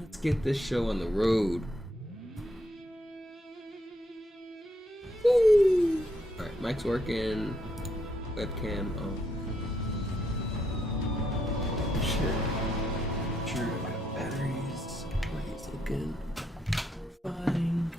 Let's get this show on the road. Woo! Alright, mic's working. Webcam on. Sure, I've got batteries. Everything's looking fine.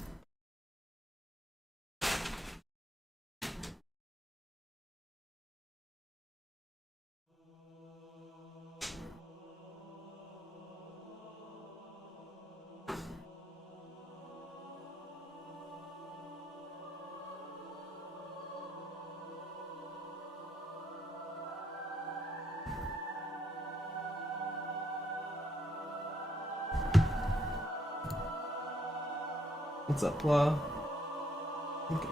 What's up, Pla? Okay.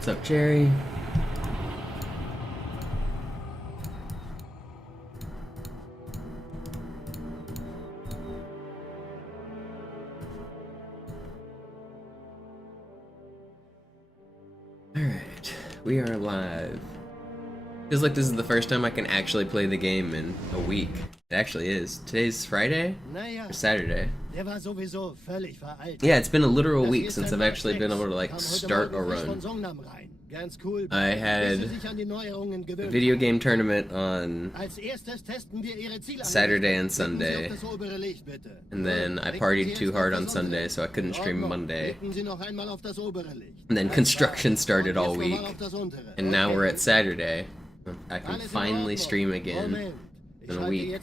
What's up, Jerry? Alright, we are live. Feels like this is the first time I can actually play the game in a week. It actually is. Today's Friday? Or Saturday? Yeah, it's been a literal week since I've actually been able to like start a run. I had a video game tournament on Saturday and Sunday, and then I partied too hard on Sunday, so I couldn't stream Monday. And then construction started all week, and now we're at Saturday. I can finally stream again in a week.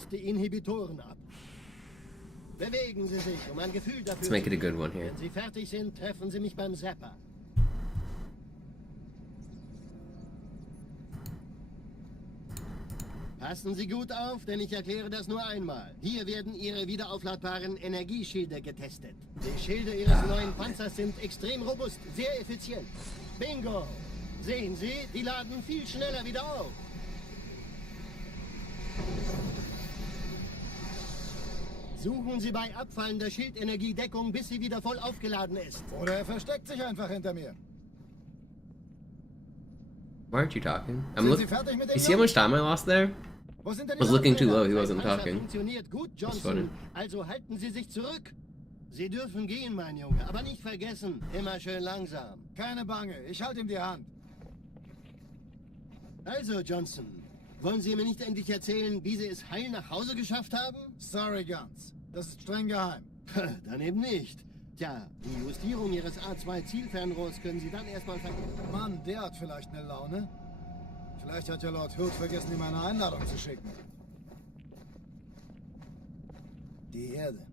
Let's make it a good one here. Passen Sie gut auf, denn ich erkläre das nur einmal. Hier werden Ihre wiederaufladbaren Energieschilde getestet. Die Schilde Ihres neuen Panzers sind extrem robust, sehr effizient. Bingo! Sehen Sie, die laden viel schneller wieder auf. Suchen Sie bei abfallender Schildenergie Deckung, bis sie wieder voll aufgeladen ist. Oder er versteckt sich einfach hinter mir. Why aren't you talking? You see how much time I lost there? I was looking too low, he wasn't talking. Funktioniert gut, That's Johnson. funny. Also halten Sie sich zurück. Sie dürfen gehen, mein Junge, aber nicht vergessen, immer schön langsam. Keine Bange, ich halte ihm die Hand. Also, Johnson, wollen Sie mir nicht endlich erzählen, wie Sie es heil nach Hause geschafft haben? Sorry, Guns. Das ist streng geheim. Dann eben nicht. Tja, die Justierung Ihres A2-Zielfernrohrs können Sie dann erstmal vergessen. Mann, der hat vielleicht eine Laune. Vielleicht hat ja Lord Hood vergessen, ihm eine Einladung zu schicken. Die Erde.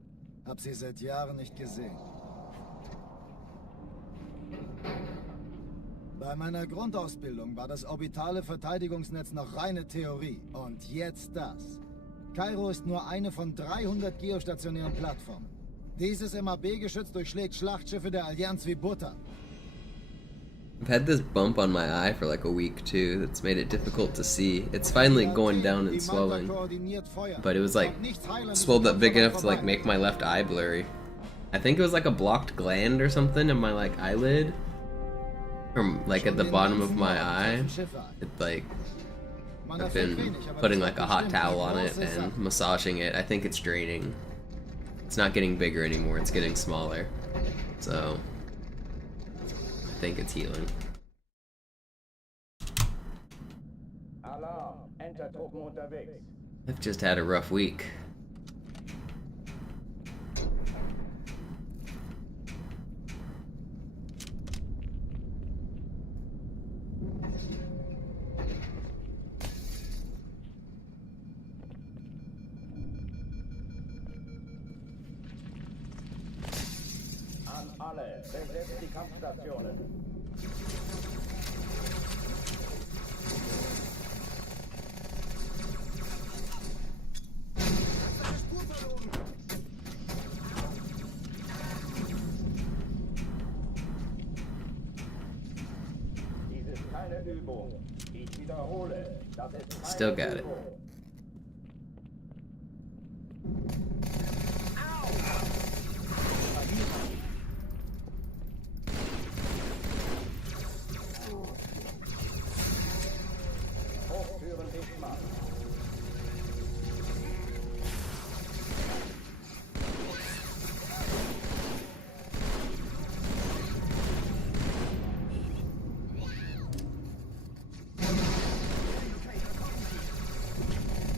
Hab sie seit Jahren nicht gesehen. Bei meiner Grundausbildung war das orbitale Verteidigungsnetz noch reine Theorie. Und jetzt das. Kairo ist nur eine von 300 geostationären Plattformen. Dieses MAB-Geschütz durchschlägt Schlachtschiffe der Allianz wie Butter. I've had this bump on my eye for like a week too that's made it difficult to see. It's finally going down and swelling, but it was like swelled up big enough to like make my left eye blurry. I think it was like a blocked gland or something in my like eyelid, or like at the bottom of my eye. It like I've been putting like a hot towel on it and massaging it. I think it's draining. It's not getting bigger anymore, it's getting smaller. So, I think it's healing. I've just had a rough week. Besetzt die Kampfstationen. Dies ist keine Übung. Ich wiederhole, das ist keine Still got it.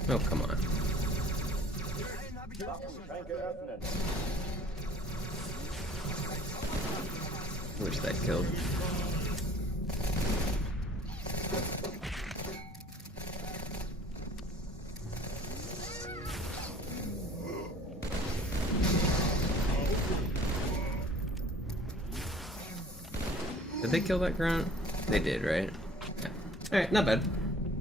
Oh, come on. Wish that killed. Did they kill that grunt? They did, right? Yeah. Alright, not bad.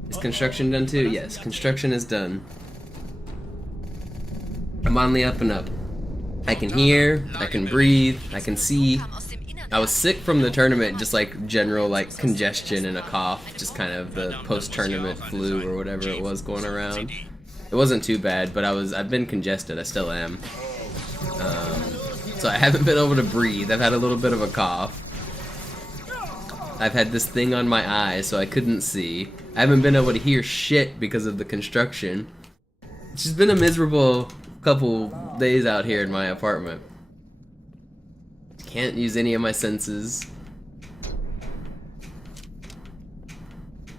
Is construction done too? Yes, construction is done. I'm on the up and up. I can hear, I can breathe, I can see. I was sick from the tournament, just like general like congestion and a cough, just kind of the post-tournament flu or whatever it was going around. It wasn't too bad, but I've been congested, I still am. So I haven't been able to breathe, I've had a little bit of a cough. I've had this thing on my eye so I couldn't see. I haven't been able to hear shit because of the construction. It's just been a miserable couple days out here in my apartment. Can't use any of my senses.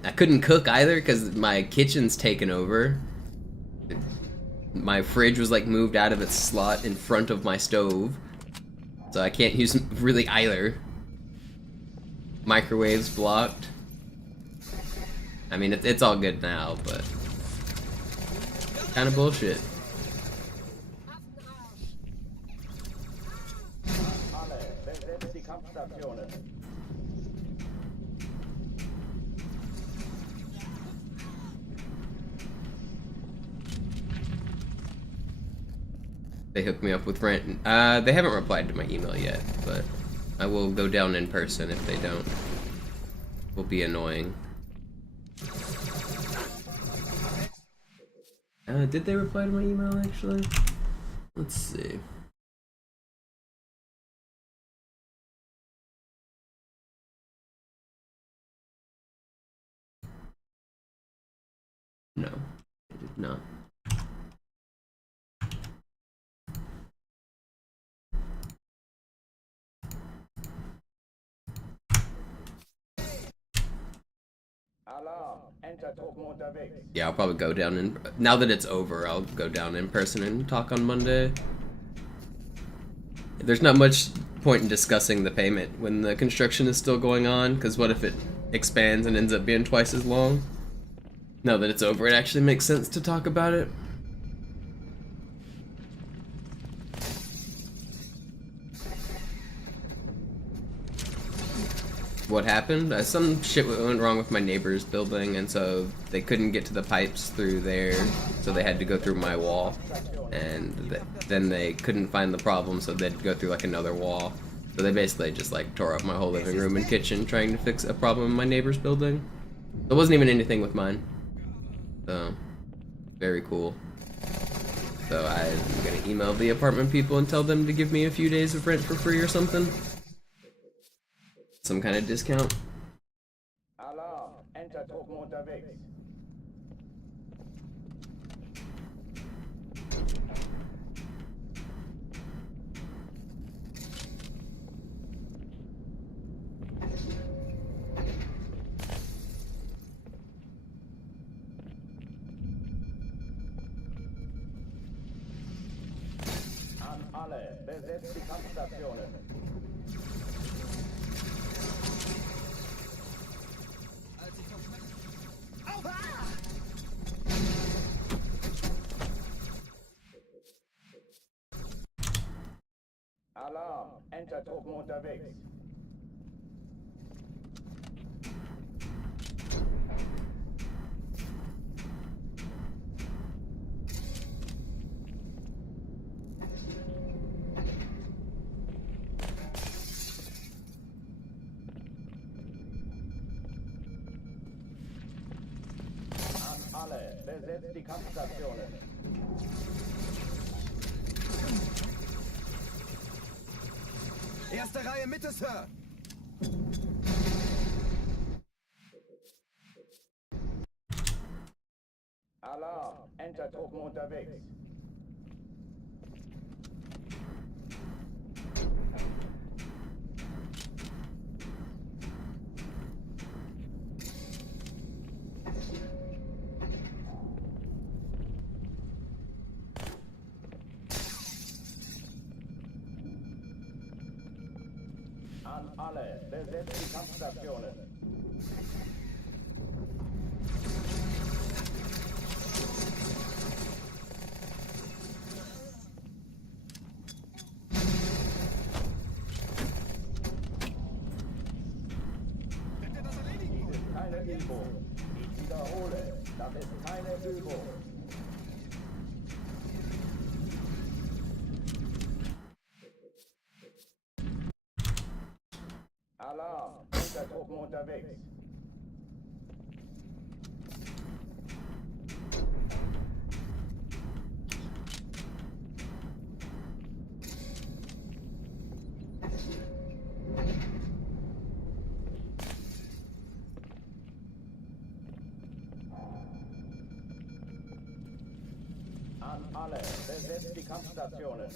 I couldn't cook either because my kitchen's taken over. My fridge was like moved out of its slot in front of my stove. So I can't use really either. Microwave's blocked. I mean, it's all good now, but kind of bullshit. They hooked me up with rent. They haven't replied to my email yet, but I will go down in person if they don't. Will be annoying. Did they reply to my email actually? Let's see. No, they did not. Yeah, I'll probably go down in... Now that it's over, I'll go down in person and talk on Monday. There's not much point in discussing the payment when the construction is still going on, because what if it expands and ends up being twice as long? Now that it's over, it actually makes sense to talk about it. What happened? Some shit went wrong with my neighbor's building, and so they couldn't get to the pipes through there, so they had to go through my wall. And then they couldn't find the problem, so they'd go through like another wall. So they basically just like tore up my whole living room and kitchen trying to fix a problem in my neighbor's building. It wasn't even anything with mine. So, very cool. So I'm gonna email the apartment people and tell them to give me a few days of rent for free or something. Some kind of discount. Alarm, Enter-Truppen unterwegs. besetzt die Kampfstationen. Alarm, Entertruppen unterwegs. Alle, besetzt die Kampfstationen. Erste Reihe Mitte, Sir. Alarm, Entertruppen unterwegs. An alle, besetzt die Kampfstationen. Dies ist keine Übung. Ich wiederhole, das ist keine Übung. Alarm, Untertruppen unterwegs. An alle, besetzt die Kampfstationen.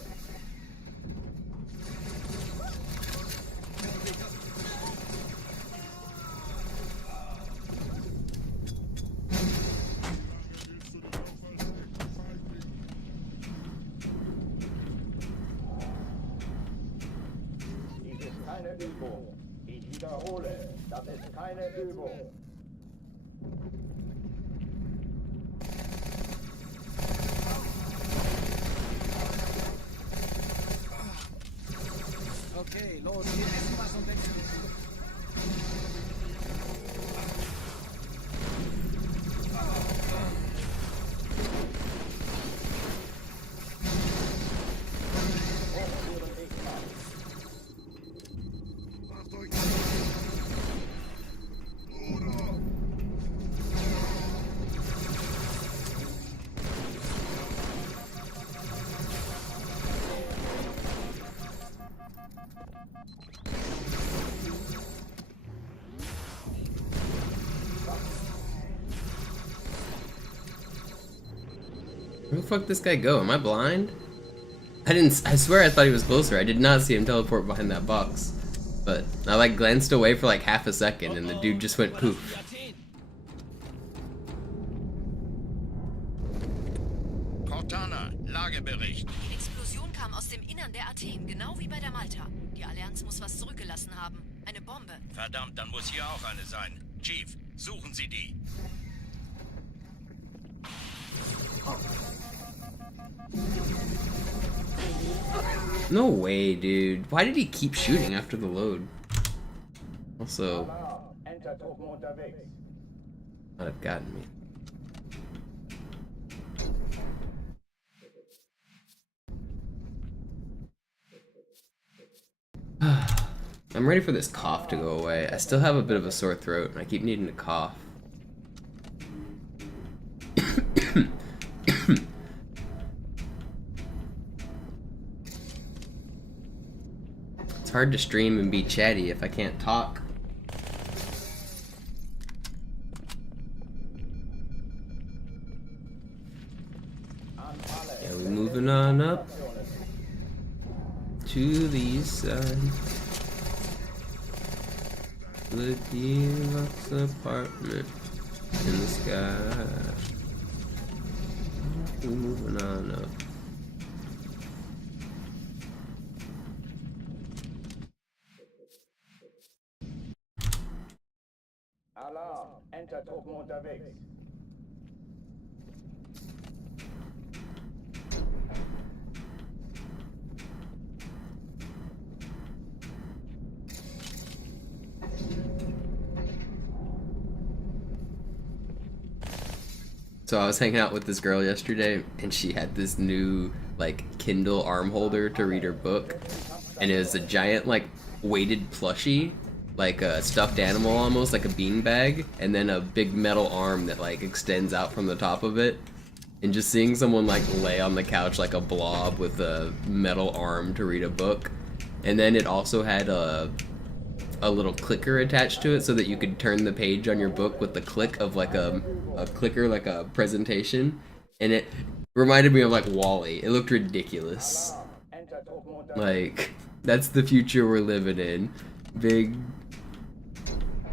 Dies ist keine Übung. Ich wiederhole, das ist keine Übung. Okay, los, wir essen was und wechseln. Where the fuck did this guy go? Am I blind? I swear I thought he was closer. I did not see him teleport behind that box. But I like glanced away for like half a second and the dude just went poof. Cortana, Lagebericht. Die Explosion kam aus dem Innern der Athen, genau wie bei der Malta. Die Allianz muss was zurückgelassen haben. Eine Bombe. Verdammt, dann muss hier auch eine sein. Chief, suchen Sie die. No way, dude. Why did he keep shooting after the load? Also, Alarm, Entertruppen unterwegs. not have gotten me. I'm ready for this cough to go away. I still have a bit of a sore throat, and I keep needing to cough. It's hard to stream and be chatty if I can't talk. Yeah, we're moving on up to the east side. The deluxe apartment in the sky. We're moving on up. Alarm, Enter-Truppen unterwegs. So I was hanging out with this girl yesterday, and she had this new like Kindle arm holder to read her book, and it was a giant like weighted plushie, like a stuffed animal almost, like a beanbag, and then a big metal arm that like extends out from the top of it. And just seeing someone like lay on the couch like a blob with a metal arm to read a book, and then it also had a little clicker attached to it so that you could turn the page on your book with the click of like a clicker, like a presentation, and it reminded me of like Wall-E. It looked ridiculous. Like, that's the future we're living in. Big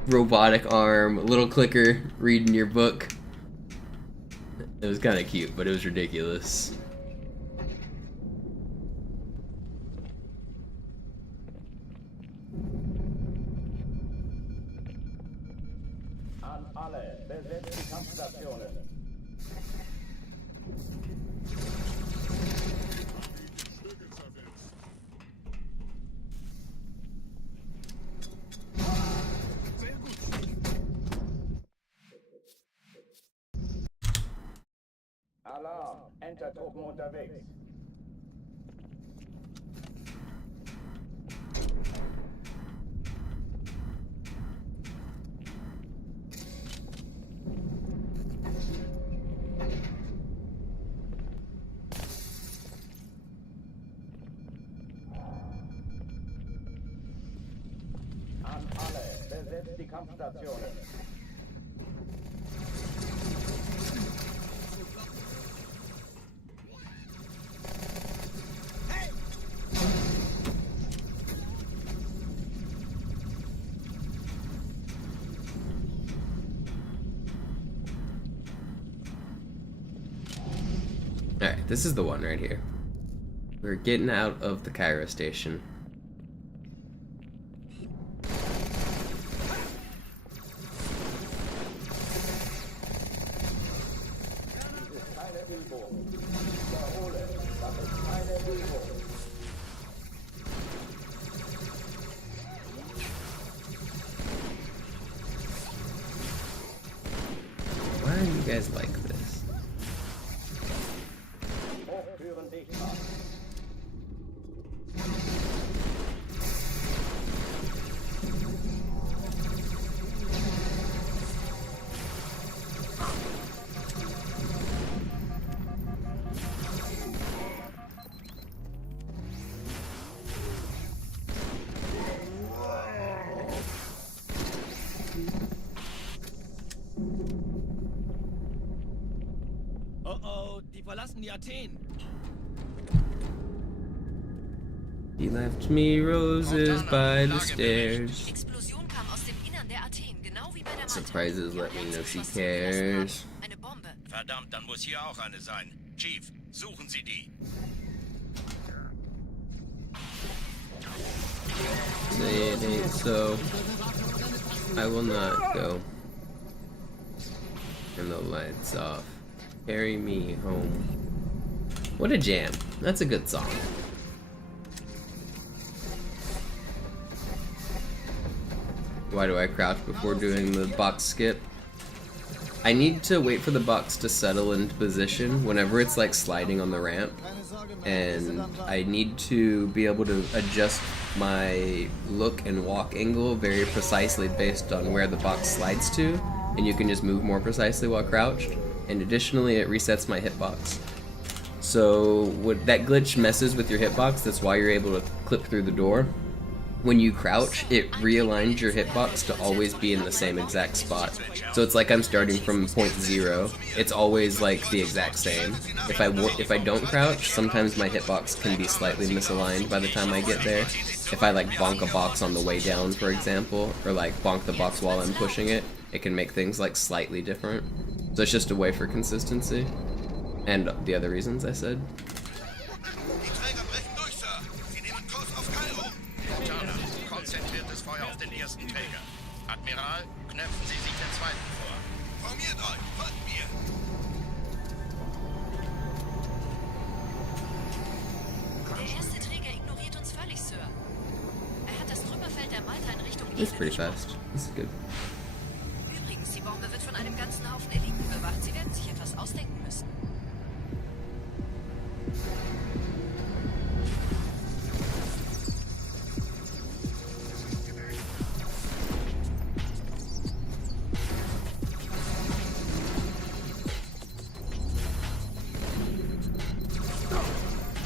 robotic arm, little clicker, reading your book. It was kind of cute, but it was ridiculous. An alle, besetzt die Kampfstationen. Alarm, Enter-Truppen unterwegs. An alle, besetzt die Kampfstationen. Alright, this is the one right here. We're getting out of the Cairo station. Keine Übung. Wiederhole, das ist keine Übung. Why are you guys like this? Hochtüren dicht machen. Oh oh, die verlassen die Athen. He left me roses by the stairs. Die Explosion kam aus dem Innern der Athen, genau wie bei der Malta. Surprises Die let me know Allianz she muss was zurückgelassen cares. haben. Eine Bombe. Verdammt, dann muss hier auch eine sein. Chief, suchen Sie die. Say it ain't so. I will not go. And the lights off. Carry me home. What a jam. That's a good song. Why do I crouch before doing the box skip? I need to wait for the box to settle into position whenever it's like sliding on the ramp, and I need to be able to adjust my look and walk angle very precisely based on where the box slides to, and you can just move more precisely while crouched, and additionally it resets my hitbox. So that glitch messes with your hitbox, that's why you're able to clip through the door. When you crouch, it realigns your hitbox to always be in the same exact spot. So it's like I'm starting from point 0. It's always like the exact same. If I don't crouch, sometimes my hitbox can be slightly misaligned by the time I get there. If I like bonk a box on the way down, for example, or like bonk the box while I'm pushing it, it can make things like slightly different. So it's just a way for consistency. And the other reasons I said. Die Träger brechen durch, Sir. Sie nehmen Kurs auf Kairo. Turner, konzentriertes Feuer auf den ersten Träger. Admiral, Knöpfen Sie sich den zweiten vor. Formiert euch, folgt mir. Der erste Träger ignoriert uns völlig, Sir. Er hat das Trümmerfeld der Malta in Richtung It's Eden pretty geschoben. fast. This is good. Übrigens, die Bombe wird von einem ganzen Haufen Eliten bewacht. Sie werden sich etwas ausdenken müssen.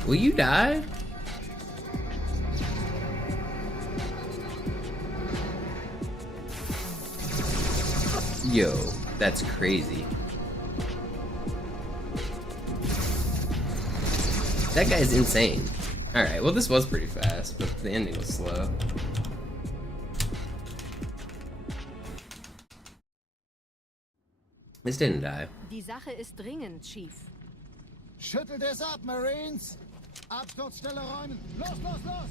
Will you die? Yo, that's crazy. That guy's insane. Alright, well this was pretty fast, but the ending was slow. This didn't die. Die Sache ist dringend, Chief. Schüttelt es ab, Marines! Absturzstelle räumen! Los, los, los!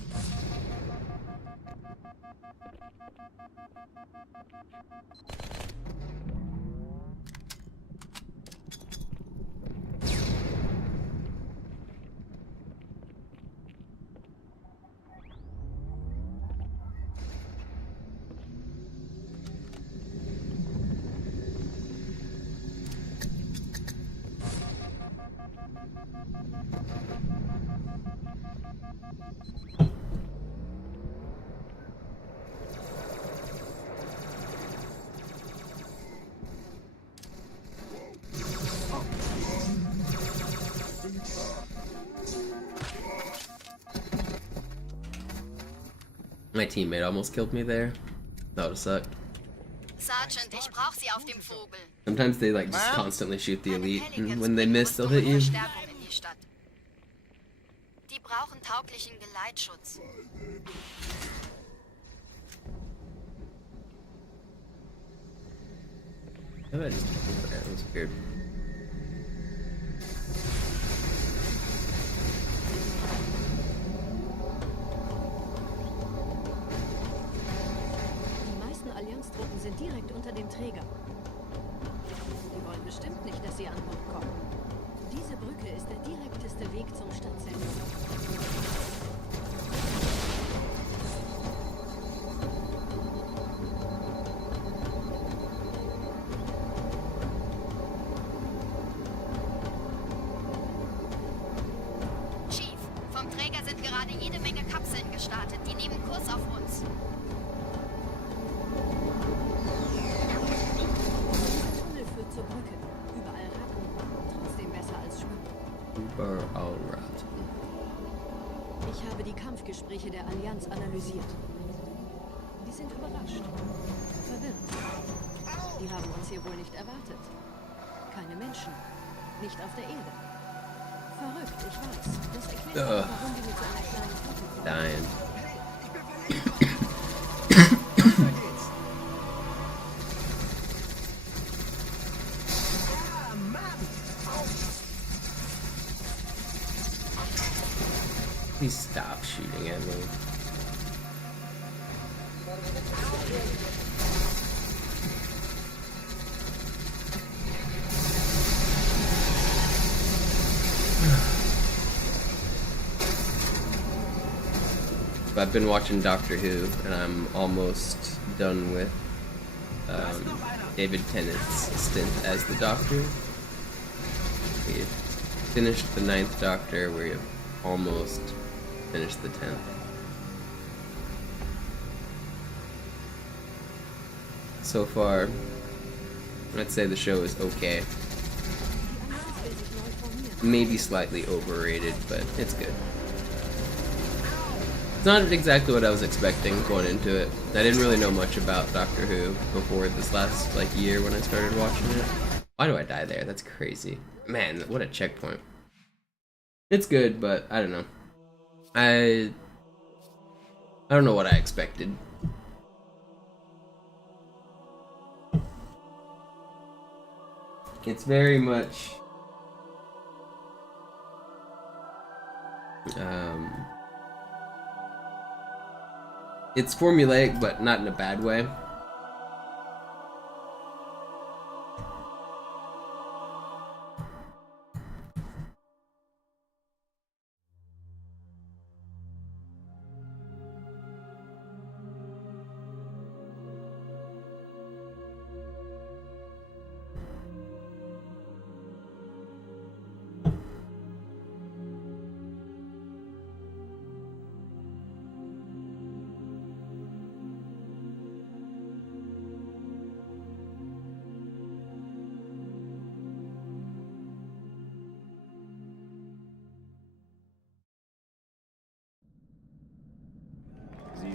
My teammate almost killed me there. That would've sucked. Sergeant, ich brauch Sie auf dem Vogel. Sometimes they like just constantly shoot the elite, and when they miss, they'll hit you. Verstärkung in die Stadt. Die brauchen tauglichen Geleitschutz. How about I just that was weird. Die meisten Allianztruppen sind direkt unter dem Träger. Die wollen bestimmt nicht, dass sie an Bord kommen. Diese Brücke ist der direkteste Weg zum Stadtzentrum. Chief, vom Träger sind gerade jede Menge Kapseln gestartet. Die nehmen Kurs auf uns. Dieser Tunnel führt zur Brücke. Überall Ratten. Trotzdem besser als Schwimmen. Alright. Ich habe die Kampfgespräche der Allianz analysiert. Die sind überrascht. Verwirrt. Die haben uns hier wohl nicht erwartet. Keine Menschen. Nicht auf der Erde. Verrückt, ich weiß. Das erklärt auch, warum die mit so einer kleinen Flotte kommen. Dying. Please stop shooting at me. I've been watching Doctor Who, and I'm almost done with David Tennant's stint as the Doctor. We've finished the 9th Doctor, we've almost finished the 10th. So far, I'd say the show is okay. Maybe slightly overrated, but it's good. It's not exactly what I was expecting going into it. I didn't really know much about Doctor Who before this last year when I started watching it. Why do I die there? That's crazy. Man, what a checkpoint. It's good, but I don't know. I don't know what I expected. It's very much it's formulaic, but not in a bad way.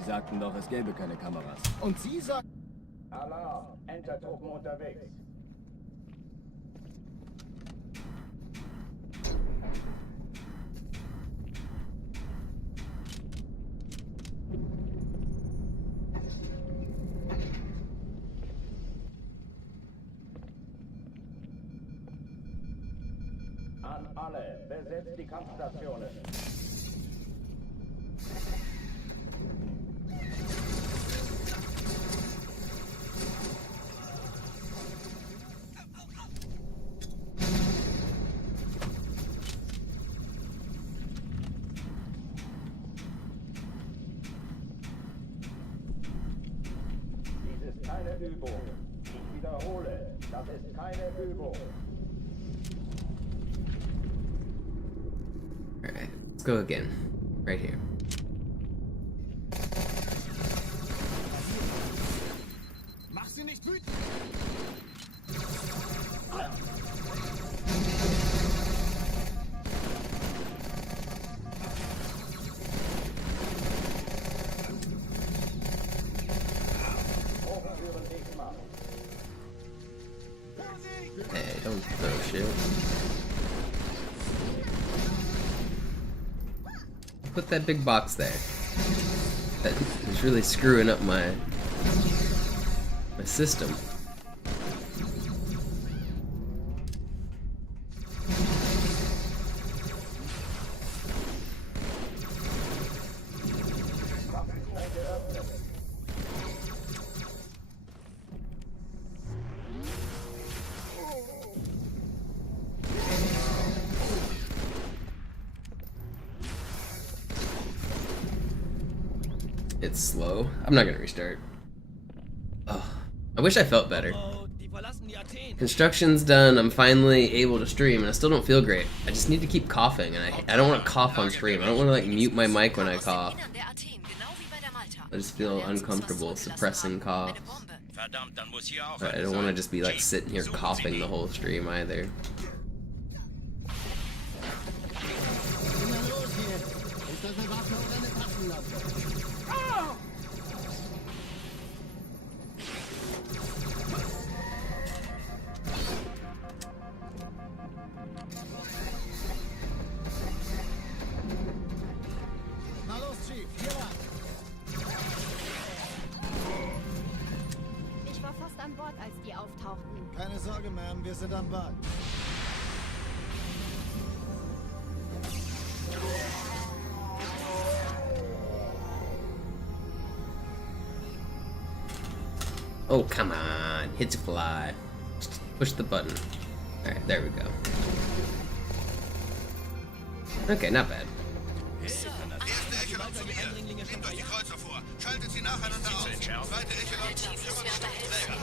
sagten doch, es gäbe keine Kameras. Und Sie sagen... Alarm, Entertruppen unterwegs. An alle, besetzt die Kampfstationen. Dies ist keine Übung. Ich wiederhole, das ist keine Übung. Alright, let's go again. Right here. Mach sie nicht wütend! Hey, don't throw shit. Put that big box there. That is really screwing up my system. It's slow. I'm not gonna restart. Oh, I wish I felt better. Oh, die verlassen die Athen. Construction's done. I'm finally able to stream, and I still don't feel great. I just need to keep coughing, and I don't want to cough on stream. I don't want to like mute my mic when I cough. I just feel uncomfortable suppressing cough. Verdammt, dann muss hier auch But I eine don't want to sein. just be like Chief, sitting here suchen Sie coughing die. the whole stream either. Na los jetzt! Ist das eine Waffe oder eine Taschenlampe? Na los, Chief, hier lang. Ich war fast an Bord, als die auftauchten. Keine Sorge, Ma'am, wir sind am Ball. Oh, come on. Hit to fly. Just push the button. Alright, there we go. Okay, not bad. Erste Echelon zu mir. Nehmt euch die Kreuzer vor. Schaltet sie nacheinander aus. Zweite Echelon zum führenden Träger.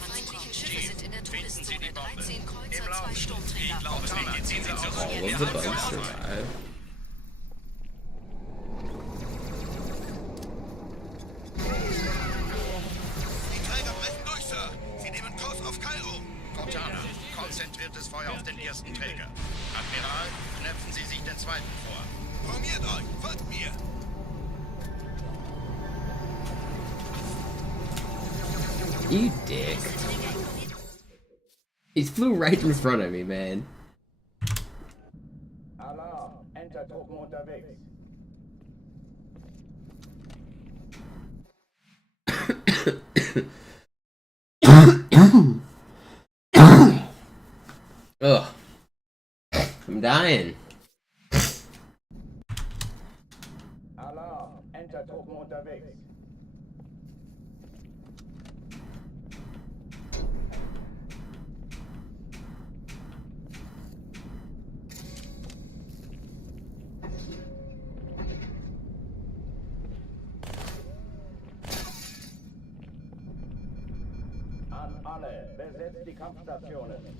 Feindliche Schiffe sind in der Finden Sie die Todeszone. Bombe. 13 Kreuzer, Im 2 Lauf. Sturmträger. Ich glaube, Sie ziehen Sie zurück. All of the bugs survive. Die Träger brechen durch, Sir. Sie nehmen Kurs auf Kairo. Cortana, konzentriertes Feuer auf den ersten Träger. Admiral, knöpfen Sie sich den zweiten vor. Formiert euch. Folgt mir. You dick. He flew right in front of me, man. Alarm, Entertruppen unterwegs. Ugh. I'm dying. Alarm, Entertruppen unterwegs. An alle, besetzt die Kampfstationen.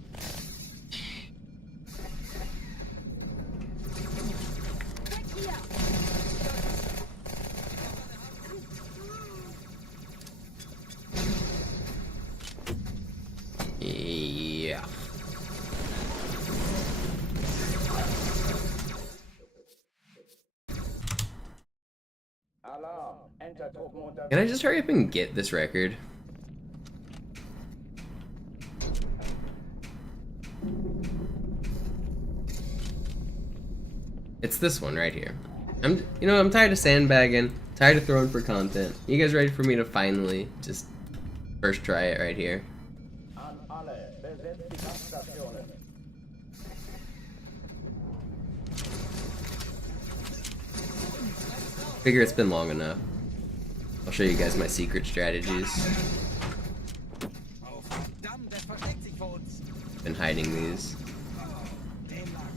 Yeah. Alarm, Entertruppen Enter-Truppen unterwegs. Can I just hurry up and get this record? It's this one right here. I'm tired of sandbagging, tired of throwing for content. You guys ready for me to finally just first try it right here? An alle, besetzt die Kampfstationen. Figure it's been long enough. I'll show you guys my secret strategies. Oh, verdammt, der versteckt sich vor uns. Been hiding these. Den lang.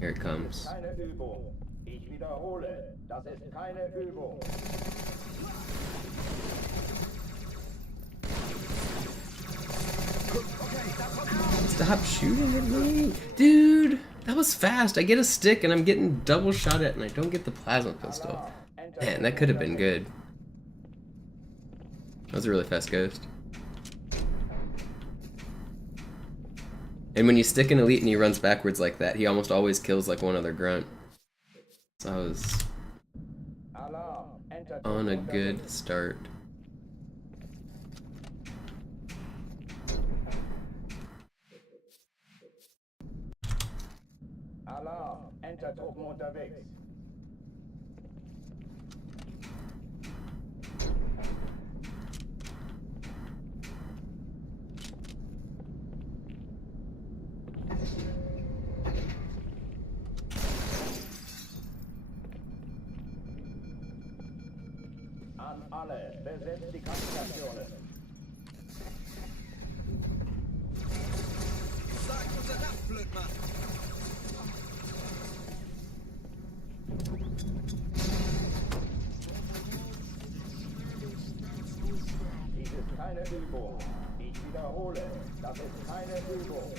Here it comes. Keine Übung. Ich wiederhole, das ist keine Übung. Stop shooting at me! Dude! That was fast! I get a stick and I'm getting double shot at and I don't get the plasma pistol. Man, that could have been good. That was a really fast ghost. And when you stick an elite and he runs backwards like that, he almost always kills like one other grunt. So I was on a good start. Alarm, Enter-Truppen unterwegs. An alle, besetzt die Kampfstationen. Sag unser Dach, Blödmann. Dies ist keine Übung. Ich wiederhole, das ist keine Übung.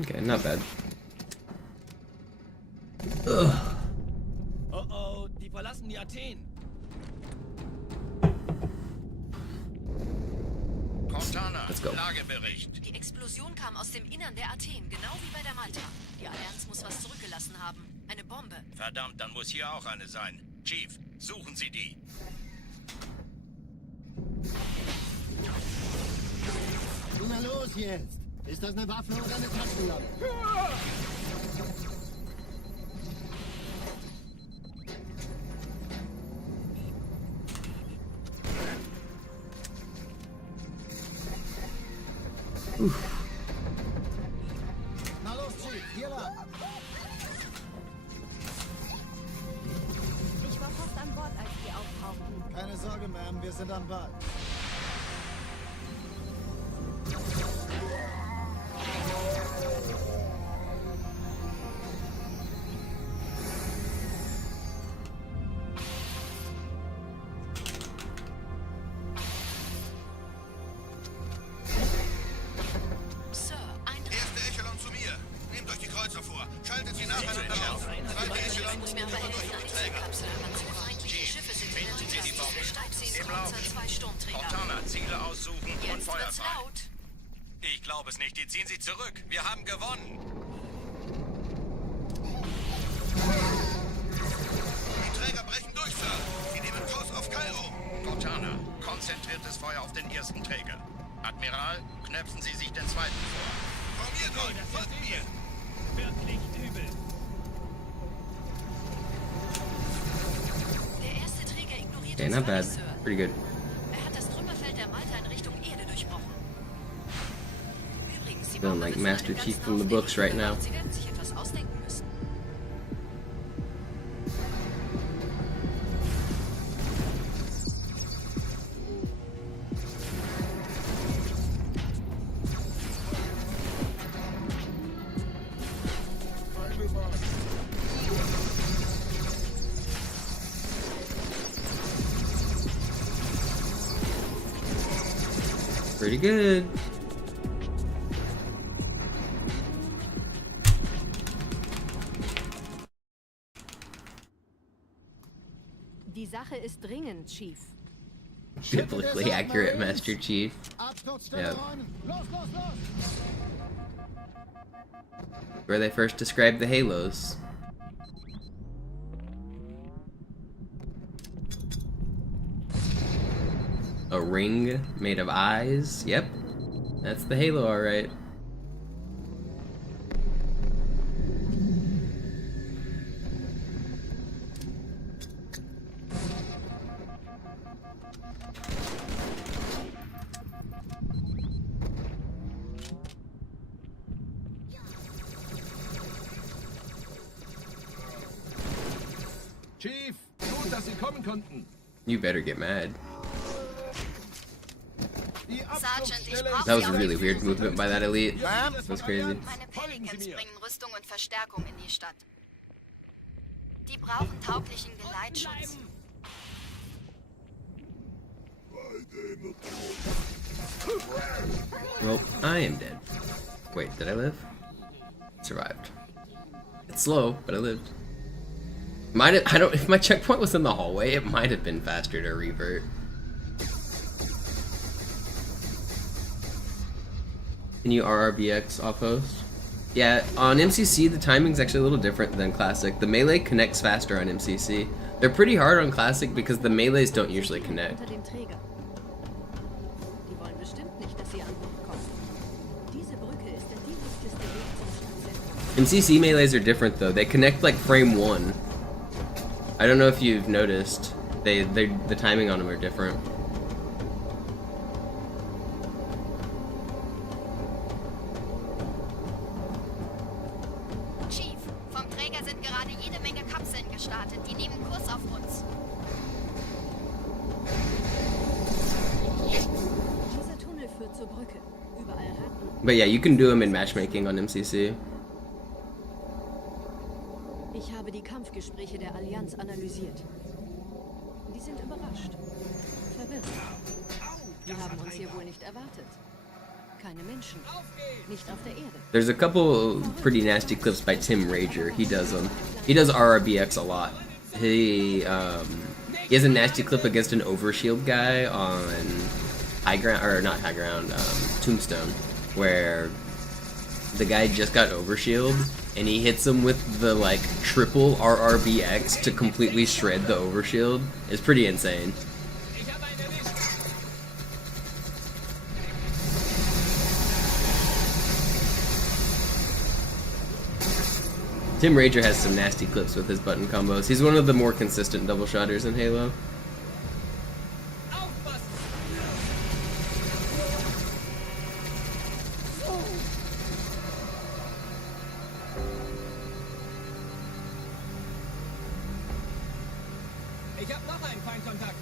Okay, not bad. Ugh. Oh oh, die verlassen die Athen. Cortana, Let's go. Lagebericht. Die Explosion kam aus dem Innern der Athen, genau wie bei der Malta. Die Allianz muss was zurückgelassen haben. Eine Bombe. Verdammt, dann muss hier auch eine sein. Chief, suchen Sie die. Na los jetzt! Ist das eine Waffe oder eine Taschenlampe? Na los, Chief, hier lang. Ich war fast an Bord, als die auftauchten. Keine Sorge, Ma'am, wir sind am Ball. Sir, Erste Echelon zu mir. Nehmt euch die Kreuzer vor. Schaltet sie nacheinander auf. Zweite Echelon. muss mir aber helfen, an die Zugkapsel heranzukommen. Feindliche Schiffe sind in Wählen Sie die Bombe. Steigziehen, Im Lauf. Kreuzer, 2 Sturmträger. Cortana, Ziele aussuchen und Jetzt Feuer wird's frei. laut. Ich glaube es nicht, die ziehen sie zurück. Wir haben gewonnen. Die Träger brechen durch, Sir. Sie nehmen Kurs auf Kairo. Cortana, konzentriertes Feuer auf den ersten Träger. Admiral, knöpfen Sie sich den zweiten vor. Formiert euch. Folgt mir. Wirklich übel. Der erste Träger ignoriert Okay, not bad. Sir. Pretty good. Er hat das Trümmerfeld der Malta in Richtung Erde durchbrochen. Übrigens, Sie Feeling brauchen like Wissen Master an den Chief ganzen from the Haufen books right now. Sie werden sich etwas ausdenken müssen. Pretty good. Die Sache ist dringend, Chief. Biblically accurate, Master Chief. Absturzstelle Ja. räumen. Los, los, los! Where they first described the halos. A ring made of eyes. Yep. That's the halo, alright. Chief, gut, dass Sie kommen konnten. You better get mad. Die Sergeant, ich Absturzstelle brauche That was Sie a auf really den weird Füßen. movement by that elite. Ma'am? That was crazy. Meine Pelicans bringen Rüstung und Verstärkung in die Stadt. Die brauchen tauglichen Geleitschutz. Well, I am dead. Wait, did I live? Survived. It's slow, but I lived. Might have, I don't. If my checkpoint was in the hallway, it might have been faster to revert. Can you RRBX off host? Yeah, on MCC the timing's actually a little different than Classic. The melee connects faster on MCC. They're pretty hard on Classic because the melees don't usually connect. Unter dem Träger. Die wollen bestimmt nicht, dass Sie an Bord kommen. Diese Brücke ist der direkteste Weg zum Stadtzentrum. MCC melees are different though. They connect like frame 1. I don't know if you've noticed. The timing on them are different. Chief, vom Träger sind gerade jede Menge Kapseln gestartet. Die nehmen Kurs auf uns. Dieser Tunnel führt zur Brücke. Überall Ratten. But yeah, you can do them in matchmaking on MCC. Ich habe die Kampfgespräche der Allianz analysiert. Die sind überrascht. Verwirrt. Die haben uns hier wohl nicht erwartet. Keine Menschen. Nicht auf der Erde. There's a couple pretty nasty clips by Tim Rager. He does them. He does RRBX a lot. He has a nasty clip against an overshield guy on High Ground, or not High Ground, Tombstone, where the guy just got overshield and he hits him with the like triple RRBX to completely shred the overshield. It's pretty insane. Tim Rager has some nasty clips with his button combos. He's one of the more consistent double shotters in Halo. Ich hab noch einen Feindkontakt.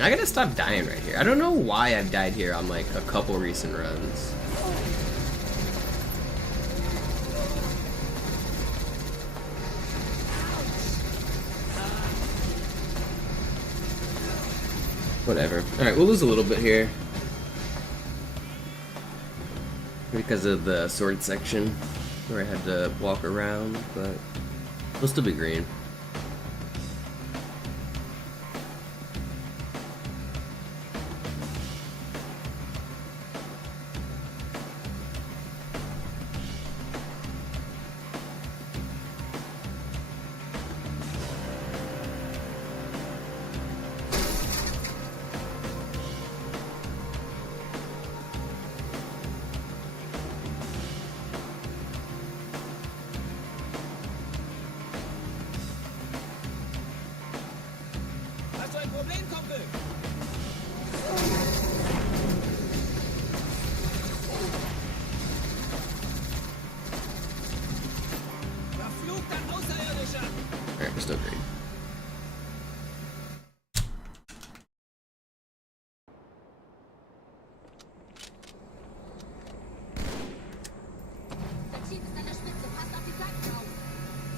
I gotta stop dying right here. I don't know why I've died here on like a couple recent runs. Whatever. Alright, we'll lose a little bit here. Because of the sword section where I had to walk around, but we'll still be green. Alright, we're still great.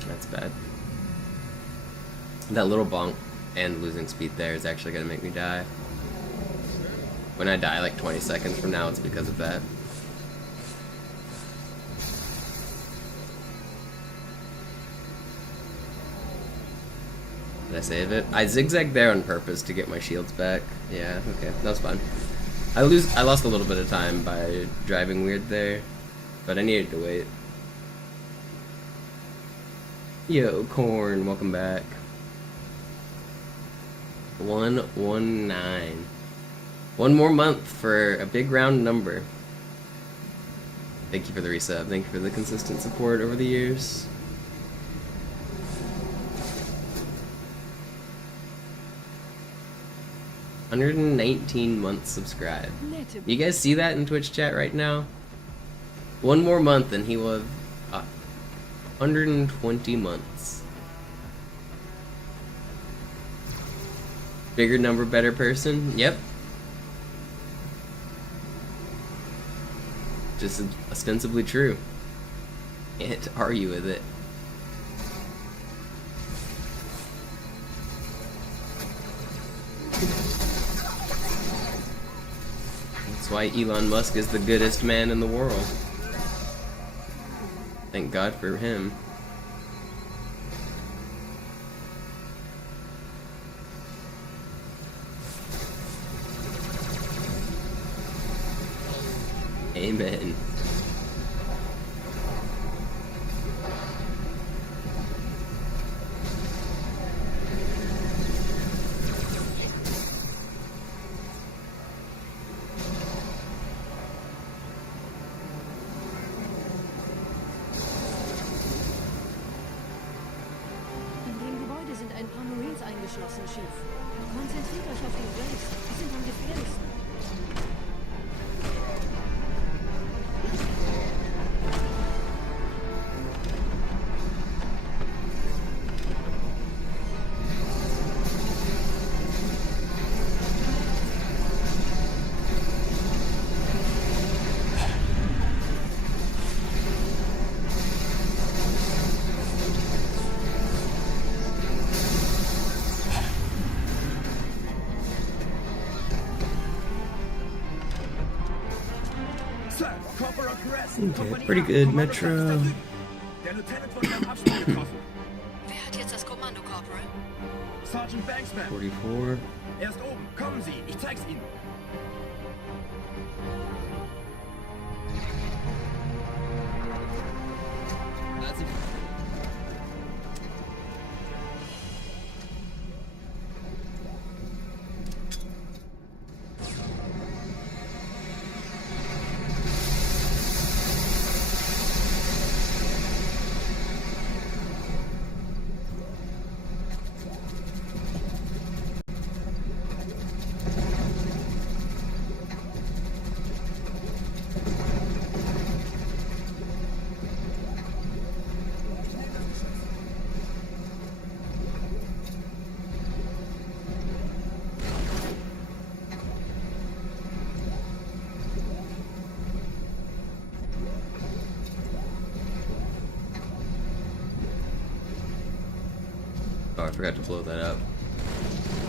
That's bad. That little bonk and losing speed there is actually gonna make me die. When I die like 20 seconds from now, it's because of that. Did I save it? I zigzagged there on purpose to get my shields back. Yeah, okay, that was fun. I lost a little bit of time by driving weird there, but I needed to wait. Yo, Corn, welcome back. 119. One more month for a big round number. Thank you for the resub. Thank you for the consistent support over the years. $119 months subscribed. You guys see that in Twitch chat right now? One more month and he will have 120 months. Bigger number, better person? Yep. Just ostensibly true. Can't argue with it. That's why Elon Musk is the goodest man in the world. Thank God for him. Amen. In dem Gebäude sind ein paar Marines eingeschlossen, Chief. Konzentriert euch auf den Graves. Die sind am gefährlichsten. Okay, pretty good, Metro. Der Lieutenant wurde beim Absprung getroffen. Wer hat jetzt das Kommando, Corporal? Sergeant Banksman. 44. Er ist oben. Kommen Sie, ich zeig's Ihnen. Oh, I forgot to blow that up.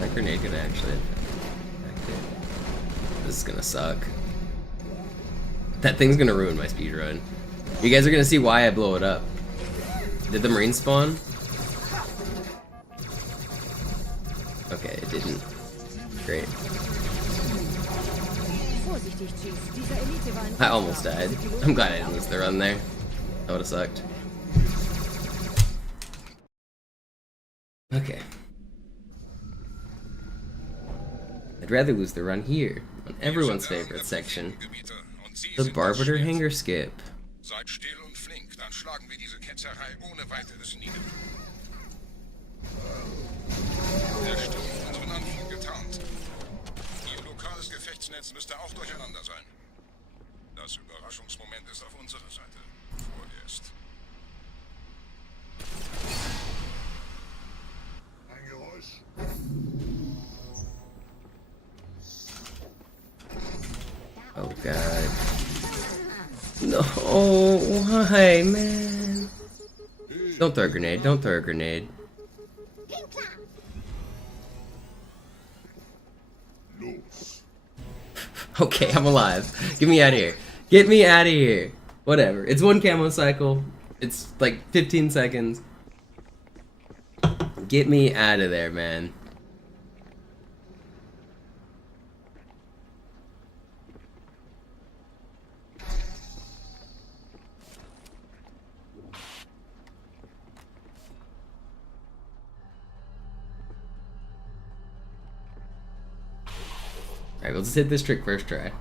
That grenade can actually activate. This is gonna suck. That thing's gonna ruin my speedrun. You guys are gonna see why I blow it up. Did the Marine spawn? Okay, it didn't. Great. I almost died. I'm glad I didn't lose the run there. That would've sucked. Okay. I'd rather lose the run here, on everyone's favorite section, the Barbator Hangar Skip. Seid still und flink, dann schlagen wir diese Ketzerei ohne weiteres nieder. Der Sturm unseren Anführer Netz müsste auch durcheinander sein. Das Überraschungsmoment ist auf unserer Seite. Vorerst. Ein Geräusch. Oh god. No, why, man? Don't throw a grenade, don't throw a grenade. Okay, I'm alive. Get me out of here. Get me out of here. Whatever. It's one camo cycle. It's like 15 seconds. Get me out of there, man. Alright, we'll just hit this trick first try.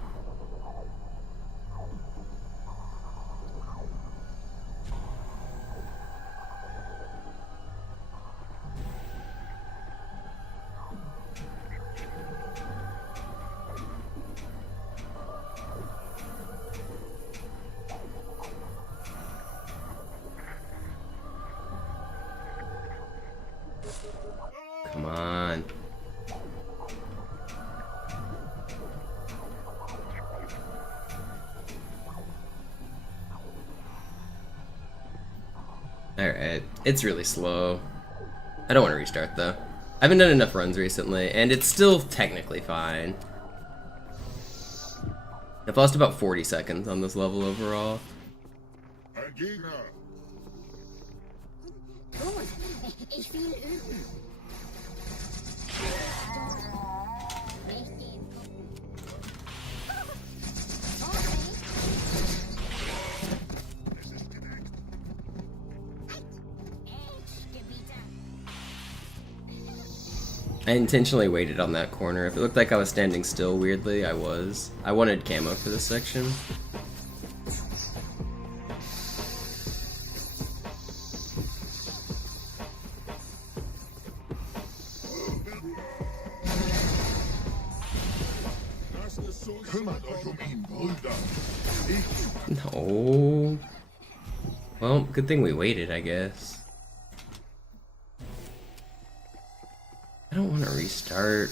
Come on. Alright, it's really slow. I don't want to restart though. I haven't done enough runs recently, and it's still technically fine. I've lost about 40 seconds on this level overall. Ich will üben. I intentionally waited on that corner. If it looked like I was standing still weirdly, I was. I wanted camo for this section. No. Well, good thing we waited, I guess. I don't want to restart.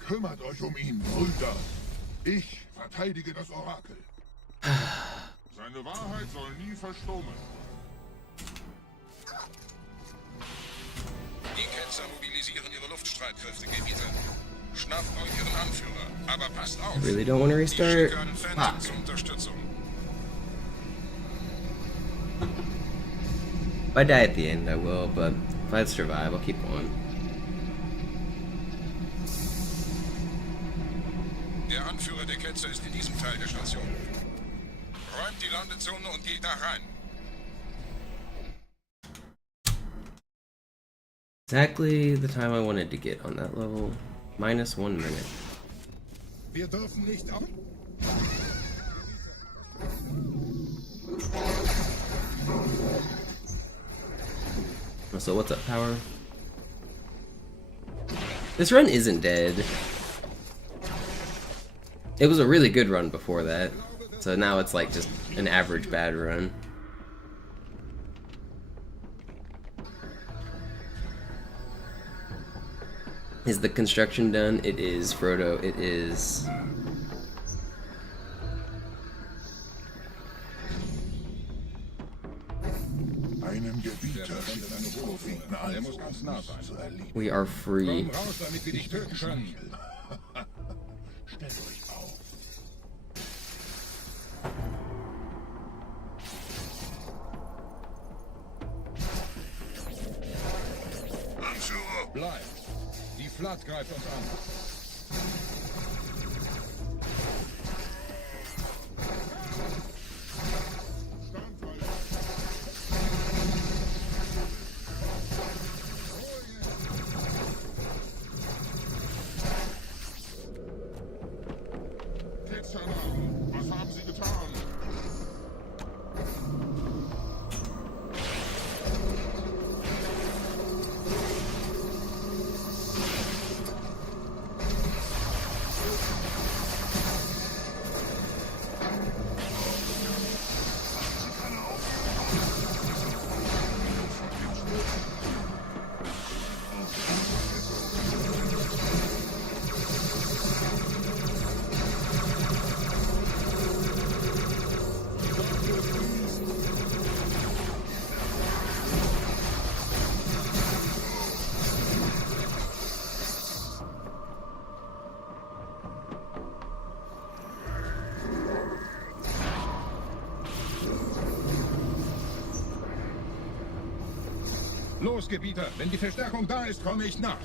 Kümmert euch ihn, Brüder. Ich verteidige das Orakel. Seine Wahrheit soll nie verstummen. Die Ketzer mobilisieren ihre Luftstreitkräftegebiete. Schnappt euch ihren Anführer, aber passt auf. I really don't want to restart. Zur Unterstützung. If I die at the end, I will, but if I survive, I'll keep going. Der Anführer der Ketzer ist in diesem Teil der Station. Räumt die Landezone und geht da rein. Exactly the time I wanted to get on that level. Minus 1 minute. Wir dürfen nicht auf. So what's up, power? This run isn't dead. It was a really good run before that. So now it's like just an average bad run. Is the construction done? It is, Frodo. It is. We are free. Bleib. Die Flat greift uns an. Was haben Sie getan? Los, Gebieter, wenn die Verstärkung da ist, komme ich nach.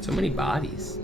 So many bodies.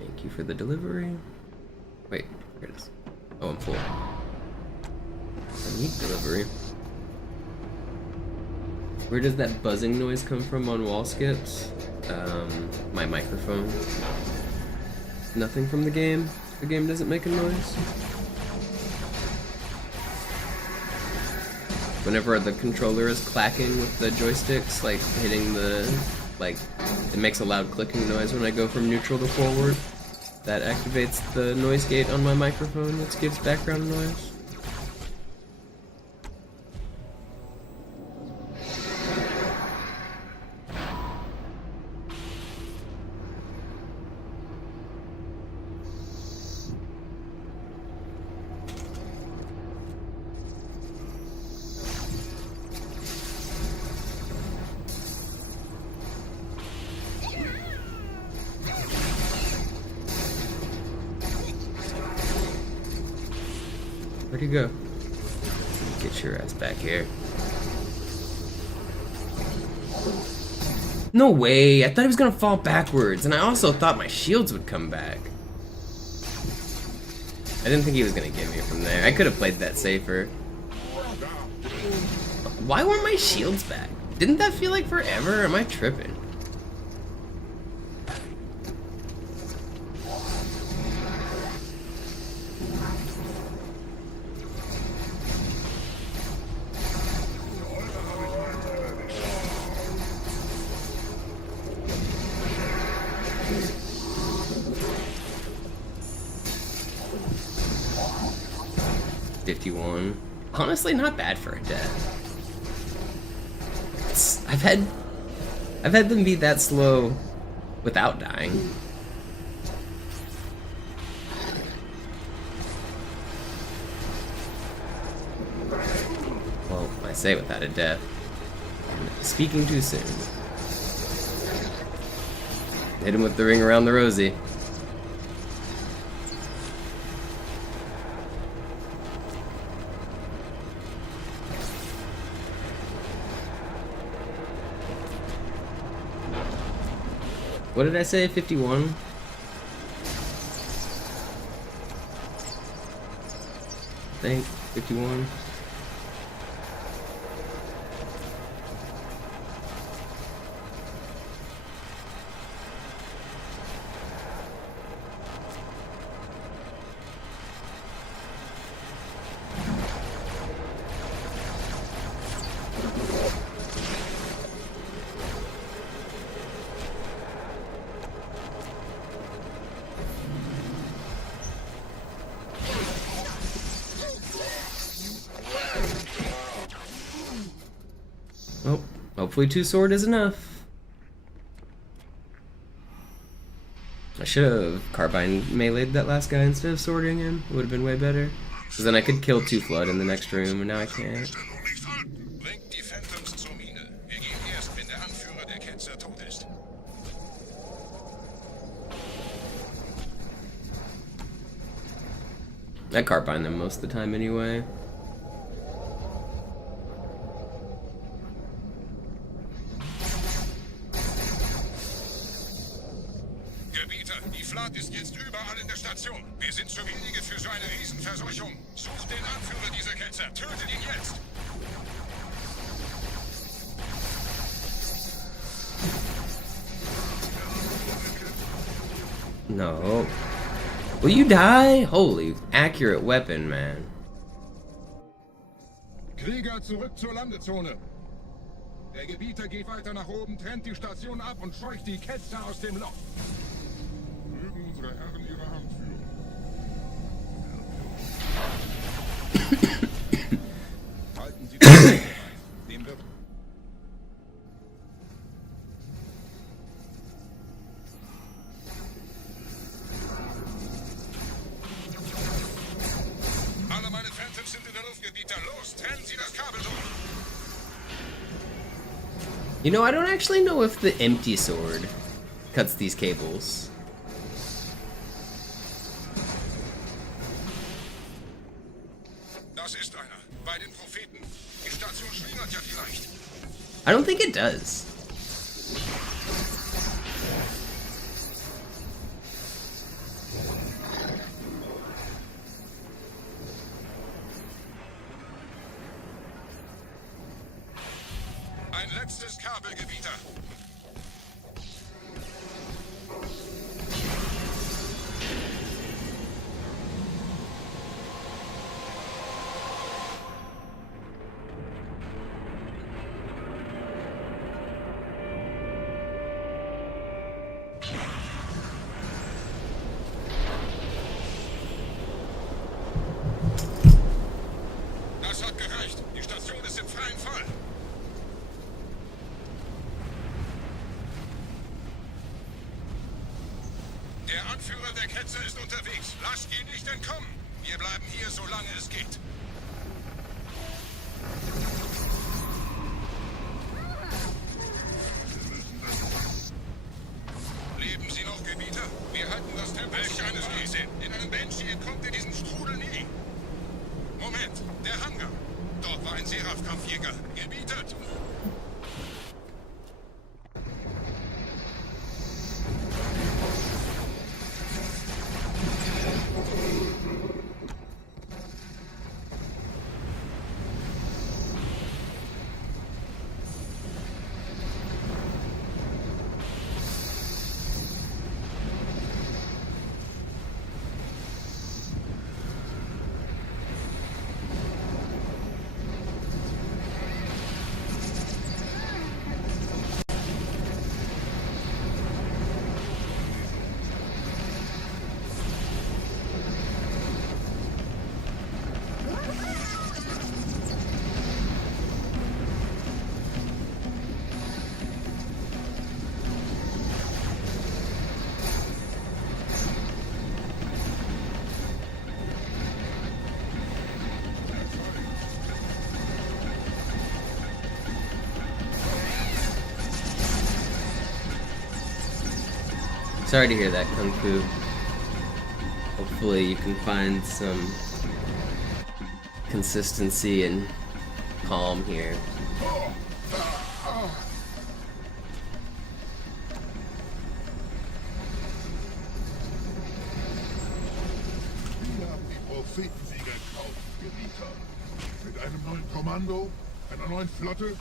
Thank you for the delivery. Wait, here it is. Oh, I'm full. I need delivery. Where does that buzzing noise come from on wall skips? My microphone. Nothing from the game? The game doesn't make a noise? Whenever the controller is clacking with the joysticks, like hitting the, like, it makes a loud clicking noise when I go from neutral to forward. That activates the noise gate on my microphone, which gives background noise. Where'd he go? Get your ass back here. No way! I thought he was gonna fall backwards, and I also thought my shields would come back. I didn't think he was gonna get me from there. I could have played that safer. Why weren't my shields back? Didn't that feel like forever? Or am I tripping? Honestly, not bad for a death. I've had them be that slow without dying. Well, I say without a death. Speaking too soon. Hit him with the ring around the rosy. What did I say? 51? I think 51. Well, hopefully 2 sword is enough. I should have carbine melee'd that last guy instead of sorting him. It would have been way better. Because then I could kill 2 Flood in the next room, and now I can't. Bringt die Phantoms zur Mine. Wir gehen erst, wenn der Anführer der Ketzer tot ist. I carbine them most of the time anyway. Gebieter, die Flat ist jetzt überall in der Station. Wir sind zu wenige für so eine Riesenverseuchung. Sucht den Anführer dieser Ketzer. Tötet ihn jetzt. No. Will you die? Holy accurate weapon, man. Krieger, zurück zur Landezone. Der Gebieter geht weiter nach oben, trennt die Station ab und scheucht die Ketzer aus dem Loch. Mögen unsere Herren ihre Hand führen. Halten Sie das dem wird. Alle meine Phantoms sind in der Luft, Gebieter. Los, trennen Sie das Kabel durch. You know, I don't actually know if the empty sword cuts these cables. Das ist einer. Bei den Propheten. Die Station schlingert ja vielleicht. I don't think it does. Ein letztes Kabel, Gebieter. Das hat gereicht. Die Station ist im freien Fall. Der Anführer der Ketzer ist unterwegs. Lasst ihn nicht entkommen. Wir bleiben hier, solange es geht. Leben Sie noch, Gebieter? Wir halten das Tempo. Welch eines Riesen. In einem Banshee entkommt ihr diesen Strudel nie. Moment, der Hangar. Dort war ein Seraph-Kampfjäger. Gebietet. Sorry to hear that, Kung Fu. Hopefully you can find some consistency and calm here. Wir haben die Prophetensiege gekauft, Gebieter. Mit einem neuen Kommando, einer neuen Flotte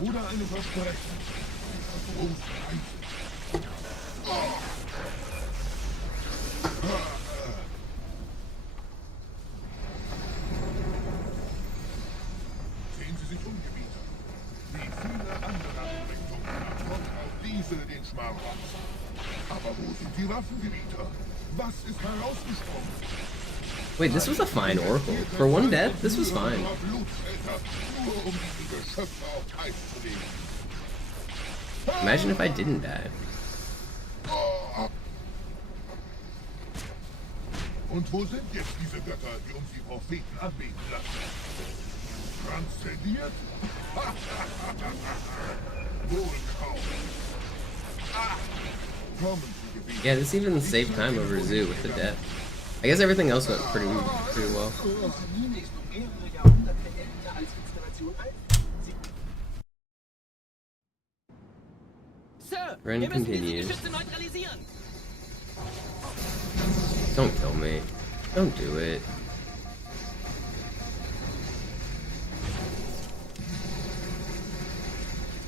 oder einem Versprechen. Einer großen Einsicht. Sehen Sie sich um, Gebieter. Wie viele andere Einrichtungen erfolgt auch diese den Schmarrns. Aber wo sind die Waffengebieter? Was ist herausgesprungen? Wait, this was a fine Oracle. For one death, this was fine. Nur um diese Geschöpfe auf Eis zu legen. Imagine if I didn't die. Und wo sind jetzt diese Götter, die uns die Propheten anbeten lassen? Transzendiert? Wohl kaum. Kommen Sie, Gebiete. Yeah, this even saved time over Zoo with the death. I guess everything else went pretty well. Run continues. Don't kill me. Don't do it.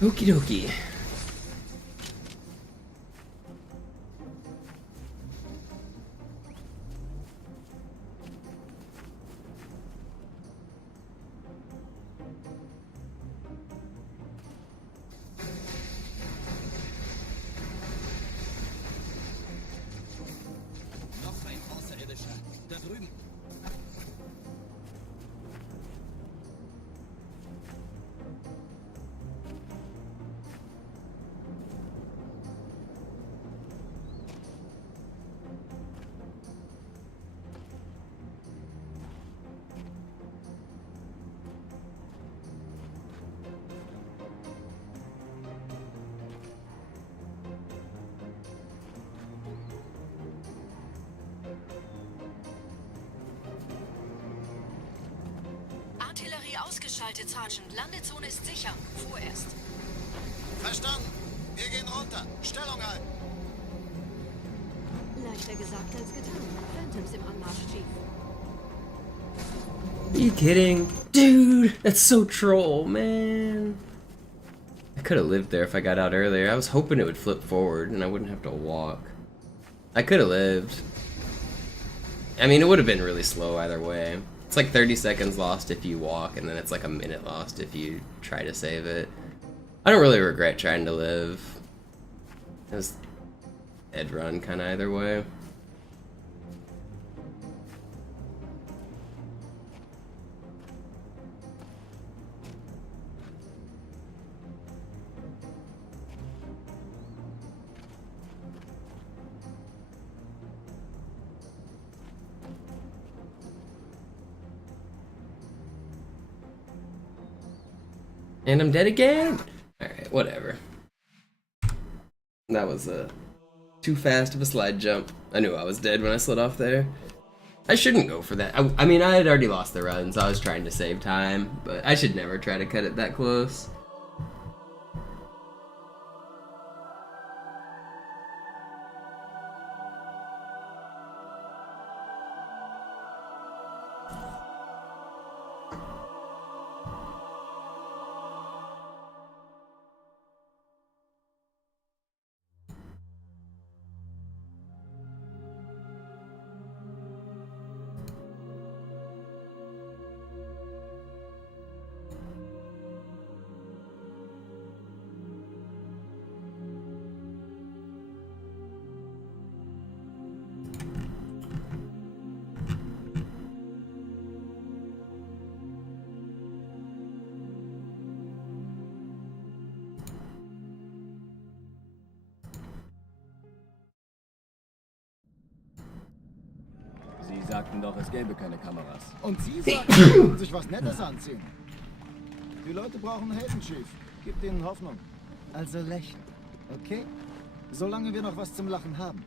Okie dokie. Artillerie ausgeschaltet, Sergeant. Landezone ist sicher. Vorerst. Verstanden. Wir gehen runter. Stellung ein. Leichter gesagt als getan. Phantoms im Anmarsch, Chief. Are you kidding? Dude, that's so troll, man. I could have lived there if I got out earlier. I was hoping it would flip forward and I wouldn't have to walk. I could have lived. I mean, it would have been really slow either way. It's like 30 seconds lost if you walk, and then it's like a minute lost if you try to save it. I don't really regret trying to live. It was dead run kind of either way. And I'm dead again? Alright, whatever. That was too fast of a slide jump. I knew I was dead when I slid off there. I shouldn't go for that. I mean, I had already lost the run, so I was trying to save time, but I should never try to cut it that close. Sie sagten doch, es gäbe keine Kameras. Und Sie sagten, Sie würden sich was Nettes anziehen. Die Leute brauchen Helden, Chief. Gibt ihnen Hoffnung. Also lächeln, okay? Solange wir noch was zum Lachen haben.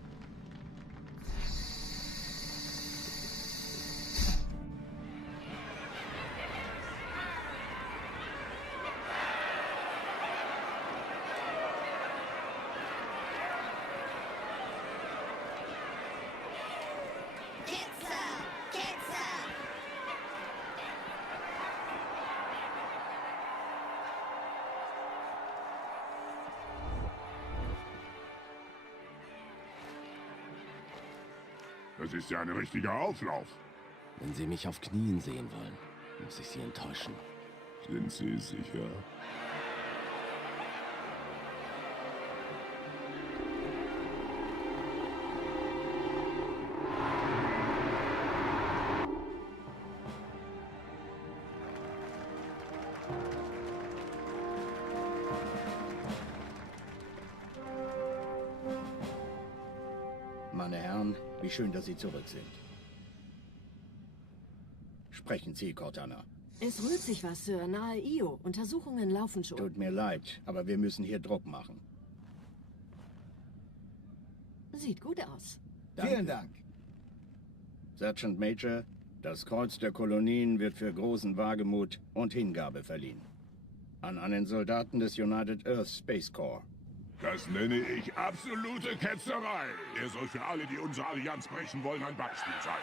Das ist ja ein richtiger Auflauf. Wenn Sie mich auf Knien sehen wollen, muss ich Sie enttäuschen. Sind Sie sicher? Meine Herren, wie schön, dass Sie zurück sind. Sprechen Sie, Cortana. Es rührt sich was, Sir, nahe Io. Untersuchungen laufen schon. Tut mir leid, aber wir müssen hier Druck machen. Sieht gut aus. Danke. Vielen Dank. Sergeant Major, das Kreuz der Kolonien wird für großen Wagemut und Hingabe verliehen. An einen Soldaten des United Earth Space Corps. Das nenne ich absolute Ketzerei. Er soll für alle, die unsere Allianz brechen wollen, ein Beispiel sein.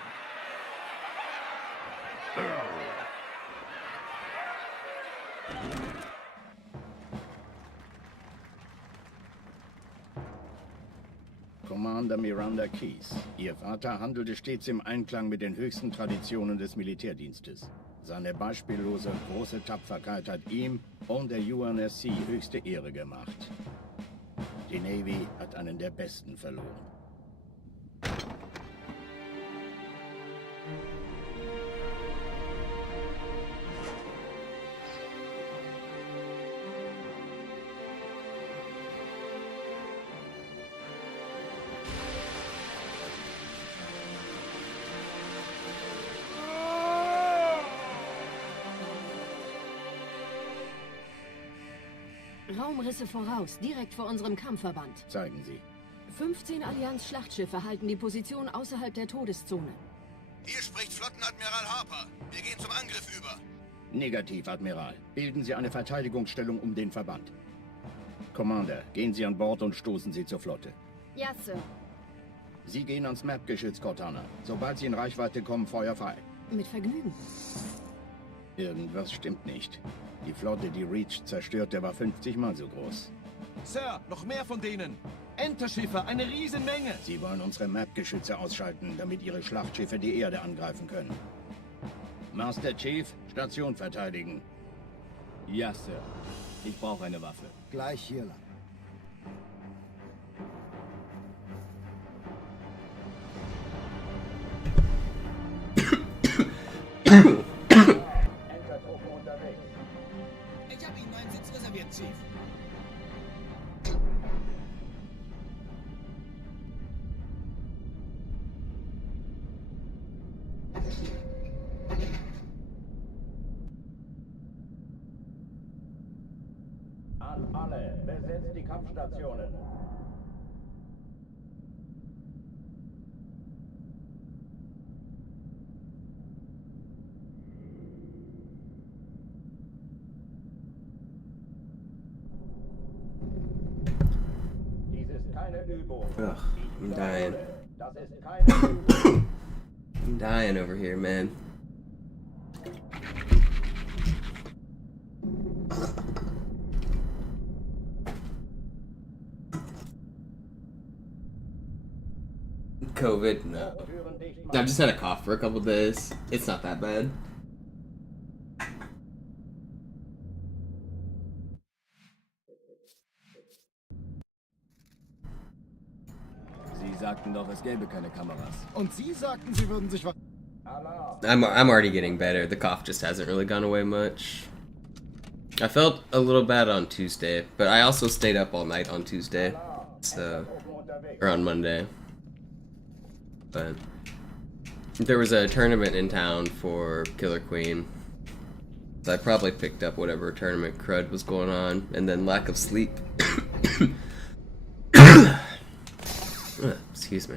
Commander Miranda Keys. Ihr Vater handelte stets im Einklang mit den höchsten Traditionen des Militärdienstes. Seine beispiellose, große Tapferkeit hat ihm und der UNSC höchste Ehre gemacht. Die Navy hat einen der Besten verloren. Raumrisse voraus, direkt vor unserem Kampfverband. Zeigen Sie. 15 Allianz-Schlachtschiffe halten die Position außerhalb der Todeszone. Hier spricht Flottenadmiral Harper. Wir gehen zum Angriff über. Negativ, Admiral. Bilden Sie eine Verteidigungsstellung um den Verband. Commander, gehen Sie an Bord und stoßen Sie zur Flotte. Ja, Sir. Sie gehen ans Map-Geschütz, Cortana. Sobald Sie in Reichweite kommen, Feuer frei. Mit Vergnügen. Irgendwas stimmt nicht. Die Flotte, die Reach zerstörte, war 50 Mal so groß. Sir, noch mehr von denen. Enterschiffe, eine Riesenmenge. Sie wollen unsere Map-Geschütze ausschalten, damit ihre Schlachtschiffe die Erde angreifen können. Master Chief, Station verteidigen. Ja, Sir. Ich brauche eine Waffe. Gleich hier lang. Entertruppen unterwegs. Ich habe Ihnen einen Sitz reserviert, Chief. An alle, besetzt die Kampfstationen. Dies ist keine Übung. Ugh, I'm dying. Das ist keine Übung. I'm dying over here, man. COVID, no. I've just had a cough for a couple days. It's not that bad. Sie sagten doch, es gäbe keine Kameras. Und Sie sagten, Sie würden sich was... I'm already getting better. The cough just hasn't really gone away much. I felt a little bad on Tuesday, but I also stayed up all night on Tuesday, so or on Monday. But there was a tournament in town for Killer Queen, so I probably picked up whatever tournament crud was going on, and then lack of sleep. Excuse me.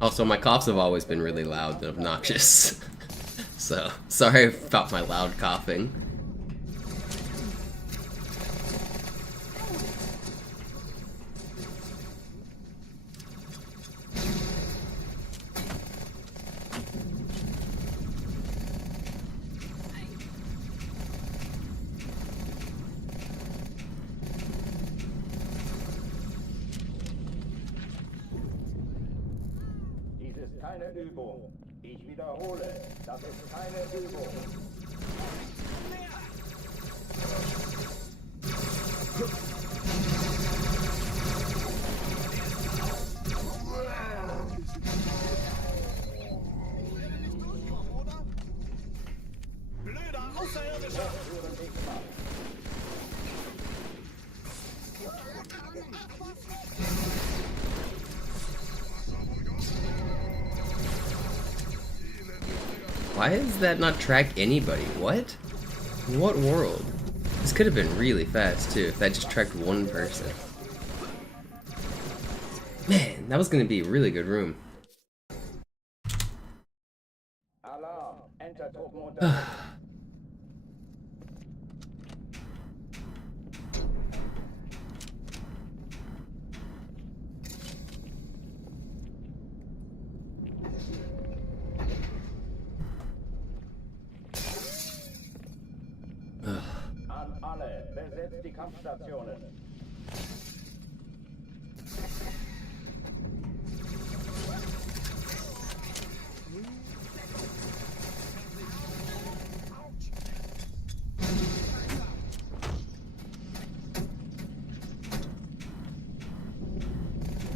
Also, my coughs have always been really loud and obnoxious, so sorry about my loud coughing. Dies ist keine Übung. Ich wiederhole, das ist keine Übung. Blöder Außerirdischer! Why does that not track anybody? What? In what world? This could have been really fast too if that just tracked one person. Man, that was gonna be a really good room. An alle, besetzt die Kampfstationen.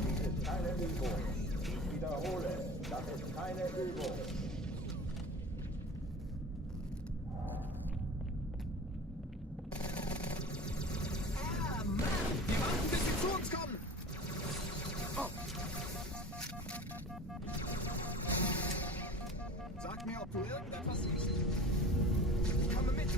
Dies ist keine Übung. Ich wiederhole, das ist keine Übung. Sag mir, ob du irgendetwas siehst. Ich komme mit.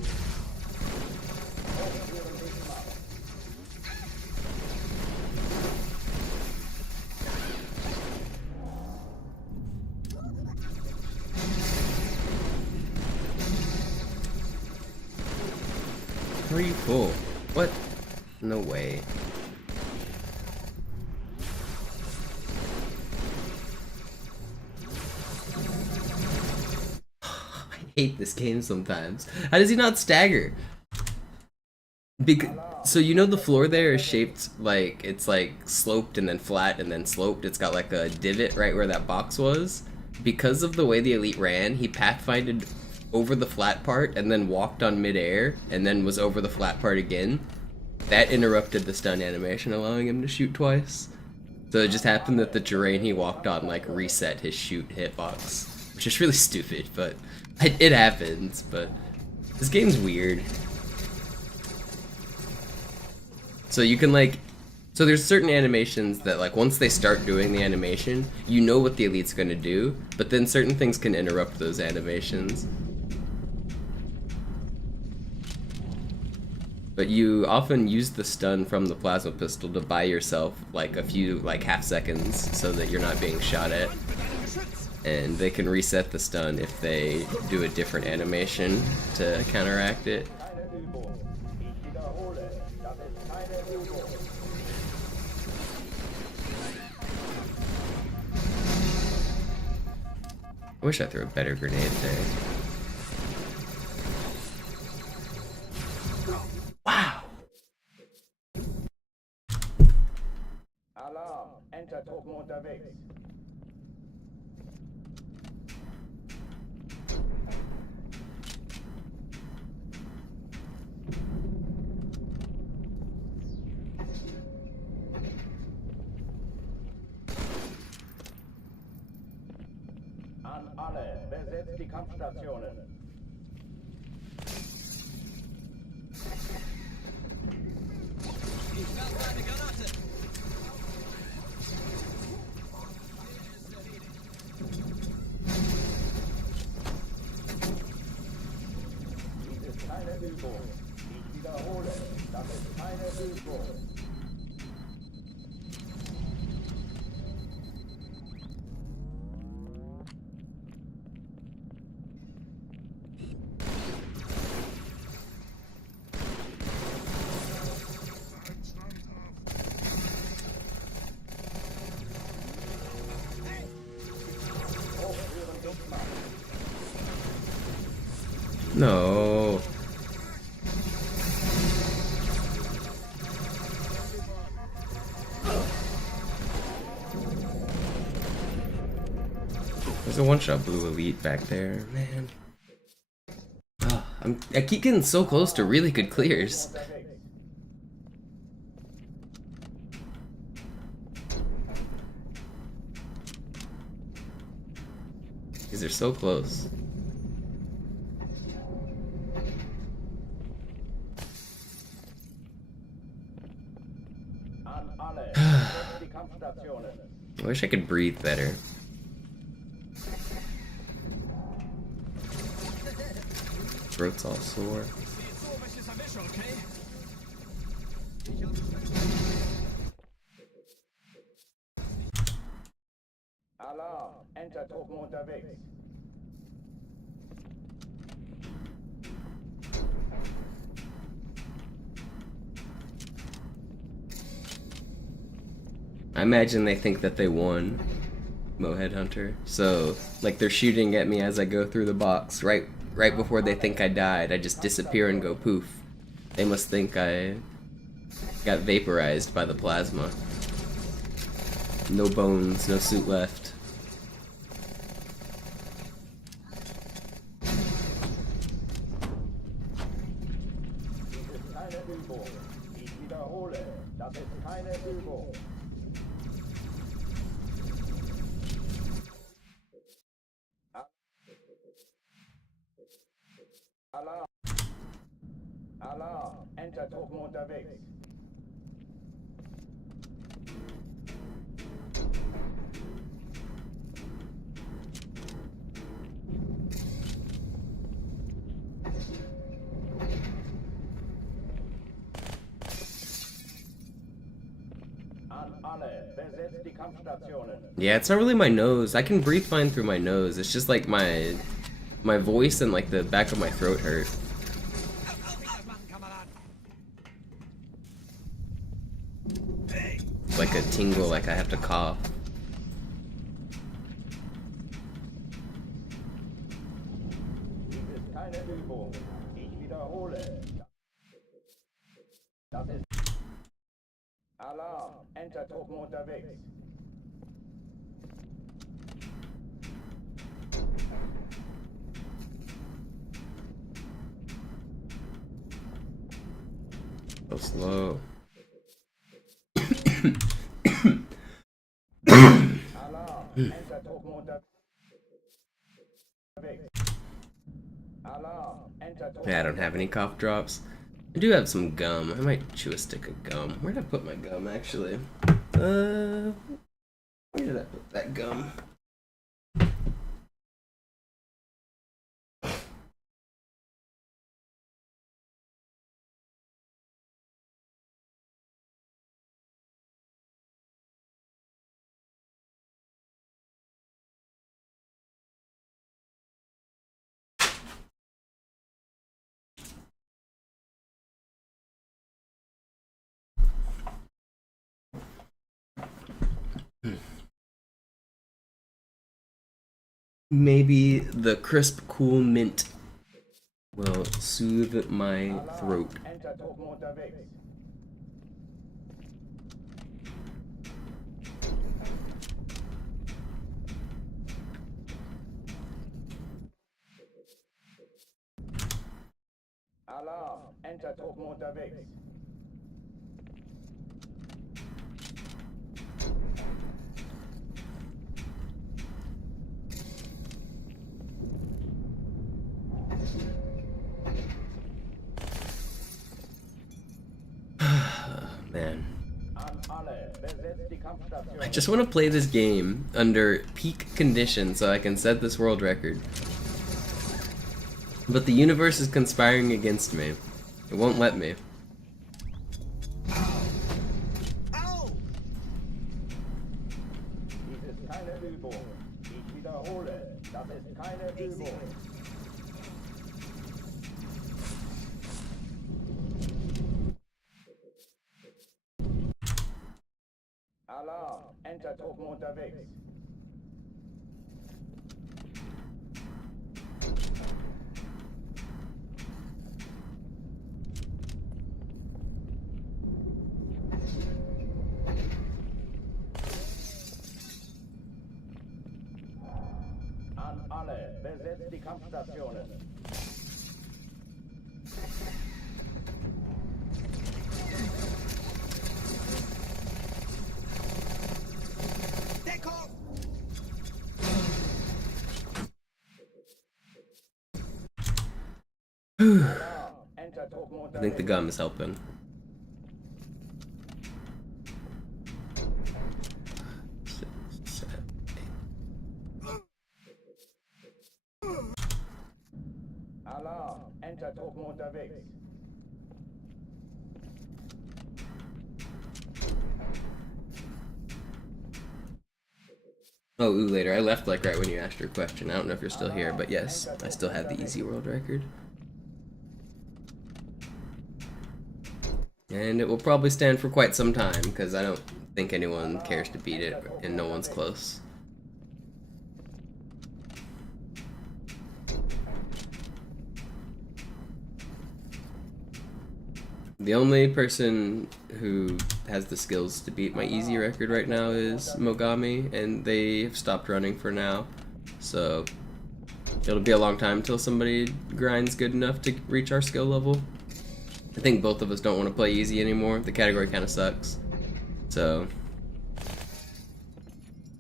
How are you full? What? No way. I hate this game sometimes. How does he not stagger? So you know the floor there is shaped like it's like sloped and then flat and then sloped. It's got like a divot right where that box was. Because of the way the elite ran, he pathfinded over the flat part and then walked on midair and then was over the flat part again. That interrupted the stun animation, allowing him to shoot twice. So it just happened that the terrain he walked on like reset his shoot hitbox, which is really stupid, but it happens. But this game's weird. So you can like, so there's certain animations that like once they start doing the animation, you know what the elite's gonna do, but then certain things can interrupt those animations. But you often use the stun from the plasma pistol to buy yourself like a few like half seconds so that you're not being shot at. And they can reset the stun if they do a different animation to counteract it. I wish I threw a better grenade there. Wow! Alarm! Entertruppen unterwegs. An alle, besetzt die Kampfstationen. Ich werfe eine Granate. Dies ist keine Übung. Ich wiederhole, das ist keine Übung. No. There's a one-shot blue elite back there, man. Oh, I keep getting so close to really good clears. These are so close. I wish I could breathe better. throat's all sore. Alarm, Enter-Truppen unterwegs. I imagine they think that they won, Mohead Hunter. So, like, they're shooting at me as I go through the box. Right before they think I died, I just disappear and go poof. They must think I got vaporized by the plasma. No bones, no suit left. Keine Übung. Ich wiederhole, das ist keine Übung. Alarm. Alarm, Enter-Truppen unterwegs. Yeah, it's not really my nose. I can breathe fine through my nose. It's just like my voice and like the back of my throat hurt. It's like a tingle, like I have to cough. Keine Übung. Ich wiederhole. Das ist Alarm, Enter-Truppen unterwegs. So slow. Alarm, Enter-Truppen unterwegs. Alarm, Enter-Truppen. Yeah, I don't have any cough drops. I do have some gum. I might chew a stick of gum. Where did I put my gum, actually? Where did I put that gum? Maybe the crisp, cool mint will soothe my throat. Alarm, Enter-Truppen unterwegs. Man. I just want to play this game under peak conditions so I can set this world record. But the universe is conspiring against me. It won't let me. Dies ist keine Übung. Ich wiederhole, das ist keine Übung. Alarm, Enter-Truppen unterwegs. An alle, besetzt die Kampfstationen. I think the gum is helping. Alarm, Entertruppen unterwegs. Oh, ooh, later. I left like right when you asked your question. I don't know if you're still here, but yes, I still have the easy world record. And it will probably stand for quite some time, because I don't think anyone cares to beat it, and no one's close. The only person who has the skills to beat my easy record right now is Mogami, and they have stopped running for now. So it'll be a long time until somebody grinds good enough to reach our skill level. I think both of us don't want to play easy anymore. The category kind of sucks. So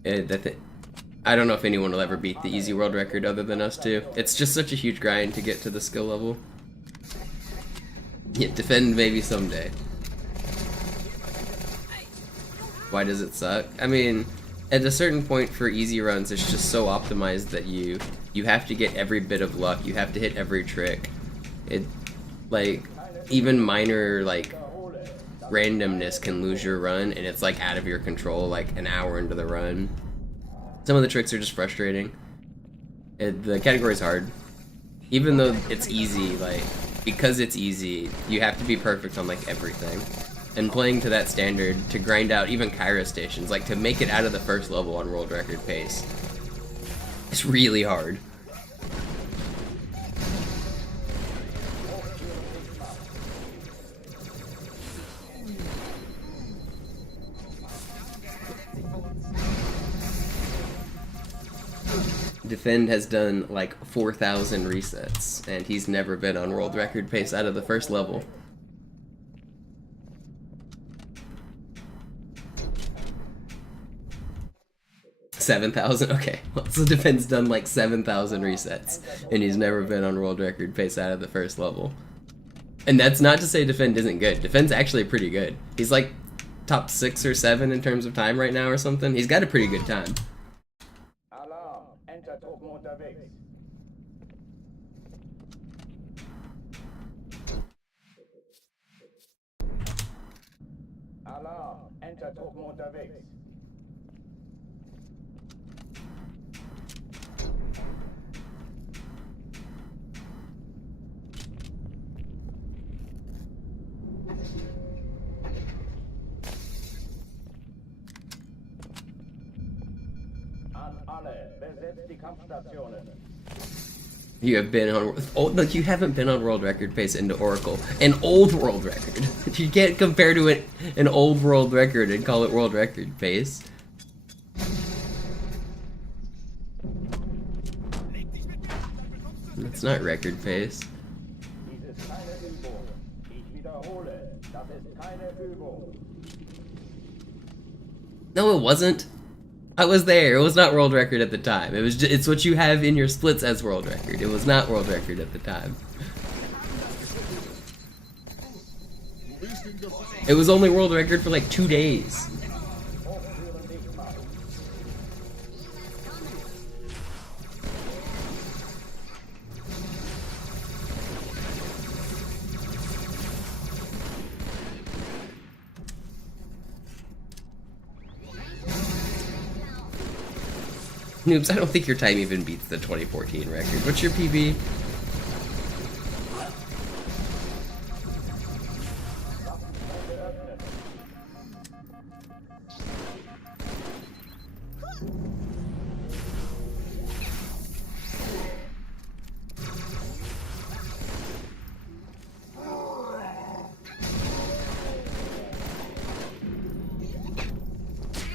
I don't know if anyone will ever beat the easy world record other than us two. It's just such a huge grind to get to the skill level. Yeah, defend maybe someday. Why does it suck? I mean, at a certain point for easy runs, it's just so optimized that you have to get every bit of luck. You have to hit every trick. It, like, even minor, like, randomness can lose your run, and it's, like, out of your control, like, an hour into the run. Some of the tricks are just frustrating. The category's hard. Even though it's easy, like, because it's easy, you have to be perfect on, like, everything. And playing to that standard, to grind out even Kyra stations, like, to make it out of the first level on world record pace, it's really hard. Defend has done like 4,000 resets, and he's never been on world record pace out of the first level. $7,000? Okay, well, so Defend's done like 7,000 resets, and he's never been on world record pace out of the first level. And that's not to say Defend isn't good. Defend's actually pretty good. He's like top 6 or 7 in terms of time right now or something. He's got a pretty good time. Alarm, Entertruppen unterwegs. An alle, besetzt die Kampfstationen. You have been on. Oh, look, you haven't been on world record pace into Oracle. An old world record. You can't compare to it an old world record and call it world record pace. It's not record pace. No, it wasn't. I was there. It was not world record at the time. It was. It's what you have in your splits as world record. It was not world record at the time. It was only world record for like 2 days. Noobs, I don't think your time even beats the 2014 record. What's your PB?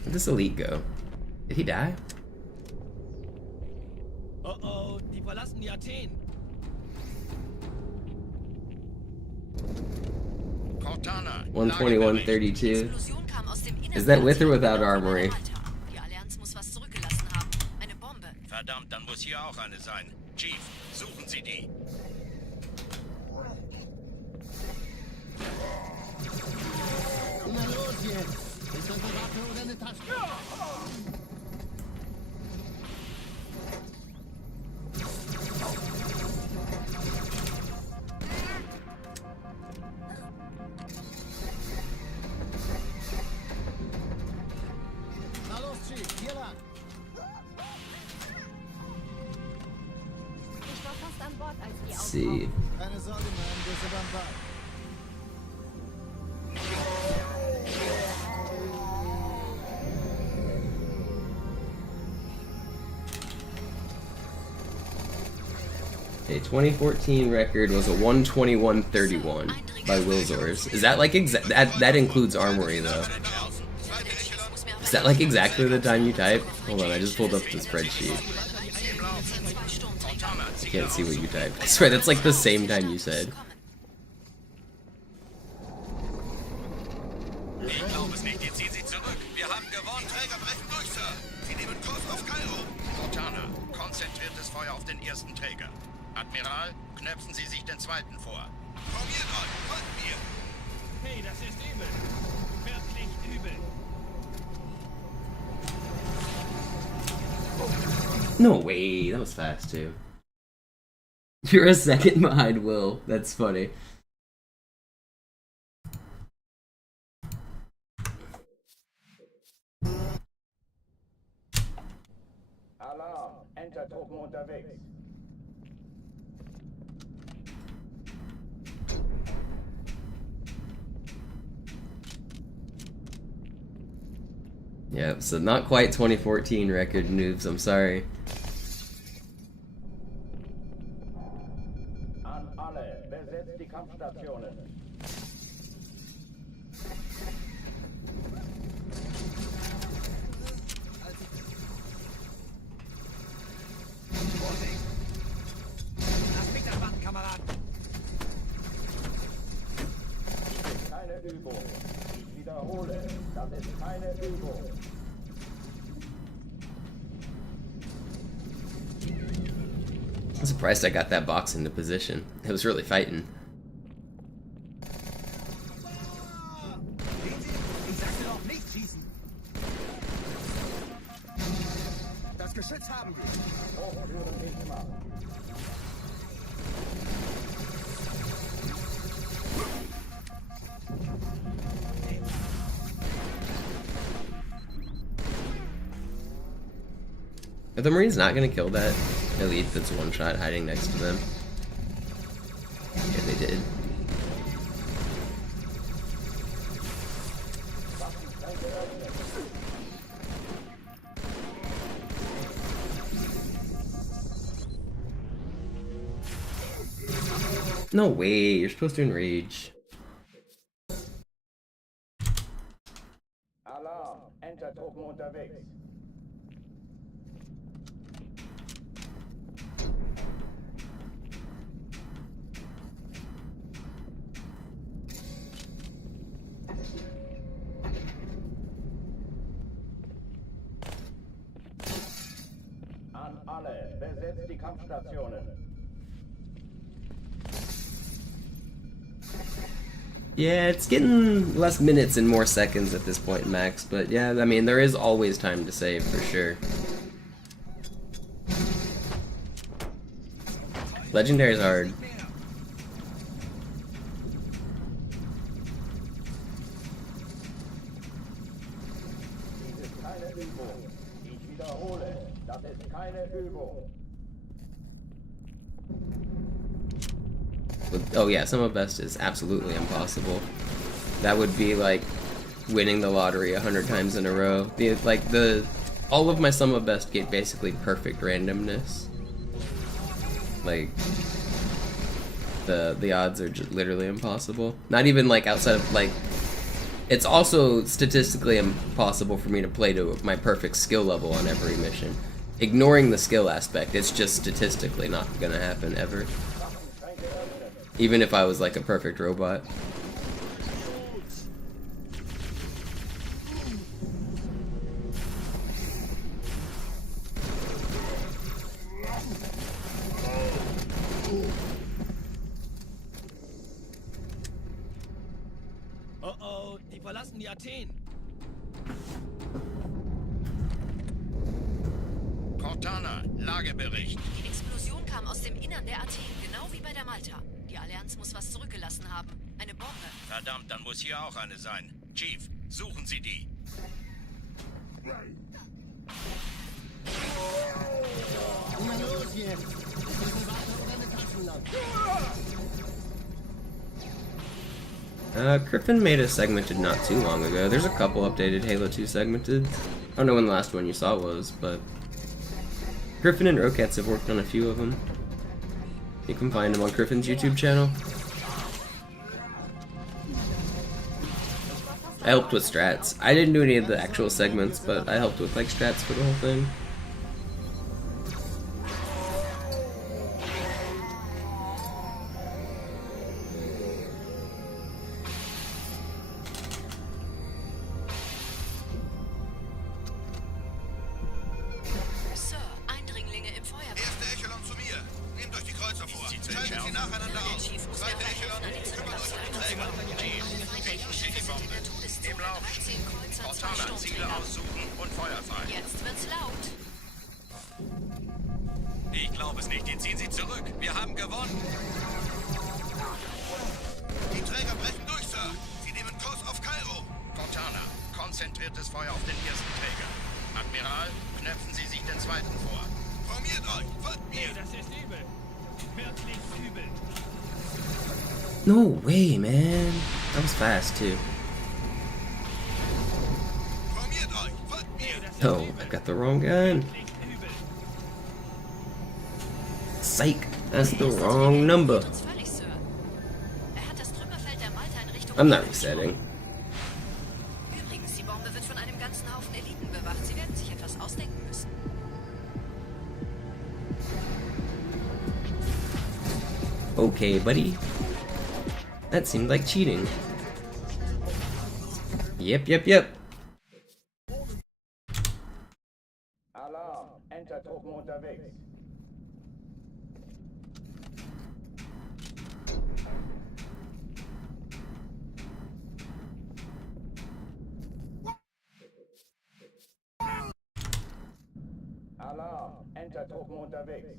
Where'd this elite go? Did he die? Oh, die verlassen die Athen. Cortana. 121.32. Is that with or without armory? Die Allianz muss was zurückgelassen haben. Eine Bombe. Verdammt, dann muss hier auch eine sein. Chief, suchen Sie die. Na los jetzt! Ist das eine Waffe oder eine Tasche? Let's see. Keine Sorge, Mann, wir sind am Ball. Okay, 2014 record was a 121.31 by Wilzors. Is that like that includes Armory though? Is that like exactly the time you typed? Hold on, I just pulled up the spreadsheet. Can't see what you typed. I swear that's like the same time you said. Ich glaube es nicht, jetzt ziehen Sie zurück. Wir haben gewonnen. Träger brechen durch, Sir. Sie nehmen Kurs auf Kairo. Cortana, konzentriertes Feuer auf den ersten Träger. Admiral, knöpfen Sie sich den zweiten vor. Formiert euch, folgt mir. Hey, das ist übel. Wirklich übel. No way, that was fast too. You're a second behind Will. That's funny. Alarm, Entertruppen unterwegs. Yep, so not quite 2014 record noobs, I'm sorry. An alle, besetzt die Kampfstationen. Lass mich das machen, Kameraden. Keine Übung. Ich wiederhole, das ist keine Übung. I'm surprised I got that box into position. It was really fighting. Ich sagte doch nicht schießen. Das Geschütz haben wir. Hochführen nicht machen. Are the Marines not gonna kill that elite that's one shot hiding next to them? Yeah, they did. No way, you're supposed to enrage. Alarm, Entertruppen unterwegs. An alle, besetzt die Kampfstationen. Yeah, it's getting less minutes and more seconds at this point, Max, but yeah, I mean, there is always time to save, for sure. Legendary is hard. Dies ist keine Übung. Ich wiederhole, das ist keine Übung. Oh yeah, Sum of Best is absolutely impossible. That would be like winning the lottery 100 times in a row. All of my Sum of Best get basically perfect randomness. Like the odds are just literally impossible. Not even like outside of like. It's also statistically impossible for me to play to my perfect skill level on every mission. Ignoring the skill aspect, it's just statistically not gonna happen ever. Even if I was like a perfect robot. Oh oh, die verlassen die Athen. Cortana, Lagebericht. Die Explosion kam aus dem Innern der Athen, genau wie bei der Malta. Die Allianz muss was zurückgelassen haben. Eine Bombe. Verdammt, dann muss hier auch eine sein. Chief, suchen Sie die. Na los jetzt. Wir müssen weiter oder eine Taschenlampe. Griffin made a segmented not too long ago. There's a couple updated Halo 2 segmented. I don't know when the last one you saw was, but Griffin and Rocats have worked on a few of them. You can find them on Griffin's YouTube channel. I helped with strats. I didn't do any of the actual segments, but I helped with like strats for the whole thing. Jetzt wird's laut. Ich glaube es nicht. Die ziehen sie zurück. Wir haben gewonnen. Die Träger brechen durch, Sir. Sie nehmen Kurs auf Kairo. Cortana, konzentriertes Feuer auf den ersten Träger. Admiral, knöpfen Sie sich den zweiten vor. Formiert euch. Folgt mir. Das ist übel. Wirklich übel. No way, man. That was fast too. Oh, I got the wrong gun. Psych, that's the wrong number. I'm not resetting. Übrigens, die Bombe wird von einem ganzen Haufen Eliten bewacht. Sie werden sich etwas ausdenken müssen. Okay, buddy. That seemed like cheating. Yep. Alarm, Entertruppen unterwegs. Alarm, Entertruppen unterwegs.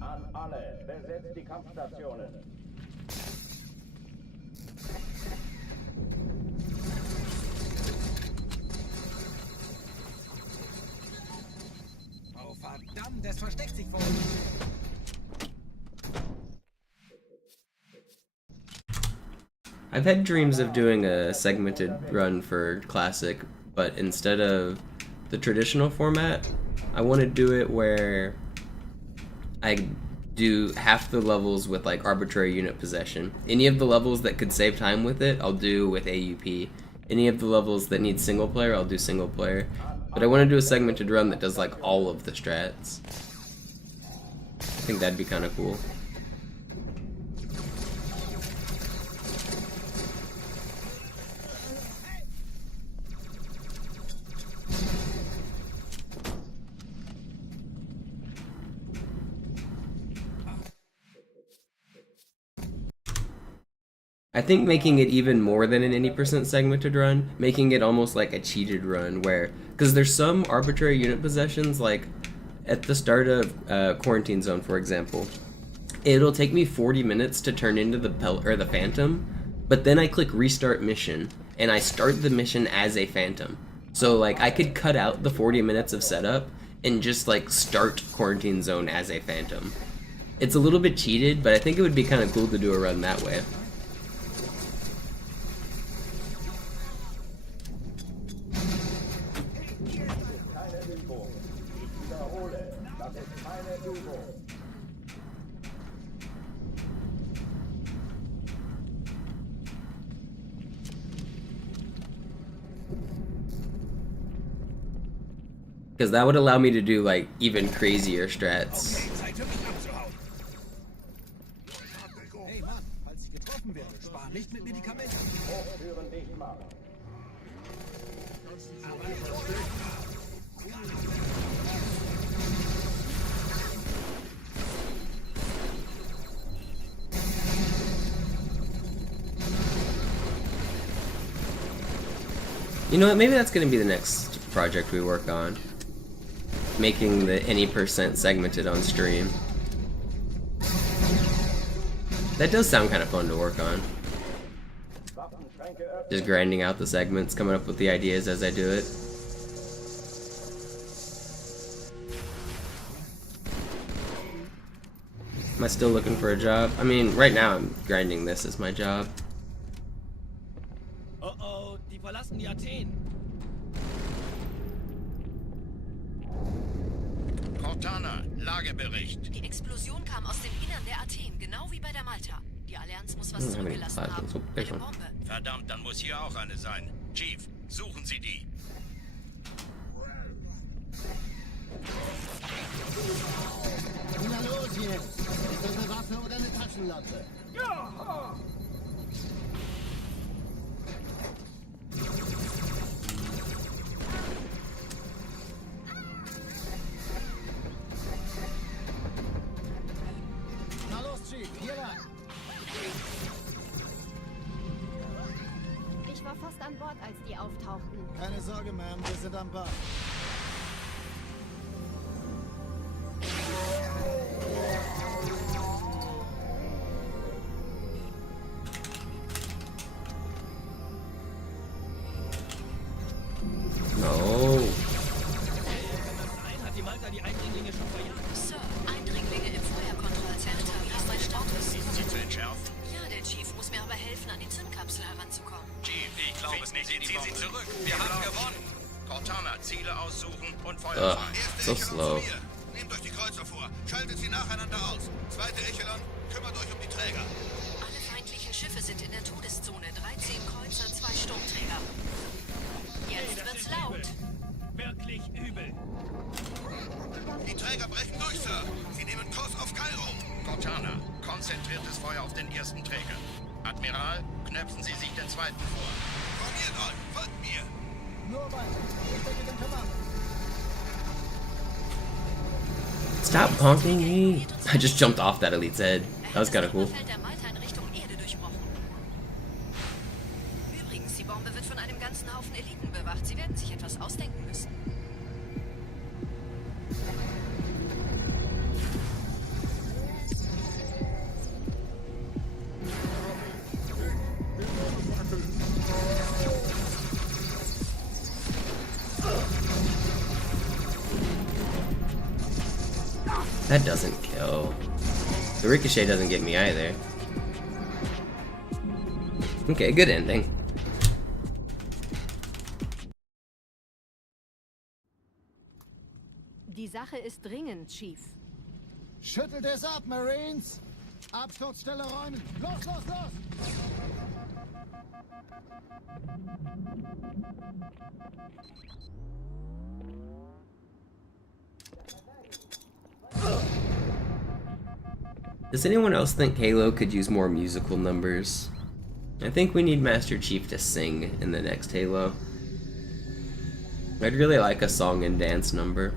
An alle, besetzt die Kampfstationen. Oh verdammt, es versteckt sich vor uns. I've had dreams of doing a segmented run for Classic, but instead of the traditional format, I want to do it where I do half the levels with like arbitrary unit possession. Any of the levels that could save time with it, I'll do with AUP. Any of the levels that need single player, I'll do single player. But I want to do a segmented run that does like all of the strats. I think that'd be kind of cool. I think making it even more than an 80% segmented run, making it almost like a cheated run where, because there's some arbitrary unit possessions, like at the start of Quarantine Zone, for example, it'll take me 40 minutes to turn into the Phantom, but then I click restart mission, and I start the mission as a Phantom. So like I could cut out the 40 minutes of setup and just like start Quarantine Zone as a Phantom. It's a little bit cheated, but I think it would be kind of cool to do a run that way. Because that would allow me to do like even crazier strats. Hey Mann, falls ich getroffen werde, spar nicht mit Medikamenten. Hochtüren dicht machen. You know what, maybe that's going to be the next project we work on. Making the any % segmented on stream. That does sound kind of fun to work on. Just grinding out the segments, coming up with the ideas as I do it. Am I still looking for a job? I mean, right now I'm grinding this as my job. Oh, die verlassen die Athen. Cortana, Lagebericht. Die Explosion kam aus dem Innern der Athen, genau wie bei der Malta. Die Allianz muss was zurückgelassen haben. Eine Bombe. Verdammt, dann muss hier auch eine sein. Chief, suchen Sie die. Na los jetzt! Ist das eine Waffe oder eine Taschenlampe? Ja! Na los, Chief, hier lang. Ich war fast an Bord, als die auftauchten. Keine Sorge, Ma'am, wir sind am Bad. No. Hat die Malta die Eindringlinge schon verjagt? Sir, Eindringlinge im Feuerkontrollcenter. Wie ist mein Status? Sind Sie zu entschärfen? Ja, der Chief muss mir aber helfen, an die Zündkapsel heranzukommen. Chief, ich glaube es nicht. Ziehen Sie zurück. Wir haben gewonnen. Cortana, Ziele aussuchen und Feuer Ugh, fahren. so slow. Nehmt euch die Kreuzer vor. Schaltet sie nacheinander aus. Zweite Echelon, kümmert euch um die Träger. Alle feindlichen Schiffe sind in der Todeszone. 13 Kreuzer, 2 Sturmträger. Jetzt wird's laut. Wirklich übel. Die Träger brechen durch, Sir. Sie nehmen Kurs auf Kairo. Cortana, konzentriertes Feuer auf den ersten Träger. Admiral, knöpfen Sie sich den zweiten vor. Formiert euch, folgt mir. Nur weiter. Ich denke den Kommando. Stop honking me. I just jumped off that elite's head. That was kind of cool. Fällt der Malta in Richtung Erde durchbrochen. Übrigens, die Bombe wird von einem ganzen Haufen Eliten bewacht. Sie werden sich etwas ausdenken müssen. That doesn't kill. The ricochet doesn't get me either. Okay, good ending. Die Sache ist dringend, Chief. Schüttelt es ab, Marines! Absturzstelle räumen! Los, los, los! Does anyone else think Halo could use more musical numbers? I think we need Master Chief to sing in the next Halo. I'd really like a song and dance number.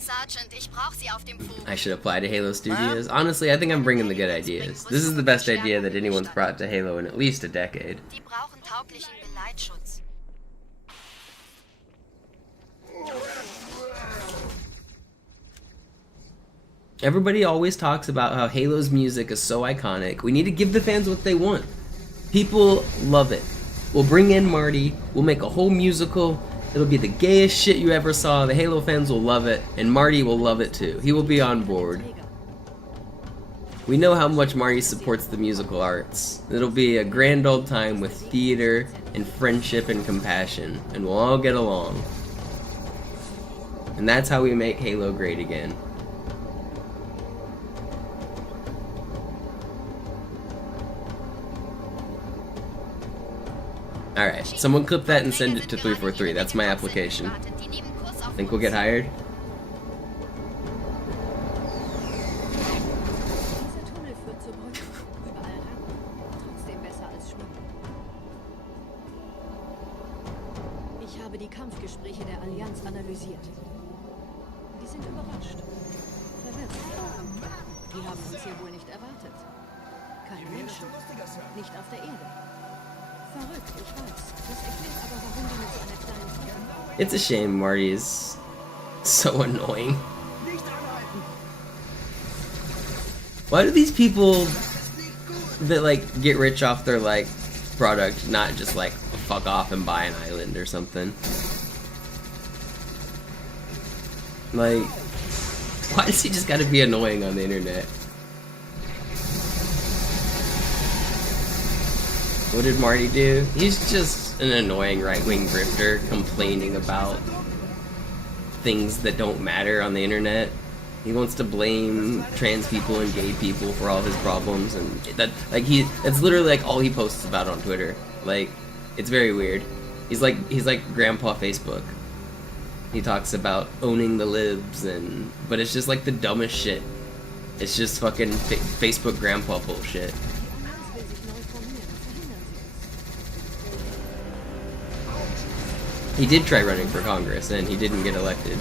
Sergeant, ich brauche Sie auf dem Forum. I should apply to Halo Studios. Honestly, I think I'm bringing the good ideas. This is the best idea that anyone's brought to Halo in at least a decade. Die brauchen tauglichen Geleitschutz. Everybody always talks about how Halo's music is so iconic. We need to give the fans what they want. People love it. We'll bring in Marty, we'll make a whole musical, it'll be the gayest shit you ever saw, the Halo fans will love it, and Marty will love it too. He will be on board. We know how much Marty supports the musical arts. It'll be a grand old time with theater and friendship and compassion, and we'll all get along. And that's how we make Halo great again. Alright, someone clip that and send it to 343. That's my application. Think we'll get hired? Dieser Tunnel führt zur Brücke. Überall ran. Trotzdem besser als schwimmen. Ich habe die Kampfgespräche der Allianz analysiert. uns hier wohl nicht erwartet. Keine Menschen. Nicht auf der Erde. Verrückt, ich weiß. Das erklärt aber, warum die mit so einer kleinen Flotte... It's a shame Marty is so annoying. Why do these people that like get rich off their like product not just like fuck off and buy an island or something? Like, why does he just gotta be annoying on the internet? What did Marty do? He's just an annoying right-wing grifter complaining about things that don't matter on the internet. He wants to blame trans people and gay people for all his problems, and that's literally like all he posts about on Twitter. Like, it's very weird. He's like Grandpa Facebook. He talks about owning the libs, but it's just like the dumbest shit. It's just fucking Facebook Grandpa bullshit. He did try running for Congress, and he didn't get elected.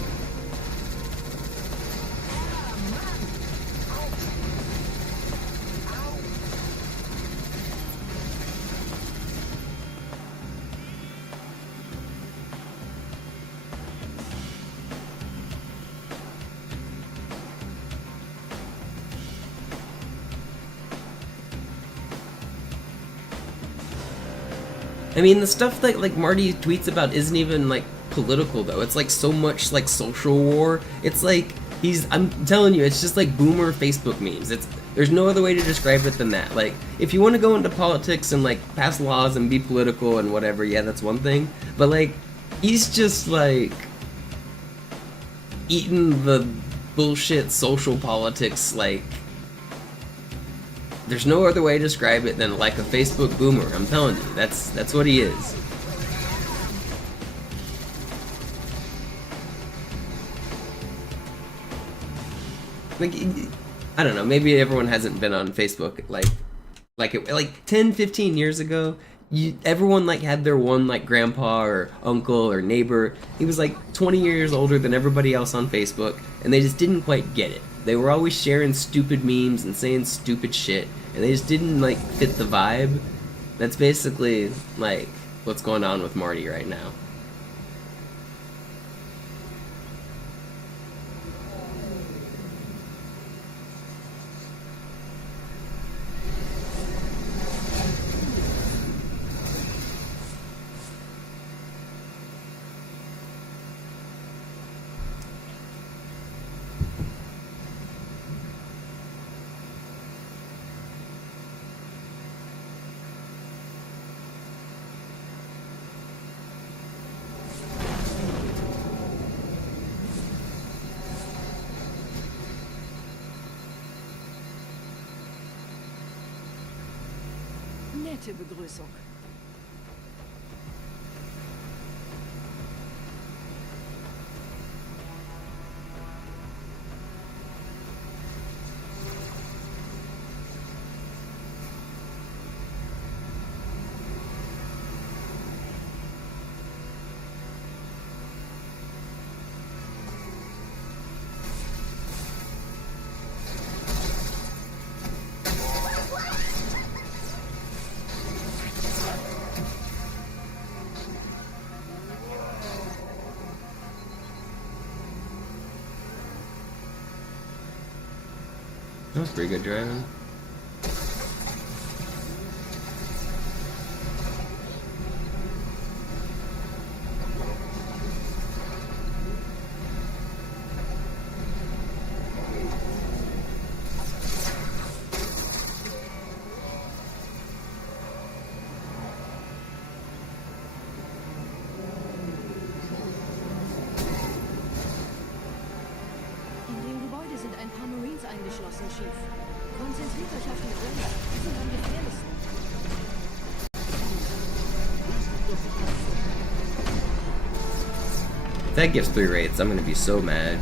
I mean, the stuff that like Marty tweets about isn't even like political though. It's like so much like social war. It's like I'm telling you, it's just like boomer Facebook memes. There's no other way to describe it than that. Like, if you want to go into politics and like pass laws and be political and whatever, yeah, that's one thing. But like, he's just like eating the bullshit social politics. Like, there's no other way to describe it than like a Facebook boomer. I'm telling you, that's what he is. Like, I don't know, maybe everyone hasn't been on Facebook like 10, 15 years ago. Everyone like had their one like grandpa or uncle or neighbor. He was like 20 years older than everybody else on Facebook, and they just didn't quite get it. They were always sharing stupid memes and saying stupid shit, and they just didn't like fit the vibe. That's basically like what's going on with Marty right now. Nette Begrüßung. That was pretty good driving. Eingeschlossen, Chief. Konzentriert euch auf die Brenner. Die sind am gefährlichsten. If that gives 3 rates, I'm gonna be so mad.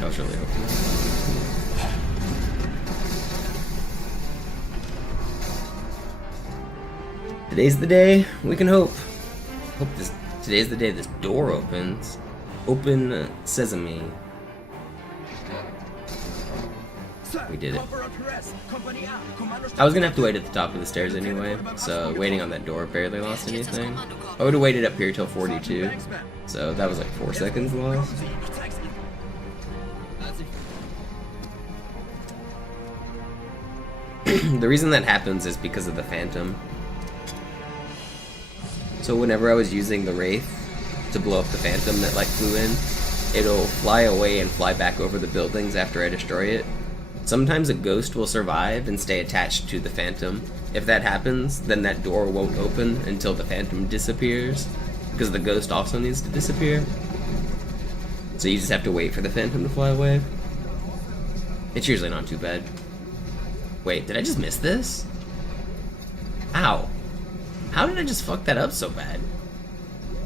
I was really hoping. Today's the day. We can hope. Today's the day this door opens. Open sesame. We did it. I was gonna have to wait at the top of the stairs anyway, so waiting on that door barely lost anything. I would have waited up here till 42, so that was like 4 seconds lost. The reason that happens is because of the Phantom. So whenever I was using the Wraith to blow up the Phantom that like flew in, it'll fly away and fly back over the buildings after I destroy it. Sometimes a ghost will survive and stay attached to the Phantom. If that happens, then that door won't open until the Phantom disappears, because the ghost also needs to disappear. So you just have to wait for the Phantom to fly away. It's usually not too bad. Wait, did I just miss this? Ow. How did I just fuck that up so bad?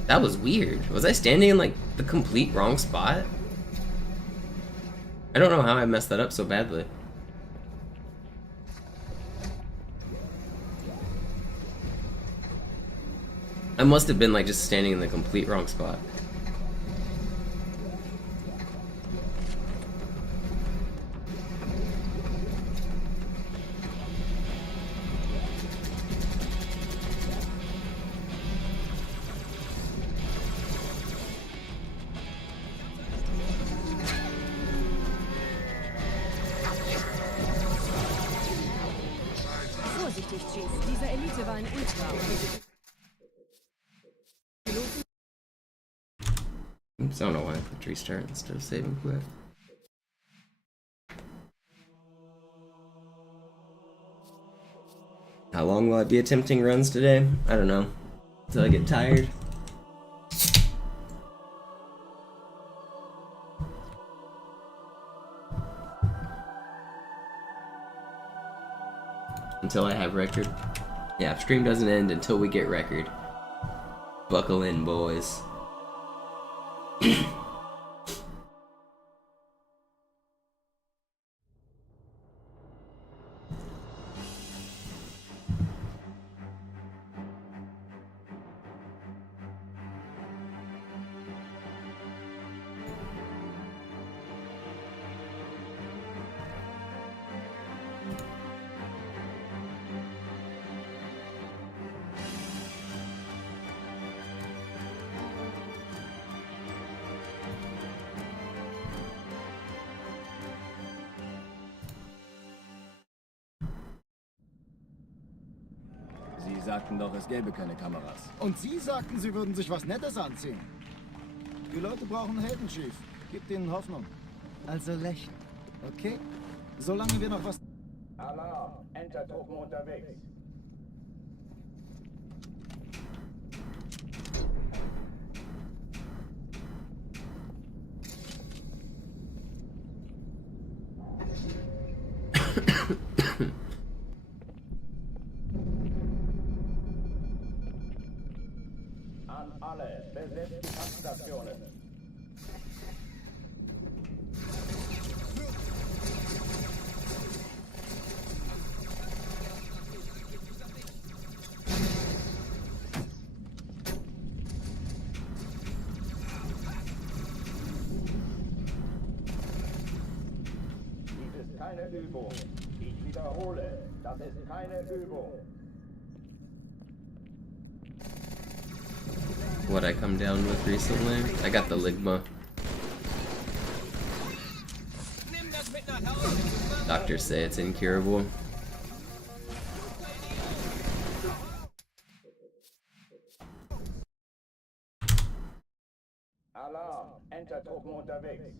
That was weird. Was I standing in like the complete wrong spot? I don't know how I messed that up so badly. I must have been like just standing in the complete wrong spot. Vorsichtig, Chief. Diese Elite war ein Ultra. Oops, I don't know why I clicked restart instead of saving quick. How long will I be attempting runs today? I don't know. Until I get tired. Until I have record. Yeah, stream doesn't end until we get record. Buckle in, boys. Sie sagten doch, es gäbe keine Kameras. Und Sie sagten, Sie würden sich was Nettes anziehen. Die Leute brauchen Helden, Chief. Gibt ihnen Hoffnung. Also lächeln, okay? Solange wir noch was... Alarm! Entertruppen unterwegs. An alle, besetzt die Kampfstationen. Dies ist keine Übung. Ich wiederhole, das ist keine Übung. What I come down with recently? I got the Ligma. Doctors say it's incurable. Alarm! Entertruppen unterwegs.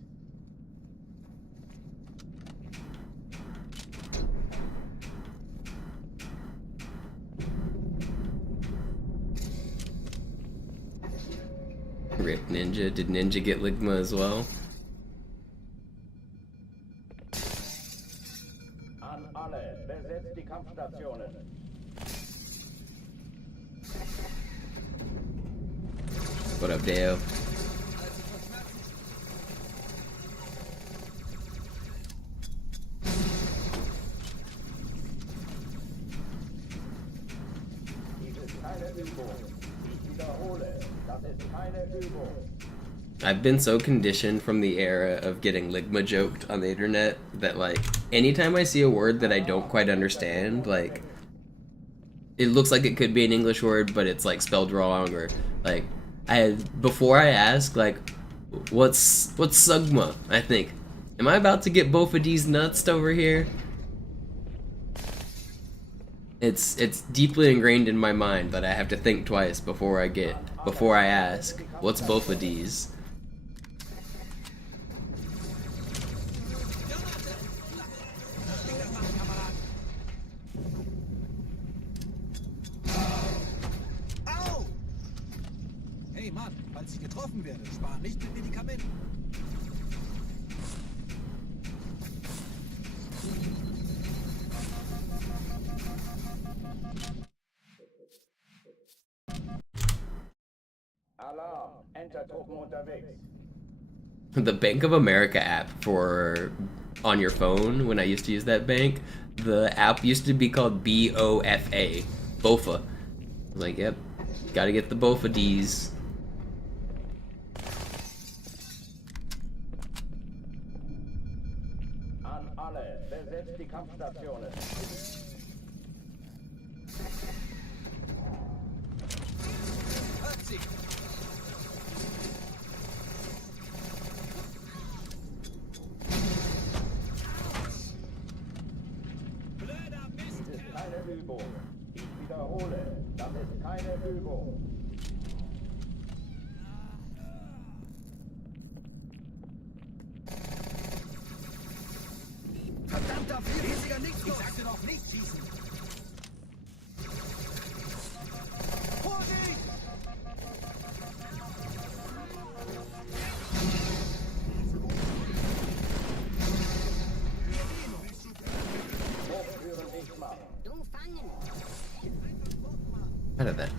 Rip Ninja. Did Ninja get Ligma as well? An alle, besetzt die Kampfstationen. What up, Dale? I've been so conditioned from the era of getting Ligma joked on the internet that, like, anytime I see a word that I don't quite understand, like, it looks like it could be an English word, but it's, like, spelled wrong, or, like, before I ask, like, what's Sugma, I think, am I about to get both of these nuts over here? It's deeply ingrained in my mind that I have to think twice before I ask, what's both of these? Hey Mann, falls ich getroffen werde, spar nicht mit Medikamenten. Alarm, Enter-Truppen unterwegs. The Bank of America app for on your phone, when I used to use that bank, the app used to be called BOFA, BOFA. I was like, yep, gotta get the BOFA Ds. An alle, besetzt die Kampfstationen. Das ist keine Übung. Ich wiederhole, das ist keine Übung. Verdammter riesiger Nichts! Ich sagte doch nicht schießen! Vorsicht! Out of that.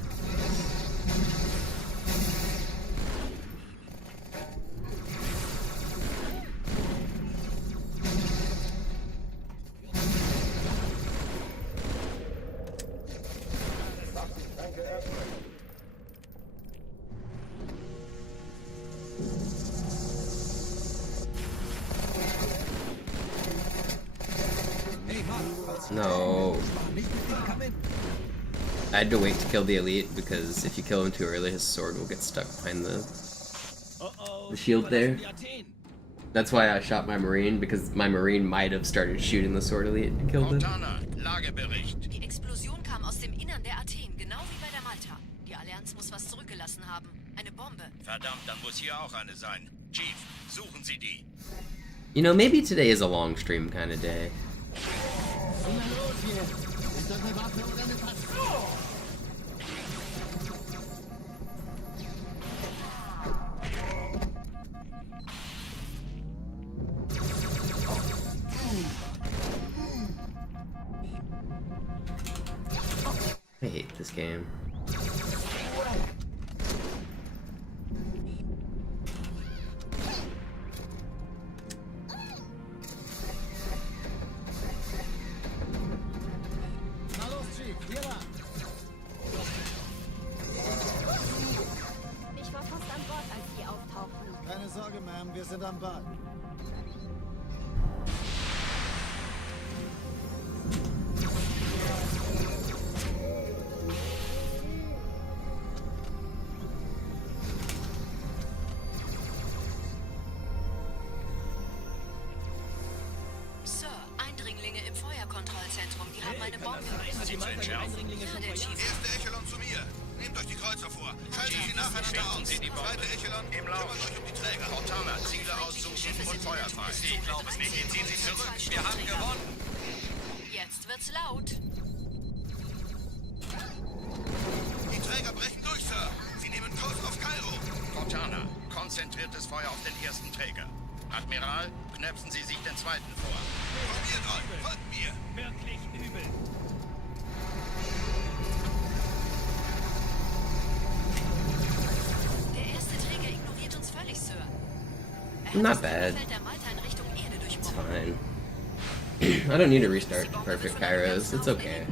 No. I had to wait to kill the elite because if you kill him too early, his sword will get stuck behind the shield there. That's why I shot my Marine, because my Marine might have started shooting the sword elite and killed him. Lagebericht. Die Explosion kam aus dem Innern der Athen, genau wie bei der Malta. Die Allianz muss was zurückgelassen haben. Eine Bombe. Verdammt, dann muss hier auch eine sein. Chief, suchen Sie die. You know, maybe today is a long stream kind of day. I hate this game. Ich war fast an Bord, als die auftauchten. Keine Sorge, Ma'am, wir sind am Bad. Sir, Eindringlinge im Feuerkontrollzentrum. Die haben eine Bombe. Sie zu entschärfen. Der Chief. Erste Echelon zu mir. Nehmt euch die Kreuzer vor. Schaltet sie nacheinander aus. Zweite Echelon, kümmert euch um die Träger. Cortana, Ziele aussuchen und Feuer frei. Ich glaube es nicht. Jetzt ziehen Sie zurück. Wir haben gewonnen. Jetzt wird's laut. Die Träger brechen durch, Sir. Sie nehmen Kurs auf Kairo. Cortana, konzentriertes Feuer auf den ersten Träger. Admiral, knöpfen Sie sich den zweiten vor. Probiert euch. Folgt mir. Wirklich übel. Der erste Träger ignoriert uns völlig, Sir. Not bad. It's fine. I don't need to restart perfect Kairos. It's okay.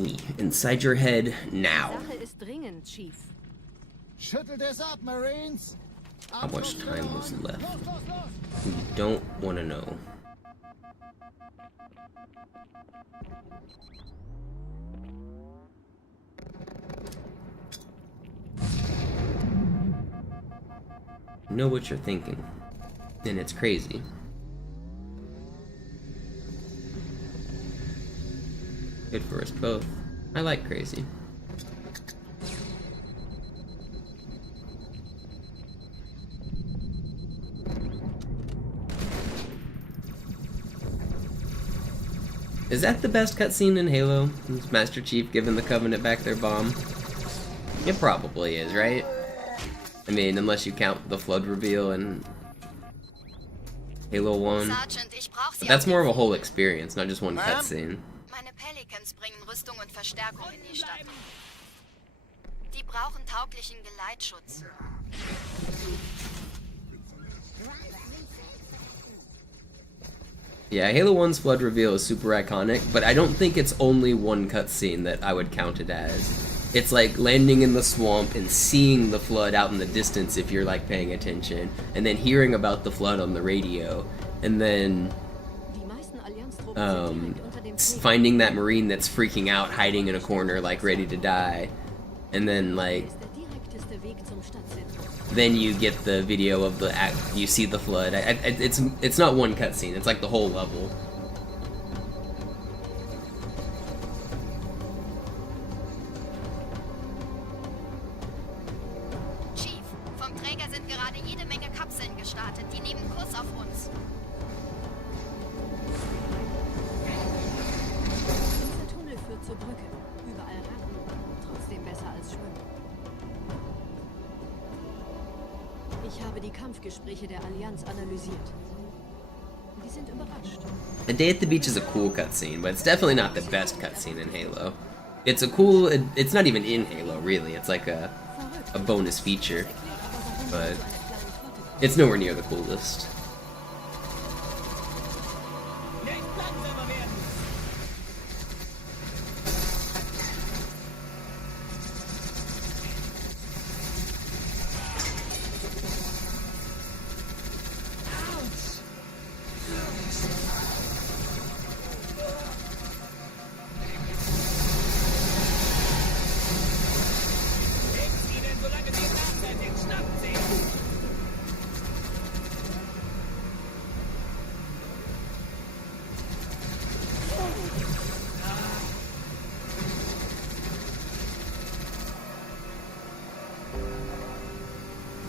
me inside your head now. Sache ist dringend, Chief. Schüttelt es ab, Marines! How much time was left? We don't want to know. Know what you're thinking, and it's crazy. Good for us both. I like crazy. Is that the best cutscene in Halo? Is Master Chief giving the Covenant back their bomb? It probably is, right? I mean, unless you count the flood reveal in Halo 1. But that's more of a whole experience, not just one cutscene. Meine Pelicans bringen Rüstung und Verstärkung in die Stadt. Die brauchen tauglichen Geleitschutz. Yeah, Halo 1's flood reveal is super iconic, but I don't think it's only one cutscene that I would count it as. It's like landing in the swamp and seeing the flood out in the distance if you're like paying attention, and then hearing about the flood on the radio, and then finding that Marine that's freaking out, hiding in a corner, like ready to die, and then like then you get the video of the you see the flood. It's not one cutscene. It's like the whole level. Chief, vom Träger sind gerade jede Menge Kapseln gestartet. Die nehmen Kurs auf uns. Dieser Tunnel führt zur Brücke. Überall Ratten. Trotzdem besser als Schwimmen. Ich habe die Kampfgespräche der Allianz analysiert. Die sind überrascht. The Day at the Beach is a cool cutscene, but it's definitely not the best cutscene in Halo. It's a cool, it's not even in Halo, really. It's like a bonus feature, but it's nowhere near the coolest.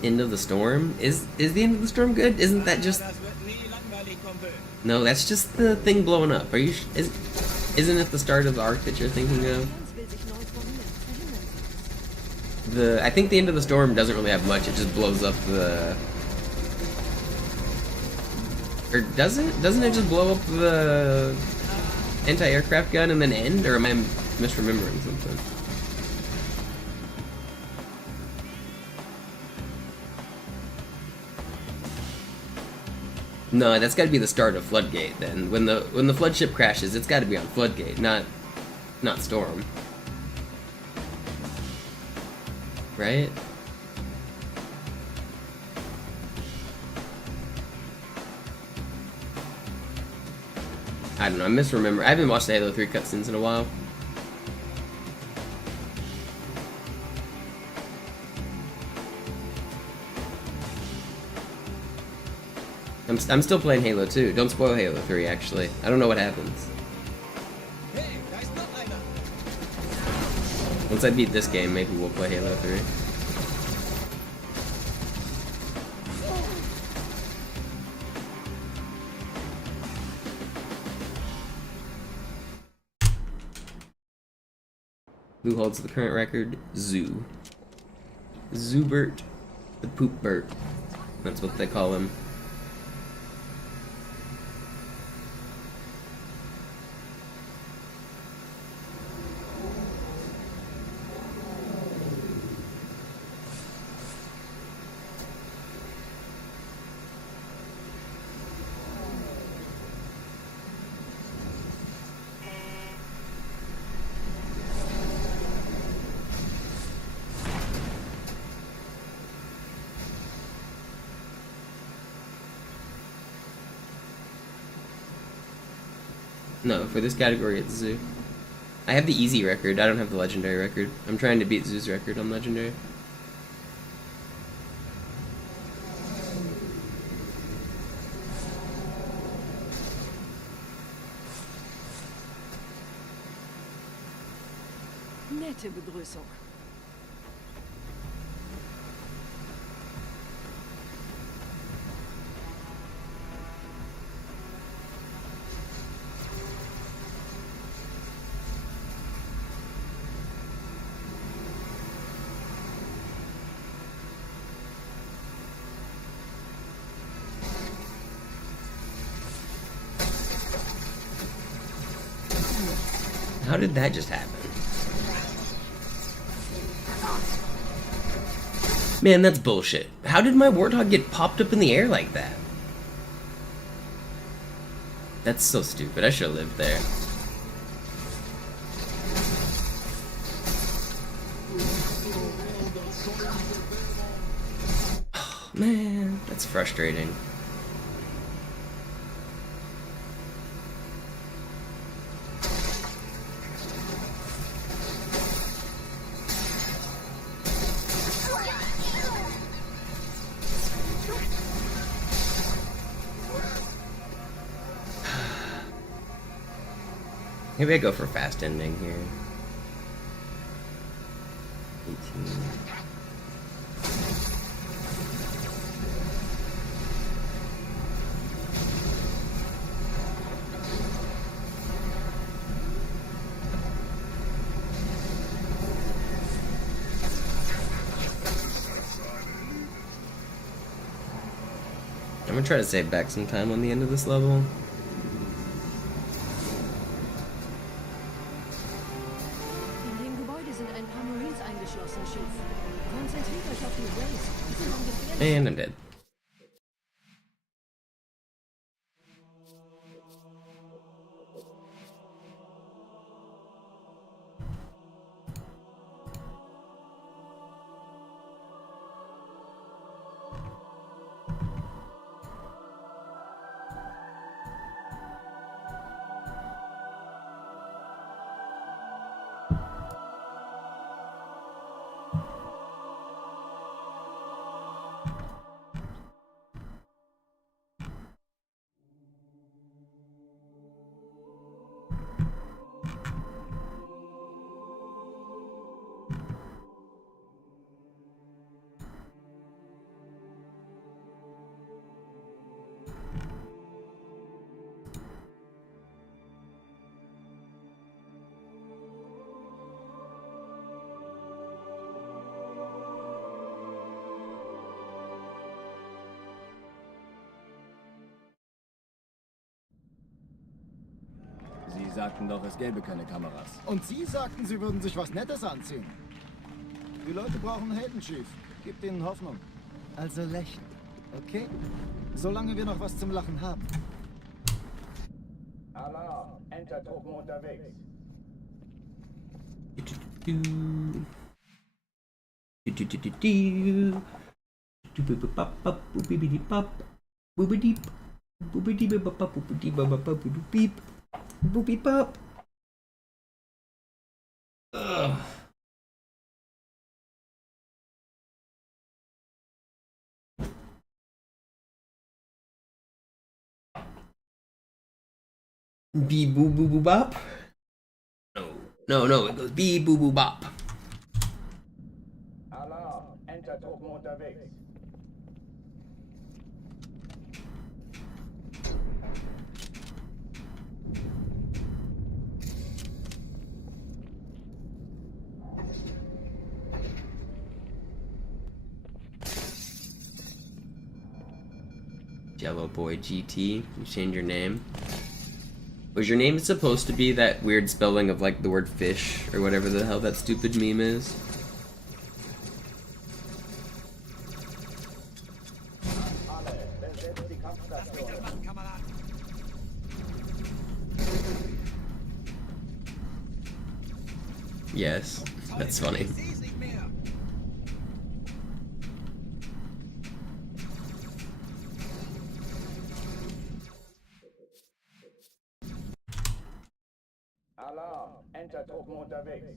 End of the Storm? Is the End of the Storm good? Isn't that just... No, that's just the thing blowing up. Are you... Isn't it the start of the arc that you're thinking of? I think the End of the Storm doesn't really have much. It just blows up the... Or does it? Doesn't it just blow up the anti-aircraft gun and then end? Or am I misremembering something? No, that's got to be the start of Floodgate. Then, when the flood ship crashes, it's got to be on Floodgate, not Storm, right? I don't know. I misremember. I haven't watched the Halo 3 cutscenes in a while. I'm still playing Halo 2. Don't spoil Halo 3, actually. I don't know what happens. Once I beat this game, maybe we'll play Halo 3. Who holds the current record? Zoo. Zoobert the Poopbert. That's what they call him. No, for this category it's Zoo. I have the easy record, I don't have the legendary record. I'm trying to beat Zoo's record on legendary. Nette Begrüßung. How did that just happen? Man, that's bullshit. How did my warthog get popped up in the air like that? That's so stupid. I should have lived there. Oh, man, that's frustrating. Maybe I go for fast ending here. 18. I'm gonna try to save back some time on the end of this level. And I'm dead. Sie sagten doch, es gäbe keine Kameras. Und Sie sagten, Sie würden sich was Nettes anziehen. Die Leute brauchen Helden, Chief. Gebt ihnen Hoffnung. Also lächeln, okay? Solange wir noch was zum Lachen haben. Alarm! Entertruppen unterwegs. Boopy pop. Ugh. Bee boo boo boo bop. No, it goes bee boo boo bop. Alarm! Entertruppen unterwegs. Yellow Boy GT, you change your name. Was your name supposed to be that weird spelling of like the word fish or whatever the hell that stupid meme is? Yes, that's funny. Alarm! Enter-Truppen unterwegs.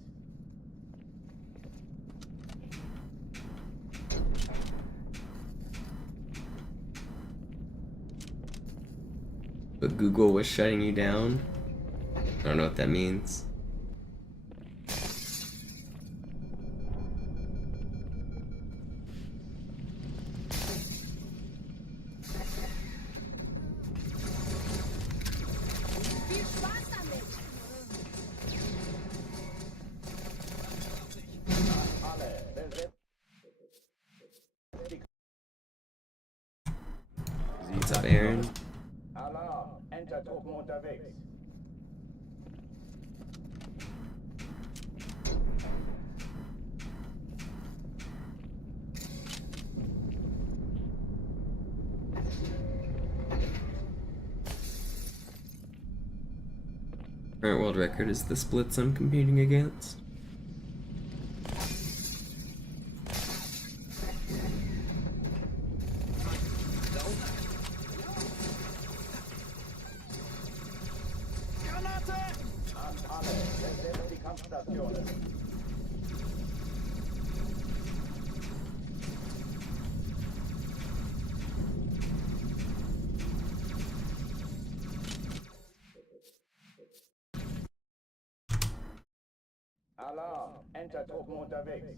But Google was shutting you down? I don't know what that means. What's up, Aaron? Alarm! Enter-Truppen unterwegs. Current world record is the splits I'm competing against. Alarm! Enter-Truppen unterwegs.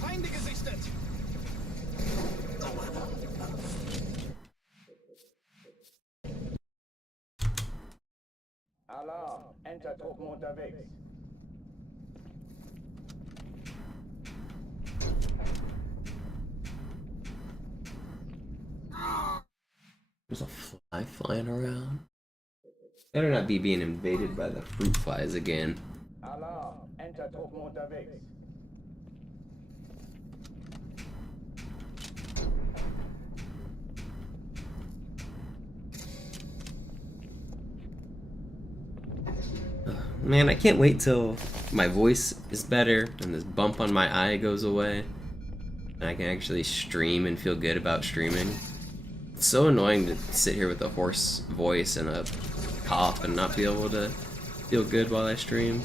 Feinde gesichtet! Alarm! Enter-Truppen unterwegs. There's a fly flying around. Better not be being invaded by the fruit flies again. Alarm! Enter-Truppen unterwegs. Man, I can't wait till my voice is better and this bump on my eye goes away and I can actually stream and feel good about streaming. It's so annoying to sit here with a hoarse voice and a cough and not be able to feel good while I stream.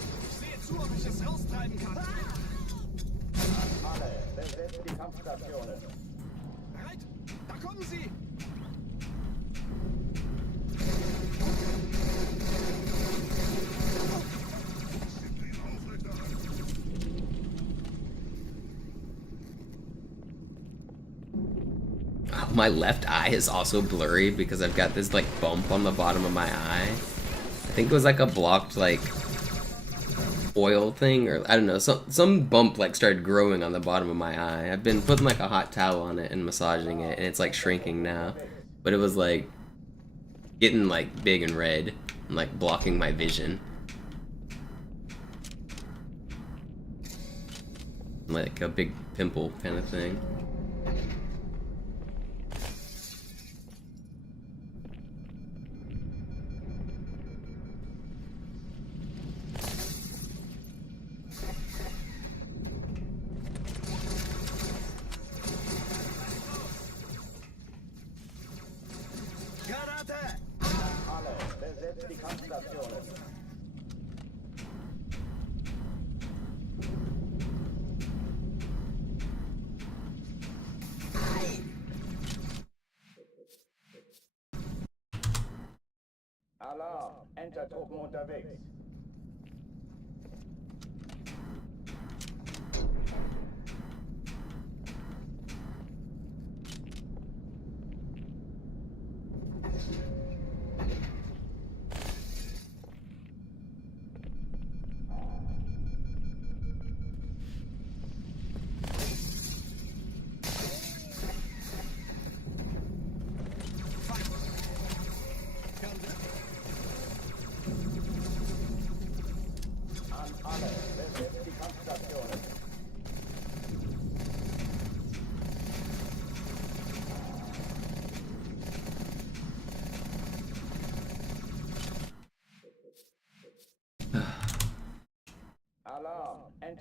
My left eye is also blurry because I've got this like bump on the bottom of my eye. I think it was like a blocked like oil thing, or I don't know, some bump like started growing on the bottom of my eye. I've been putting like a hot towel on it and massaging it and it's like shrinking now. But it was like getting like big and red and like blocking my vision. Like a big pimple kind of thing. Alarm! Enter-Truppen unterwegs.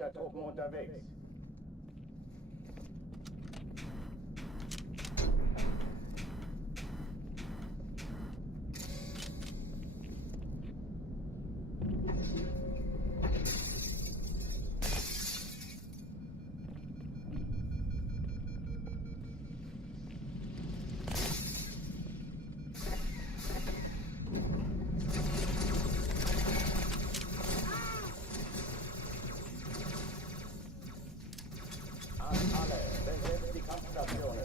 Enter-Truppen unterwegs. Alle, besetzt die Kampfstationen.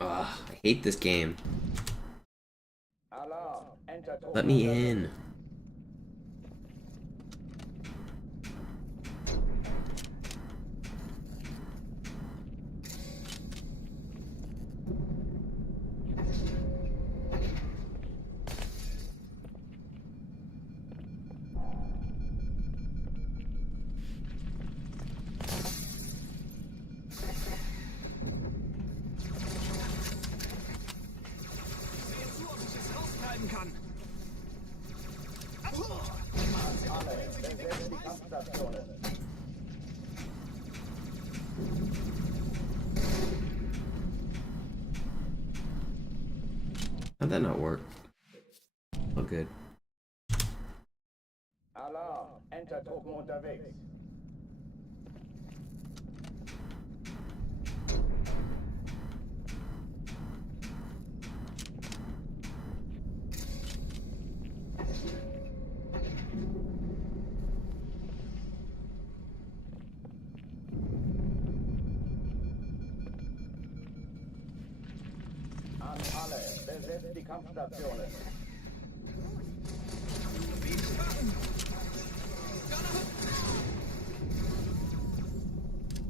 I hate this game. Alarm, Enter-Truppen. Let me in. Kann. Alle, besetzt die Kampfstationen. How'd that not work? Oh, good. Alarm, Enter-Truppen unterwegs. An alle, besetzt die Kampfstationen.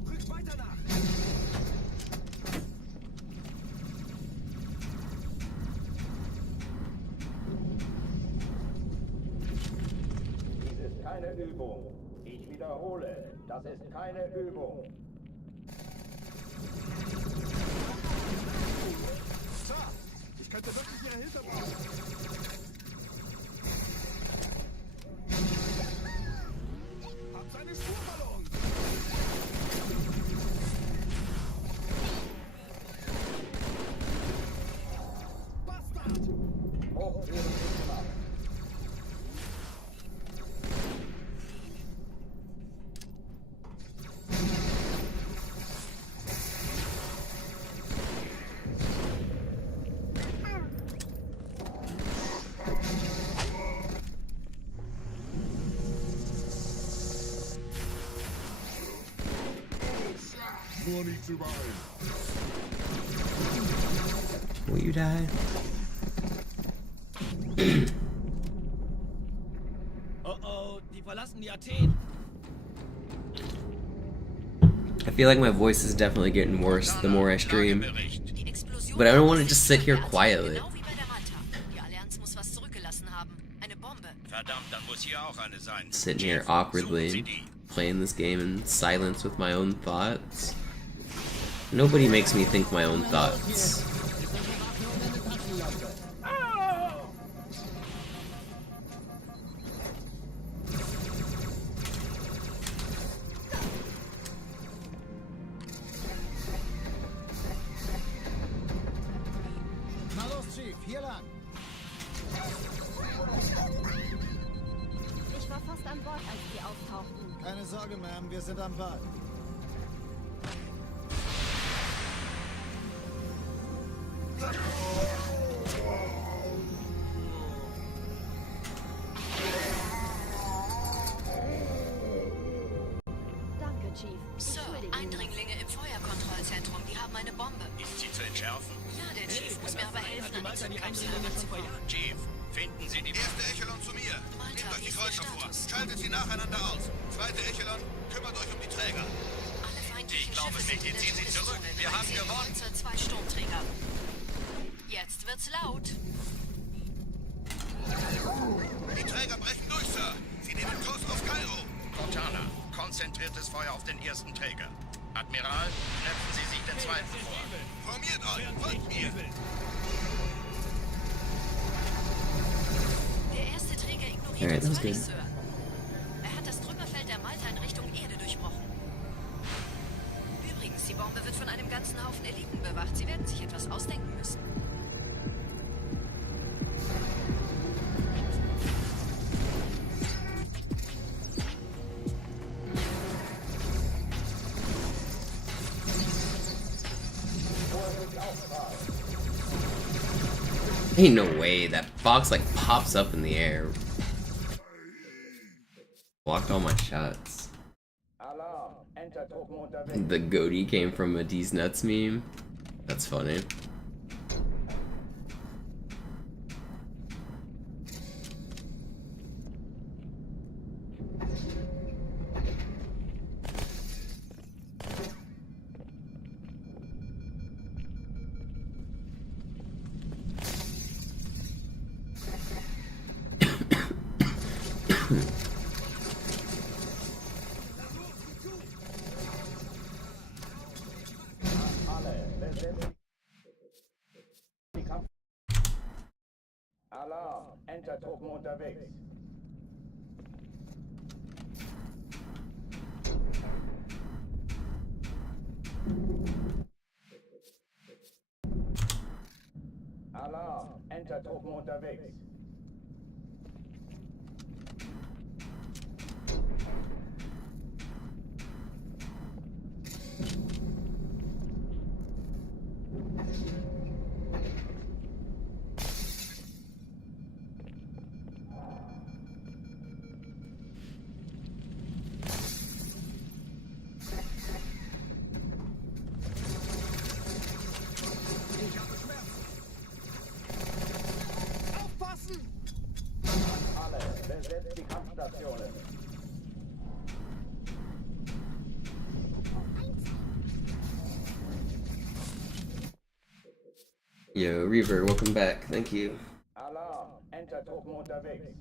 Rückt weiter nach. Dies ist keine Übung. Ich wiederhole, das ist keine Übung. Sir, ich könnte wirklich Ihre Hilfe brauchen. Hab seine Spur verloren. Bastard! Hochführen gemacht. Nur nichts überall. Will you die? Oh oh, die verlassen die Athen. I feel like my voice is definitely getting worse the more I stream. But I don't want to just sit here quietly. Verdammt, dann muss hier auch eine sein. Sitting here awkwardly, playing this game in silence with my own thoughts. Nobody makes me think my own thoughts. Na los, Chief, hier lang. Ich war fast an Bord, als die auftauchten. Keine Sorge, Ma'am, wir sind am Ball. Danke, Chief. Sir, Entschuldigung. Eindringlinge im Feuerkontrollzentrum, die haben eine Bombe. Ist sie zu entschärfen? Ja, der Chief muss mir aber helfen, an Malta den die Kampfserver Eindringlinge zu schon kommen. verjagt. Chief, finden Sie die... Erste Echelon zu mir. Malta, Nehmt euch wie die ist Kreuzer der vor. Status? Schaltet sie nacheinander aus. Zweite Echelon, kümmert euch um die Träger. Alle feindlichen Ich glaube Schiffe nicht, sind in jetzt der ziehen Sie zurück. Schutzzone. Wir haben gewonnen. 2 Sturmträger. Jetzt wird's laut. Die Träger brechen durch, Sir. Sie nehmen Kurs auf Kairo. Cortana, konzentriertes Feuer auf den ersten Träger. Admiral, treffen Sie sich den zweiten vor. Formiert euch, folgt mir. Der erste Träger ignoriert Alright, that uns was völlig, good. Sir. Er hat das Trümmerfeld der Malta in Richtung Erde durchbrochen. Übrigens, die Bombe wird von einem ganzen Haufen Eliten bewacht. Sie werden sich etwas ausdenken müssen. Ain't no way that box like pops up in the air. Blocked all my shots. The goatee came from a D's Nuts meme. That's funny. Alarm, Enter-Truppen unterwegs. Alarm, Enter-Truppen unterwegs. Besetzt die Kampfstationen. Yo, Reaver, welcome back. Thank you. Alarm, Enter-Truppen unterwegs.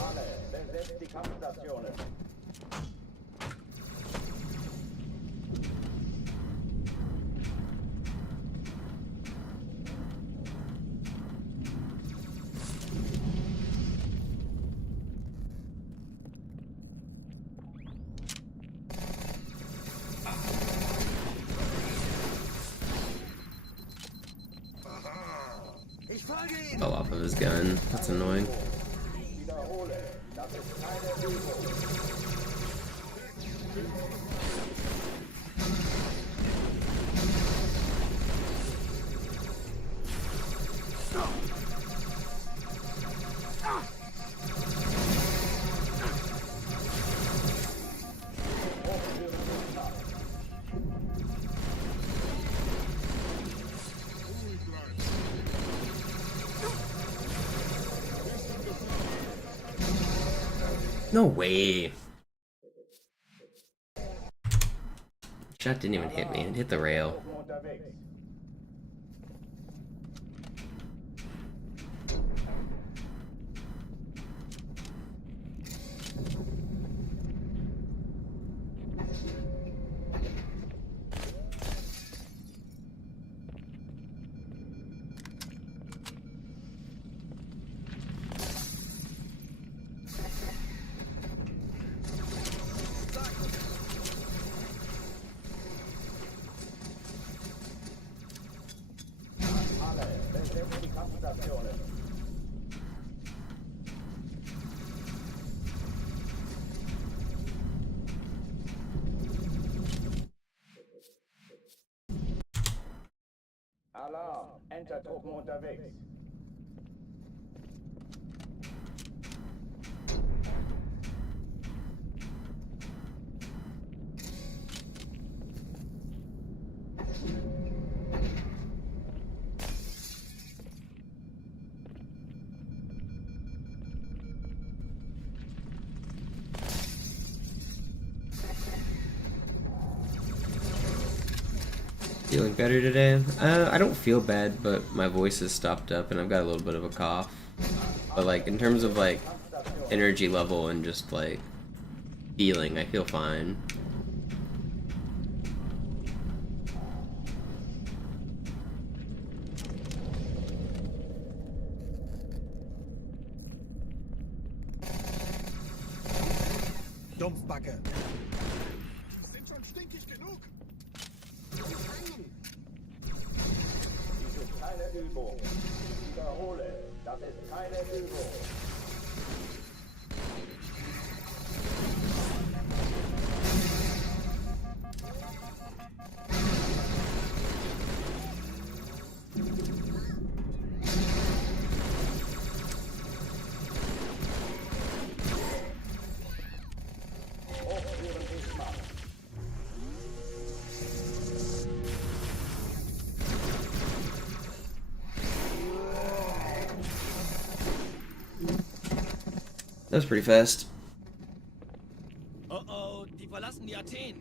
Alle, besetzt die Kampfstationen. Fell off of his gun. That's annoying. No way. Shot didn't even hit me. It hit the rail. Alarm, Enter-Truppen unterwegs. Feeling better today? I don't feel bad, but my voice is stopped up and I've got a little bit of a cough. But like in terms of like energy level and just like feeling, I feel fine. Dumpfbacke. Sind schon stinkig genug. Dies ist keine Übung. Ich wiederhole, das ist keine Übung. That was pretty fast. Oh oh, die verlassen die Athen.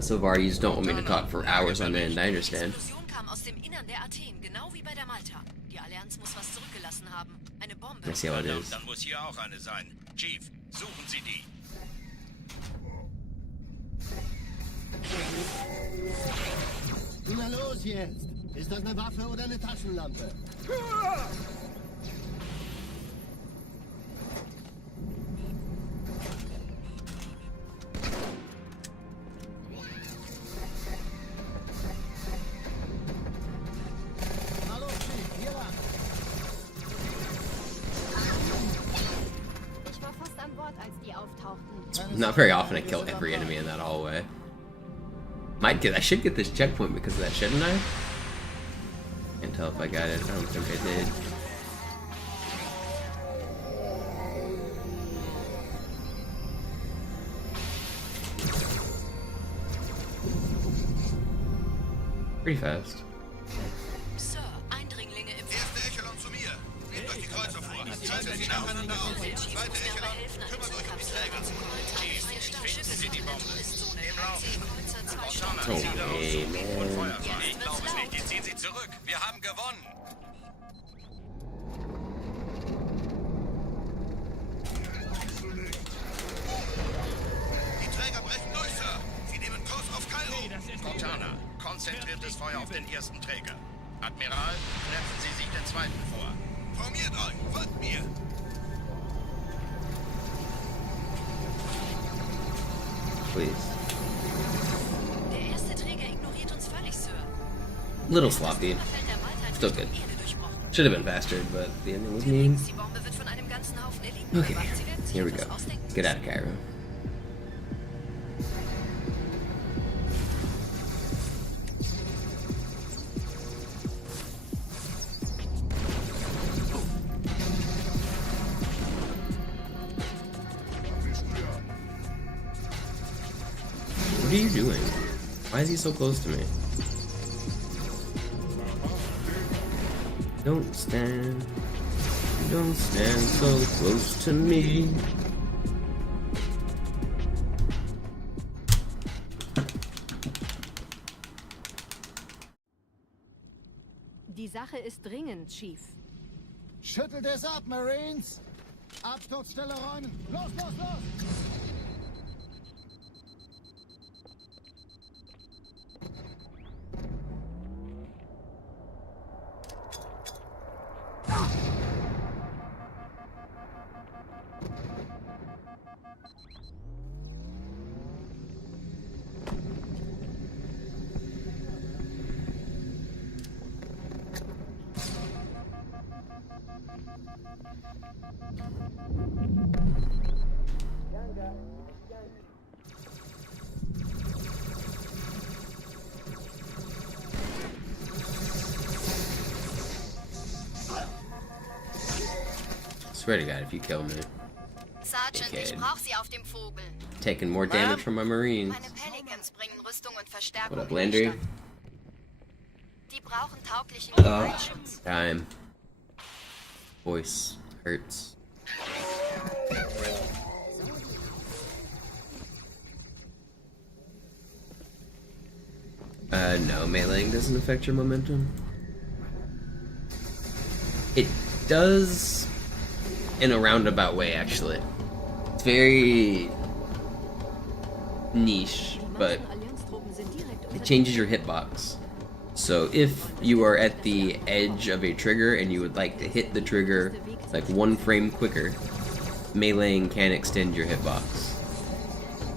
So far, you just don't want me to talk for hours on end. I understand. Kam aus dem Innern der Athen, genau wie bei der Malta. Die Allianz muss was zurückgelassen haben. Eine Bombe. I see how it is. Dann muss hier auch eine sein. Chief, suchen Sie die. Na los jetzt! Ist das eine Waffe oder eine Taschenlampe? Hallo, Chief, hier lang. Ich war fast an Bord, als die auftauchten. Not very often I kill every enemy in that hallway. I should get this checkpoint because of that, shouldn't I? Can't tell if I got it. I don't think I did. Pretty fast. Sir, Eindringlinge im Erste Echelon zu mir. Nehmt euch die Kreuzer vor. Schaltet sie nacheinander auf. Zweite Echelon, kümmert euch um die Träger. Chief, finden Sie die Bombe. Im Lauf. Montana, zieh los. Und Feuerwehr. Ich glaube es nicht. Jetzt ziehen Sie zurück. Wir haben gewonnen. Die Träger brechen durch, Sir. Sie nehmen Kurs auf Kairo. Montana, konzentriertes Feuer auf den ersten Träger. Admiral, treffen Sie sich den zweiten vor. Formiert euch, folgt mir. Please. Der erste Träger ignoriert uns völlig, Sir. Little sloppy. Still good. Should have been faster, but the ending was mean. Die Bombe wird von einem ganzen Haufen Eliten Okay, gemacht. Sie werden sich here we etwas go. ausdenken. Get out of Cairo. What are you doing? Why is he so close to me? Don't stand so close to me. Die Sache ist dringend, Chief. Schüttelt es ab, Marines! Absturzstelle räumen! Los, los, los! Swear to God, if you kill me. Sergeant, ich brauch sie auf dem Vogel. Taking more damage from my Marines. Meine Pelicans bringen Rüstung und What Verstärkung up, in die Landry? Stadt. Die brauchen tauglichen Oh, Geleitschutz. time. Voice hurts. No, meleeing doesn't affect your momentum. It does in a roundabout way, actually. It's very niche, but it changes your hitbox. So if you are at the edge of a trigger and you would like to hit the trigger like 1 frame quicker, meleeing can extend your hitbox.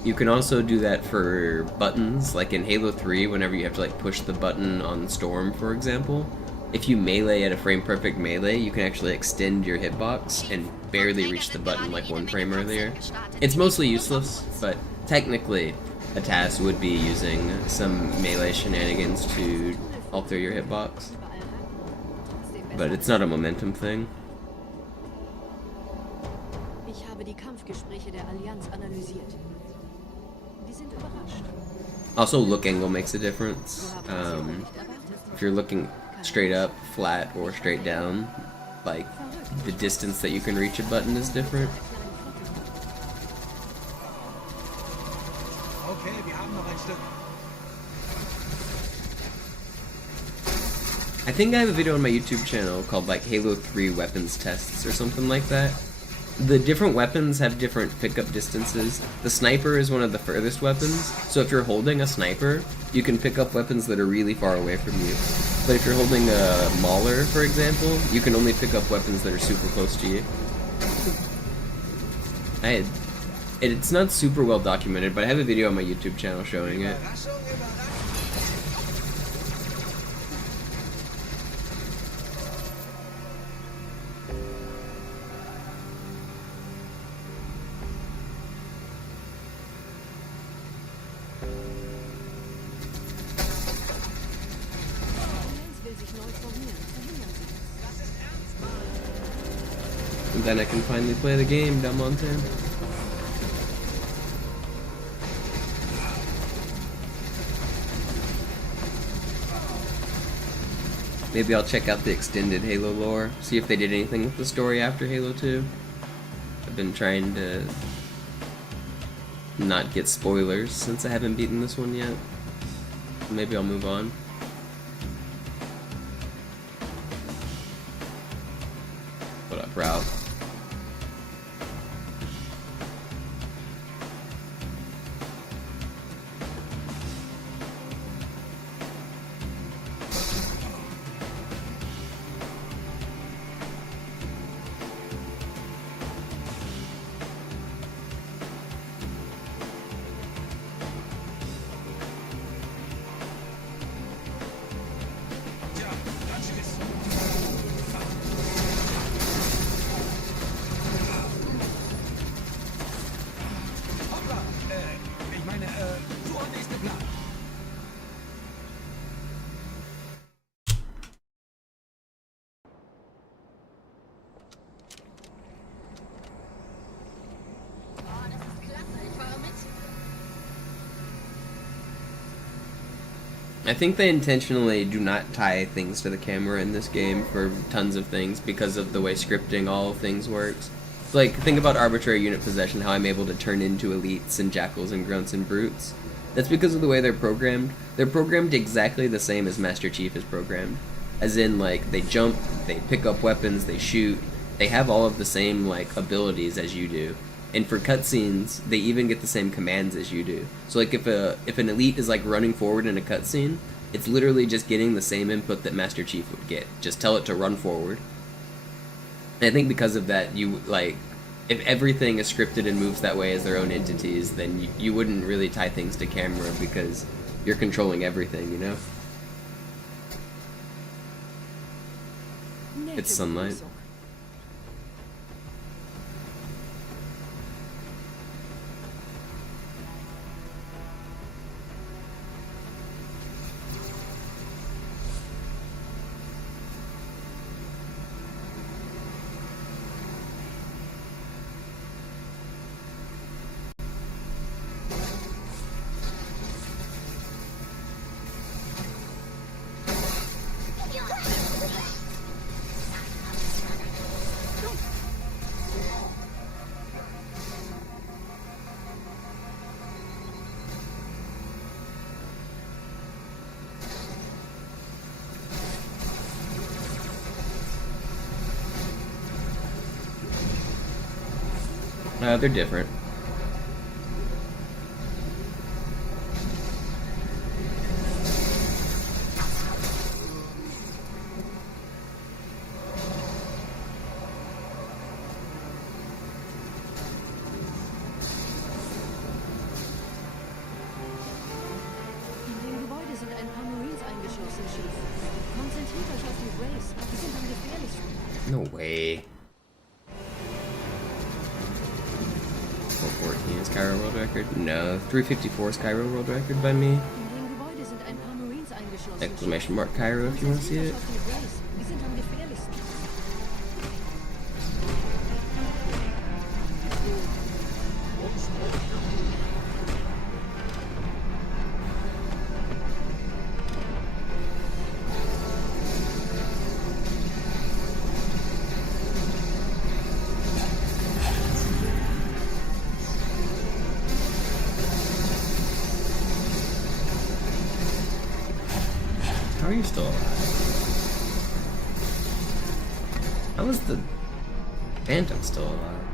You can also do that for buttons, like in Halo 3, whenever you have to like push the button on Storm, for example. If you melee at a frame perfect melee, you can actually extend your hitbox and barely reach the button like 1 frame earlier. It's mostly useless, but technically a task would be using some melee shenanigans to alter your hitbox. But it's not a momentum thing. Ich habe die Kampfgespräche der Allianz analysiert. Die sind überrascht. Also, look angle makes a difference. If you're looking straight up, flat, or straight down, like the distance that you can reach a button is different. Okay, wir haben noch ein Stück. I think I have a video on my YouTube channel called like Halo 3 weapons tests or something like that. The different weapons have different pickup distances. The sniper is one of the furthest weapons, so if you're holding a sniper, you can pick up weapons that are really far away from you. But if you're holding a mauler, for example, you can only pick up weapons that are super close to you. It's not super well documented, but I have a video on my YouTube channel showing it. And then I can finally play the game, Dalmontan. Maybe I'll check out the extended Halo lore, see if they did anything with the story after Halo 2. I've been trying to not get spoilers since I haven't beaten this one yet. Maybe I'll move on. What up, Ralph? I think they intentionally do not tie things to the camera in this game for tons of things because of the way scripting all things works. Like, think about arbitrary unit possession, how I'm able to turn into elites and jackals and grunts and brutes. That's because of the way they're programmed. They're programmed exactly the same as Master Chief is programmed. As in, like, they jump, they pick up weapons, they shoot, they have all of the same, like, abilities as you do. And for cutscenes, they even get the same commands as you do. So like if an elite is like running forward in a cutscene, it's literally just getting the same input that Master Chief would get. Just tell it to run forward. And I think because of that, you like, if everything is scripted and moves that way as their own entities, then you wouldn't really tie things to camera because you're controlling everything, you know? It's sunlight. They're different. No way. 414 is Cairo world record? No. 354 is Cairo world record by me. Exclamation mark Cairo if you want to see it. How are you still alive? How is the Phantom still alive?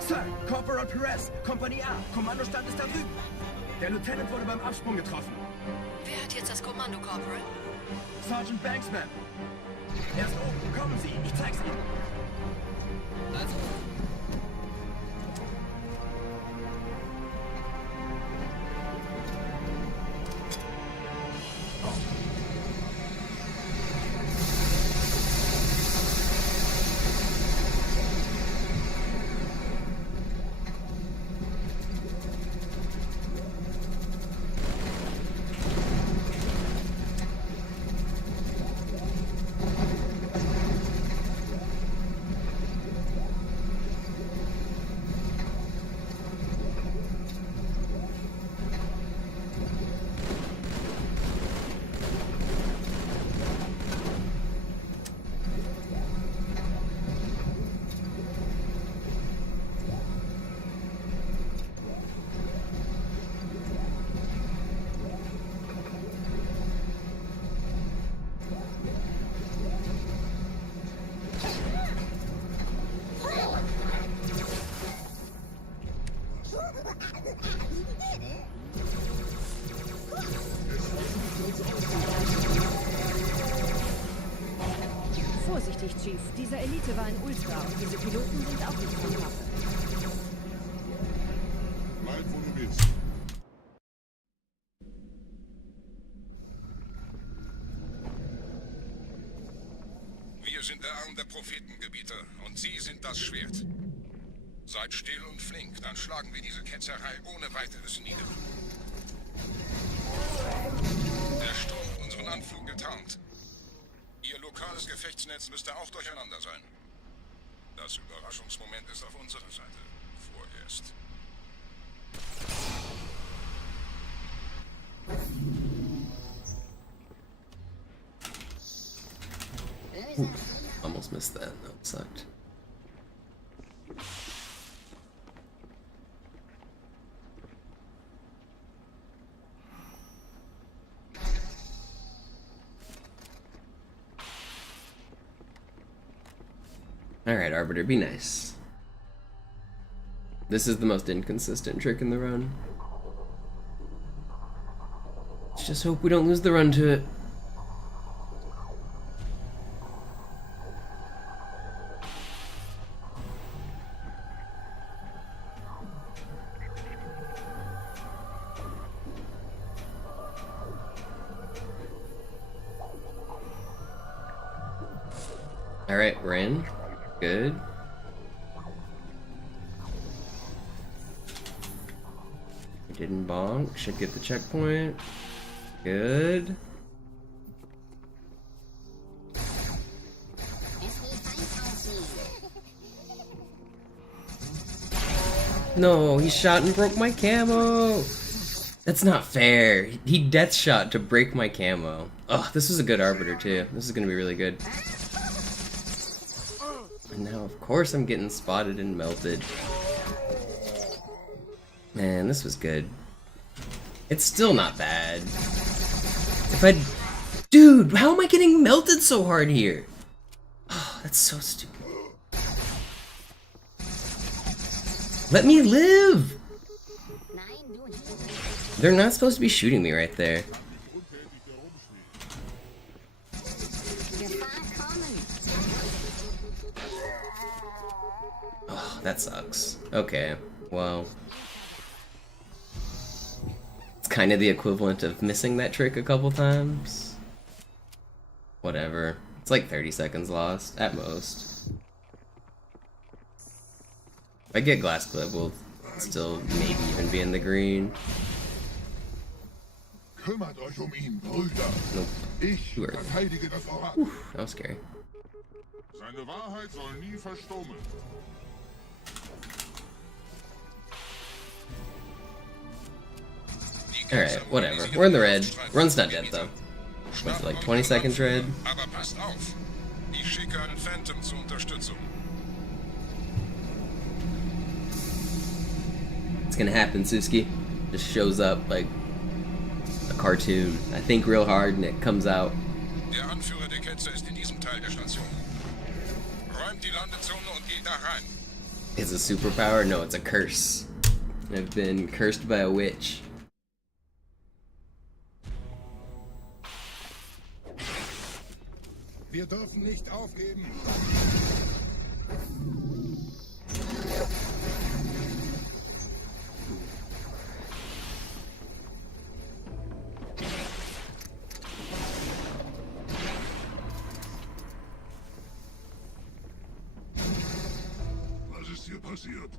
Sir, Corporal Perez, Kompanie A, Kommandostand ist da drüben. Der Lieutenant wurde beim Absprung getroffen. Wer hat jetzt das Kommando, Corporal? Sergeant Banksman. Er ist oben, kommen Sie, ich zeig's Ihnen. Also. Vorsichtig, Chief. Dieser Elite war ein Ultra und diese Piloten sind auch nicht von Waffe. Bleib, wo du bist. Wir sind der Arm der Prophetengebieter und Sie sind das Schwert. Seid still und flink, dann schlagen wir diese Ketzerei ohne weiteres nieder. Der Sturm hat unseren Anflug getarnt. Ihr lokales Gefechtsnetz müsste auch durcheinander sein. Das Überraschungsmoment ist auf unserer Seite. Vorerst. Almost missed that. That sucked. Alright, Arbiter, be nice. This is the most inconsistent trick in the run. Let's just hope we don't lose the run to it. Alright, we're in. Good. We didn't bonk. Should get the checkpoint. Good. No, he shot and broke my camo. That's not fair. He death shot to break my camo. Oh, this was a good Arbiter too. This is gonna be really good. And now, of course, I'm getting spotted and melted. Man, this was good. It's still not bad. If I'd Dude, how am I getting melted so hard here? Oh, that's so stupid. Let me live! They're not supposed to be shooting me right there. Oh, that sucks. Okay, well. It's kind of the equivalent of missing that trick a couple times. Whatever. It's like 30 seconds lost, at most. If I get glass clip, we'll still maybe even be in the green. Kümmert euch ihn, Brüder. Nope. Ich verteidige das Orakel. Whew, that was scary. Seine Wahrheit soll nie verstummen. Alright, whatever. We're in the red. Run's not dead though. What's like 20 seconds red? Aber passt auf. Ich schicke einen Phantom zur Unterstützung. It's gonna happen, Suski. Just shows up like a cartoon. I think real hard and it comes out. Der Anführer der Ketzer ist in diesem Teil der Station. Räumt die Landezone und geht da rein. It's a superpower? No, it's a curse. I've been cursed by a witch. Wir dürfen nicht aufgeben. Was ist hier passiert?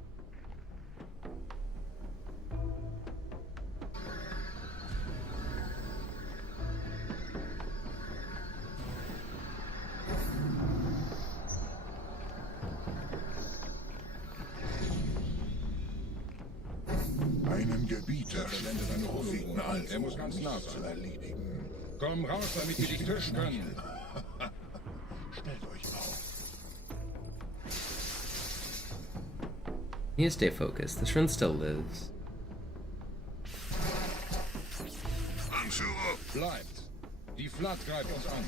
Einen Gebieter schlägt seine Propheten als Er muss ganz nah zu sein. erledigen. Komm raus, damit wir dich Tisch können. Stellt euch auf. You need to stay focused. This run still lives. Anführer! Bleibt. Die Flat greift uns an.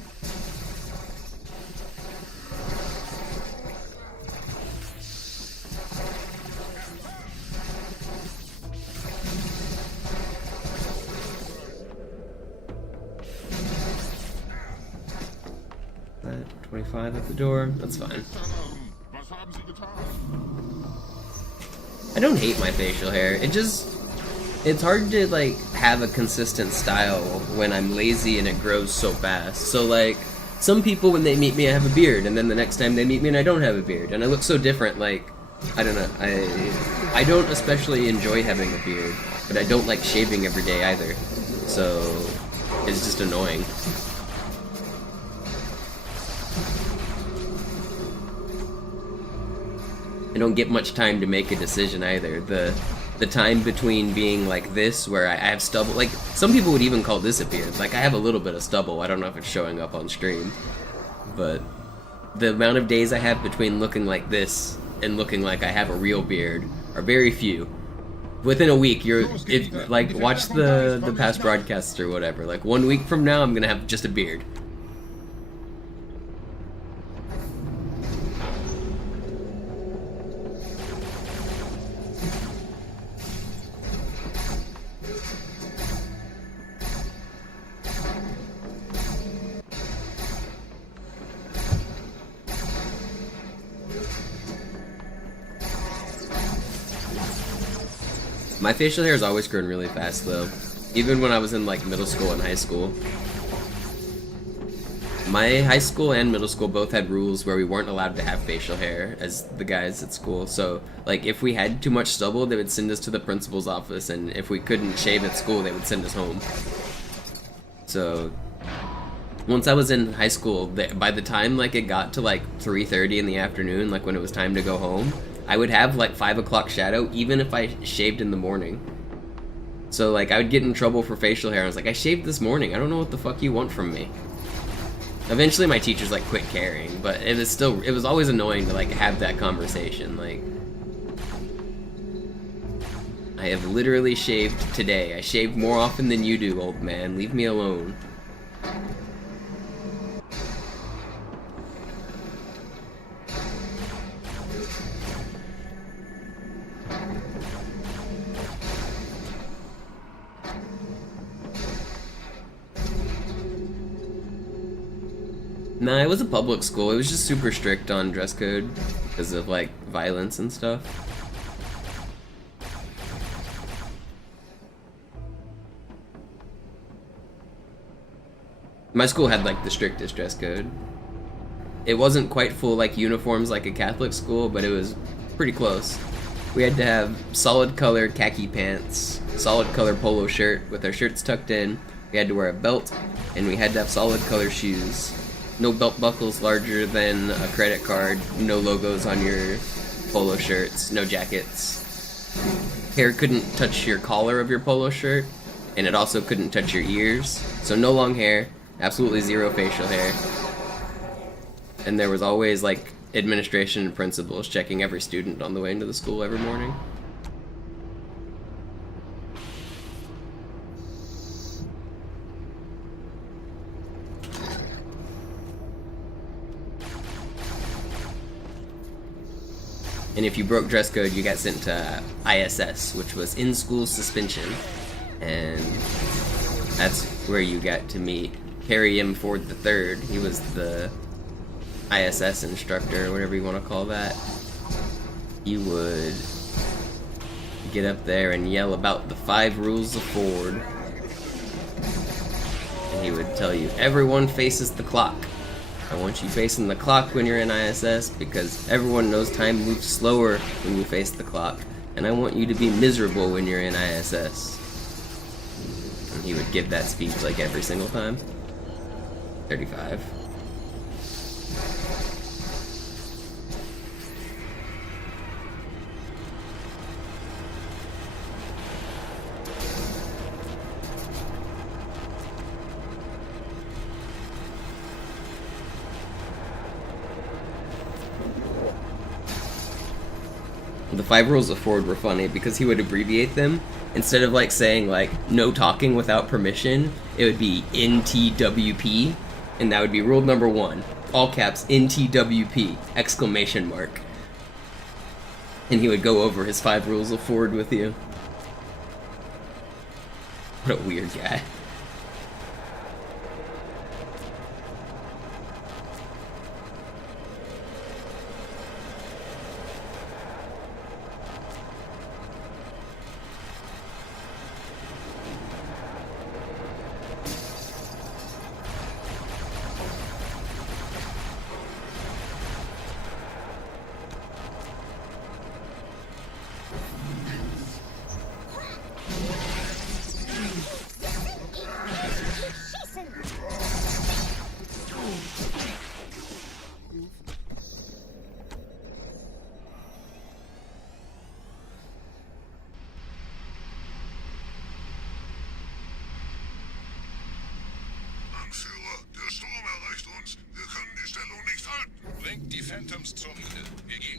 That 25 at the door. That's fine. Was haben Sie getan? I don't hate my facial hair. It's hard to like have a consistent style when I'm lazy and it grows so fast. So like some people when they meet me I have a beard and then the next time they meet me and I don't have a beard and I look so different. Like I don't know. I don't especially enjoy having a beard, but I don't like shaving every day either. So it's just annoying. I don't get much time to make a decision either. The time between being like this, where I have stubble, like some people would even call this a beard. Like I have a little bit of stubble. I don't know if it's showing up on stream, but the amount of days I have between looking like this and looking like I have a real beard are very few. Within a week, like watch the past broadcasts or whatever. Like 1 week from now, I'm gonna have just a beard. My facial hair has always grown really fast though, even when I was in like middle school and high school. My high school and middle school both had rules where we weren't allowed to have facial hair as the guys at school. So like if we had too much stubble, they would send us to the principal's office, and if we couldn't shave at school, they would send us home. So once I was in high school, by the time like it got to like 3:30 in the afternoon, like when it was time to go home, I would have like 5 o'clock shadow even if I shaved in the morning. So like I would get in trouble for facial hair. I was like, I shaved this morning. I don't know what the fuck you want from me. Eventually my teachers like quit caring, but it was always annoying to like have that conversation. Like I have literally shaved today. I shave more often than you do, old man. Leave me alone. Nah, it was a public school. It was just super strict on dress code because of like violence and stuff. My school had like the strictest dress code. It wasn't quite full like uniforms like a Catholic school, but it was pretty close. We had to have solid color khaki pants, solid color polo shirt with our shirts tucked in. We had to wear a belt, and we had to have solid color shoes. No belt buckles larger than a credit card, no logos on your polo shirts, no jackets. Hair couldn't touch your collar of your polo shirt, and it also couldn't touch your ears. So no long hair, absolutely zero facial hair. And there was always like administration and principals checking every student on the way into the school every morning. And if you broke dress code, you got sent to ISS, which was in-school suspension. And that's where you got to meet Harry M. Ford III. He was the ISS instructor, or whatever you want to call that. He would get up there and yell about the 5 rules of Ford. And he would tell you, everyone faces the clock. I want you facing the clock when you're in ISS because everyone knows time moves slower when you face the clock. And I want you to be miserable when you're in ISS. And he would give that speech like every single time. 35. The 5 rules of Ford were funny because he would abbreviate them. Instead of like saying like no talking without permission, it would be NTWP, and that would be rule number 1. All caps NTWP, exclamation mark. And he would go over his 5 rules of Ford with you. What a weird guy.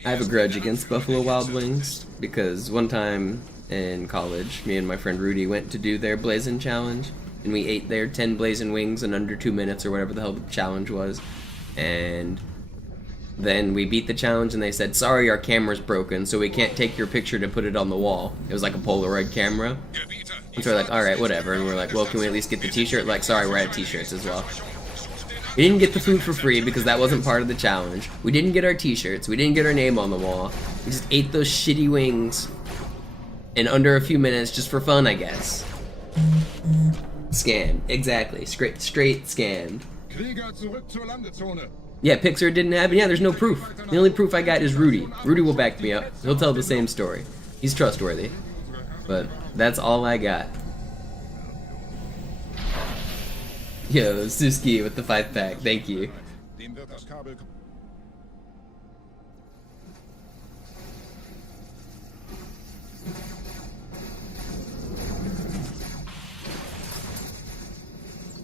I have a grudge against Buffalo Wild Wings because one time in college, me and my friend Rudy went to do their Blazin' Challenge, and we ate their 10 Blazin' Wings in under 2 minutes or whatever the hell the challenge was, and then we beat the challenge and they said, sorry, our camera's broken, so we can't take your picture to put it on the wall. It was like a Polaroid camera. And so we're like, alright, whatever, and we're like, well, can we at least get the t-shirt? Like, sorry, we're out of t-shirts as well. We didn't get the food for free because that wasn't part of the challenge. We didn't get our t-shirts. We didn't get our name on the wall. We just ate those shitty wings in under a few minutes just for fun, I guess. Scammed. Exactly. Straight scammed. Yeah, Pixar didn't have it. Yeah, there's no proof. The only proof I got is Rudy. Rudy will back me up. He'll tell the same story. He's trustworthy. But that's all I got. Yo, Suski with the 5-pack, thank you.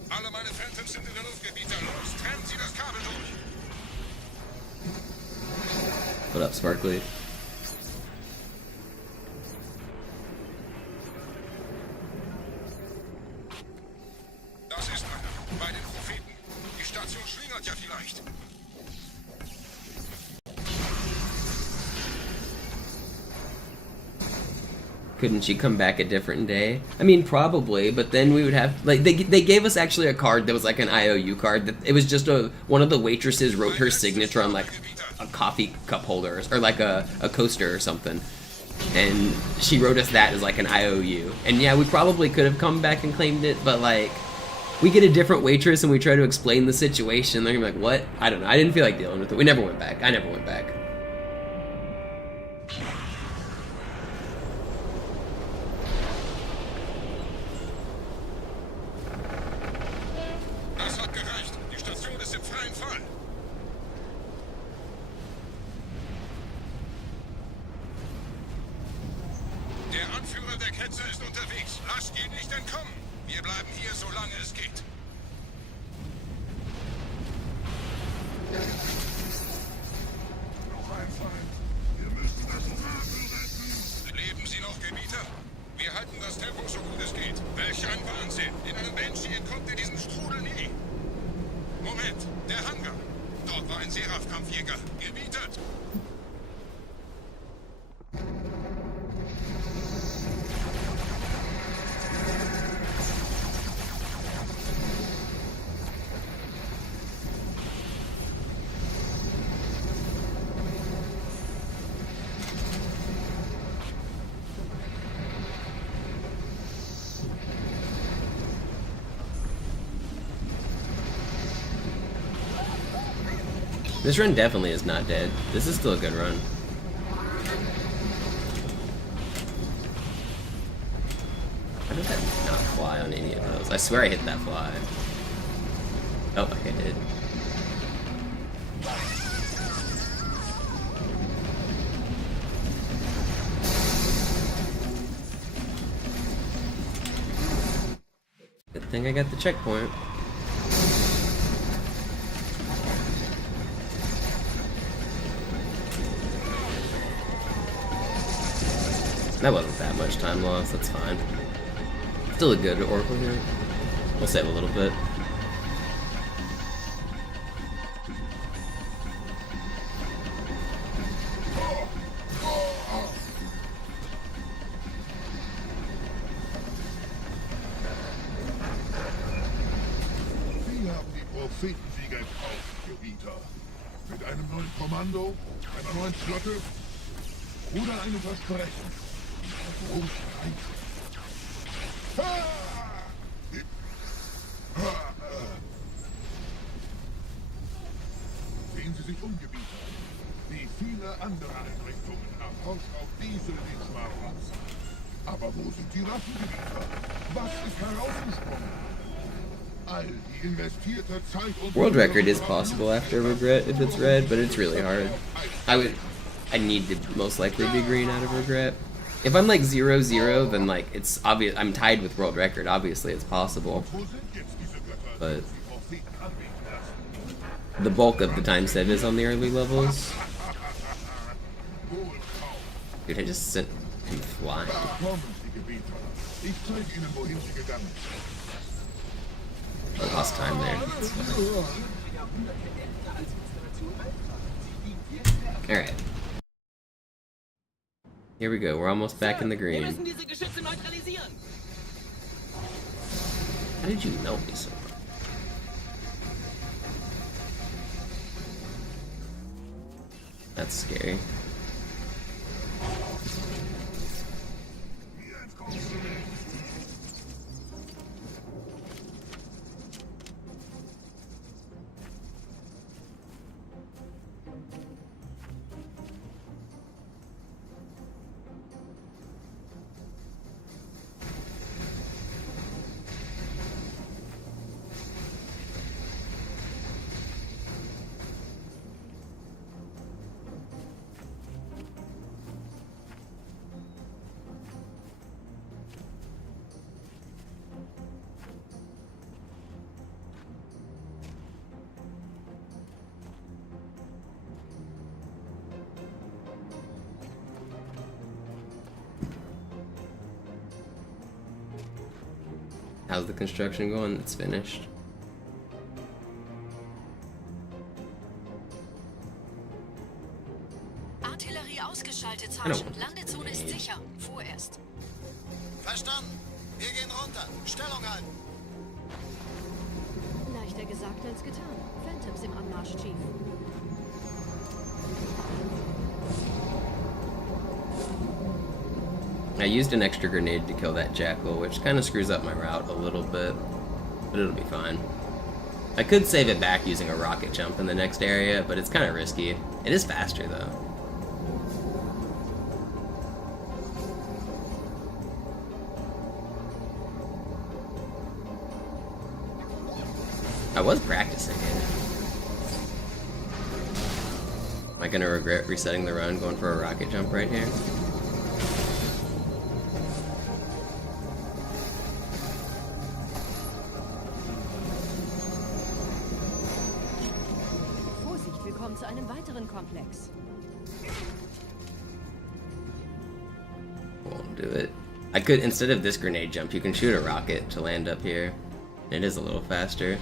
Alle meine Phantoms sind in der Luftgebieter. Los, trennt sie das Kabel durch. What up, Sparkly? Bei den Propheten. Die Station schlingert ja vielleicht. Couldn't she come back a different day? I mean, probably, but then we would have, like, they gave us actually a card that was like an IOU card. That it was just one of the waitresses wrote her signature on like a coffee cup holder or like a coaster or something. And she wrote us that as like an IOU. And yeah, we probably could have come back and claimed it, but like, we get a different waitress and we try to explain the situation. They're gonna be like, what? I don't know. I didn't feel like dealing with it. We never went back. I never went back. Das hat gereicht. Die Station ist im freien Fall. Der Anführer der Ketzer ist unterwegs. Lasst ihn nicht entkommen. Wir bleiben hier, solange es geht. Noch ein Feind. Wir müssen das Hafen retten. Leben Sie noch, Gebieter? Wir halten das Tempo so gut es geht. Welch ein Wahnsinn. In einem Banshee entkommt ihr diesen Strudel nie. Moment, der Hangar. Dort war ein Seraph-Kampfjäger. Gebietet. This run definitely is not dead. This is still a good run. How did that not fly on any of those? I swear I hit that fly. Oh, I did. Good thing I got the checkpoint. That wasn't that much time loss, that's fine. Still a good oracle here. We'll save a little bit. Sie haben die Prophetensiege gekauft, Gebieter. Mit einem neuen Kommando, einer neuen Flotte oder einem Versprechen. Sehen Sie sich um, Gebieter. Wie viele andere Einrichtungen erforscht auch diese den Schmarotz. Aber wo sind die Waffengebieter? Was ist herausgesprungen? All die investierte Zeit und World record is possible after regret if it's red, but it's really hard. I need to most likely be green out of regret. If I'm like 0-0, then like it's obvious I'm tied with world record. Obviously, it's possible, but the bulk of the time set is on the early levels. Dude, I just sent him flying. I lost time there. All right. Here we go, we're almost back in the green. How did you know me so much? That's scary. How's the construction going? It's finished. Artillerie ausgeschaltet, Sergeant. Landezone ist sicher. Vorerst. Verstanden. Wir gehen runter. Stellung halten. Leichter gesagt als getan. Phantoms im Anmarsch, Chief. I used an extra grenade to kill that jackal, which kind of screws up my route a little bit, but it'll be fine. I could save it back using a rocket jump in the next area, but it's kind of risky. It is faster, though. I was practicing it. Am I gonna regret resetting the run, going for a rocket jump right here? Vorsicht, wir kommen zu einem weiteren Komplex. Won't do it. I could, instead of this grenade jump, you can shoot a rocket to land up here. It is a little faster.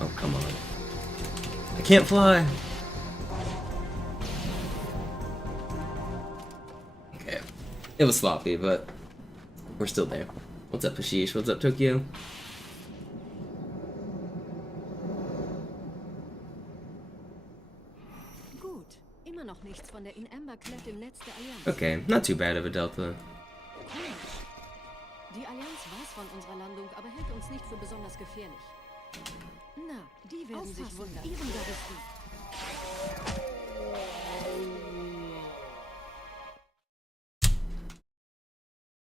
Oh, come on. I can't fly! Okay. It was sloppy, but we're still there. What's up, Hashish? What's up, Tokyo? Gut. Immer noch nichts von der In-Amber-Klett im Netz der Allianz. Okay, not too bad of a delta. Komisch. Die Allianz weiß von unserer Landung, aber hält uns nicht für besonders gefährlich. Na, die werden sich wundern. Ihren Gardisten.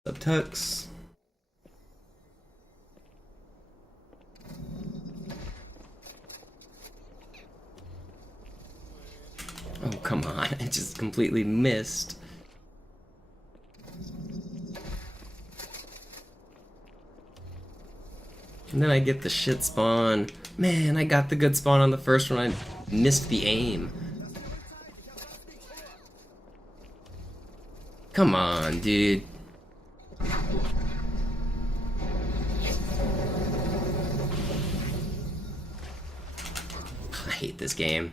Subtux. Oh, come on. I just completely missed. And then I get the shit spawn. Man, I got the good spawn on the first one. I missed the aim. Come on, dude. I hate this game.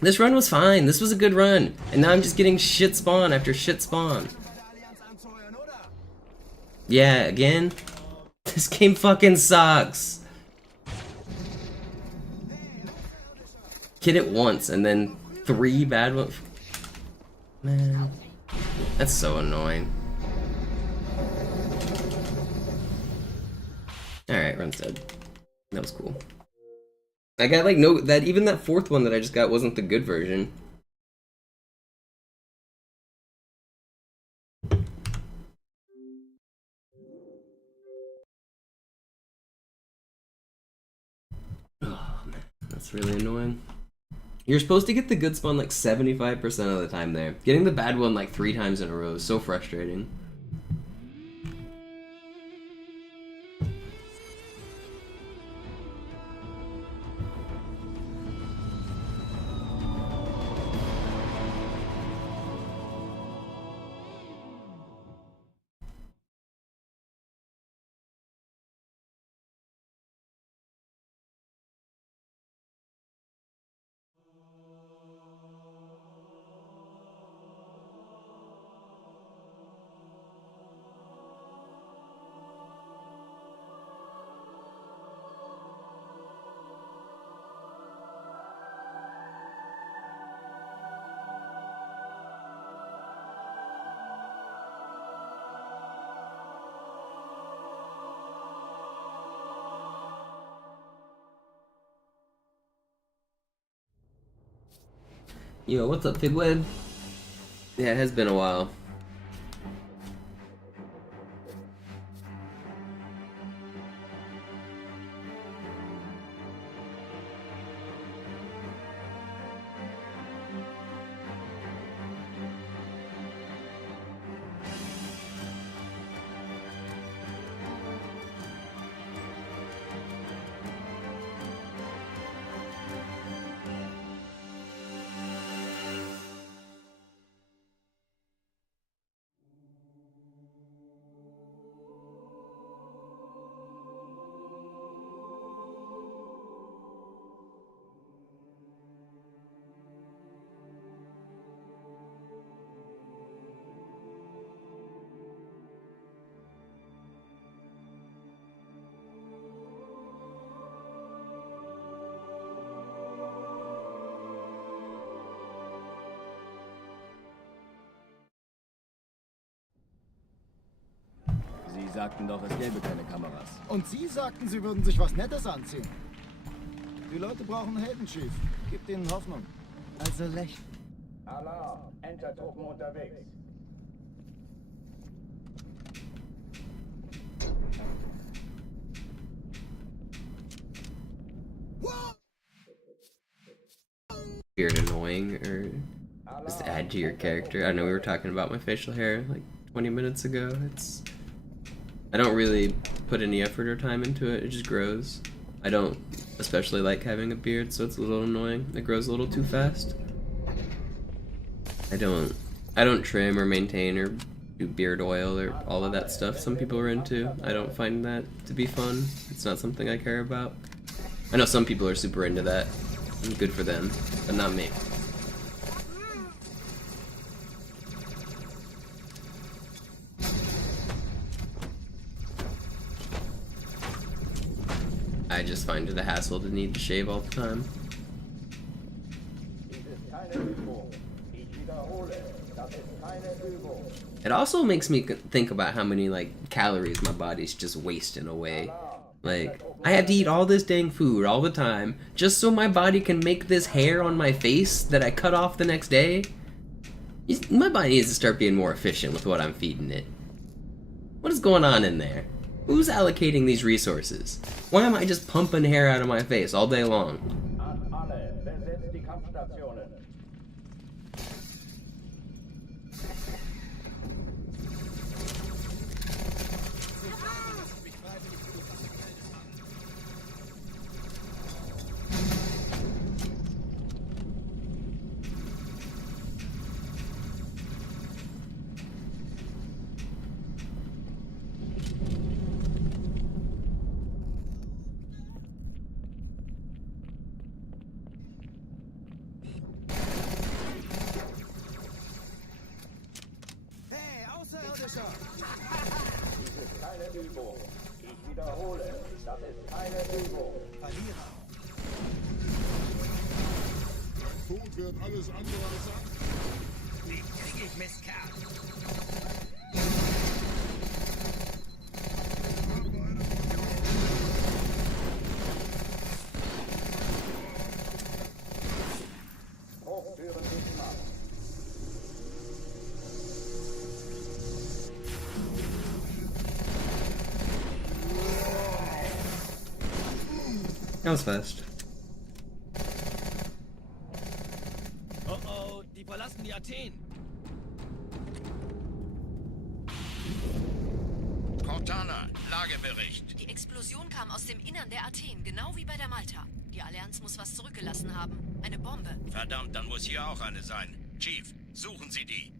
This run was fine. This was a good run. And now I'm just getting shit spawn after shit spawn. Yeah, again? This game fucking sucks. Hit it once and then 3 bad ones. Man, that's so annoying. Alright, run's dead. That was cool. I got like no, that even that 4th one that I just got wasn't the good version. Oh man, that's really annoying. You're supposed to get the good spawn like 75% of the time there. Getting the bad one like 3 times in a row is so frustrating. Yo, what's up, Figweb? Yeah, it has been a while. Sie sagten doch, es gäbe keine Kameras. Und Sie sagten, Sie würden sich was Nettes anziehen. Die Leute brauchen Helden, Chief. Gibt ihnen Hoffnung. Also lächeln. Alarm! Entertruppen unterwegs. Weird, annoying, or just add to your character. I know we were talking about my facial hair like 20 minutes ago. I don't really put any effort or time into it. It just grows. I don't especially like having a beard, so it's a little annoying. It grows a little too fast. I don't trim or maintain or do beard oil or all of that stuff some people are into. I don't find that to be fun. It's not something I care about. I know some people are super into that. Good for them, but not me. I just find it a hassle to need to shave all the time. It also makes me think about how many like calories my body's just wasting away. Like, I have to eat all this dang food all the time just so my body can make this hair on my face that I cut off the next day. My body needs to start being more efficient with what I'm feeding it. What is going on in there? Who's allocating these resources? Why am I just pumping hair out of my face all day long? Tod wird alles andere als ab. Die krieg ich, Mistkerl. That was fast. Oh oh, die verlassen die Athen. Cortana, Lagebericht. Die Explosion kam aus dem Innern der Athen, genau wie bei der Malta. Die Allianz muss was zurückgelassen haben. Eine Bombe. Verdammt, dann muss hier auch eine sein. Chief, suchen Sie die.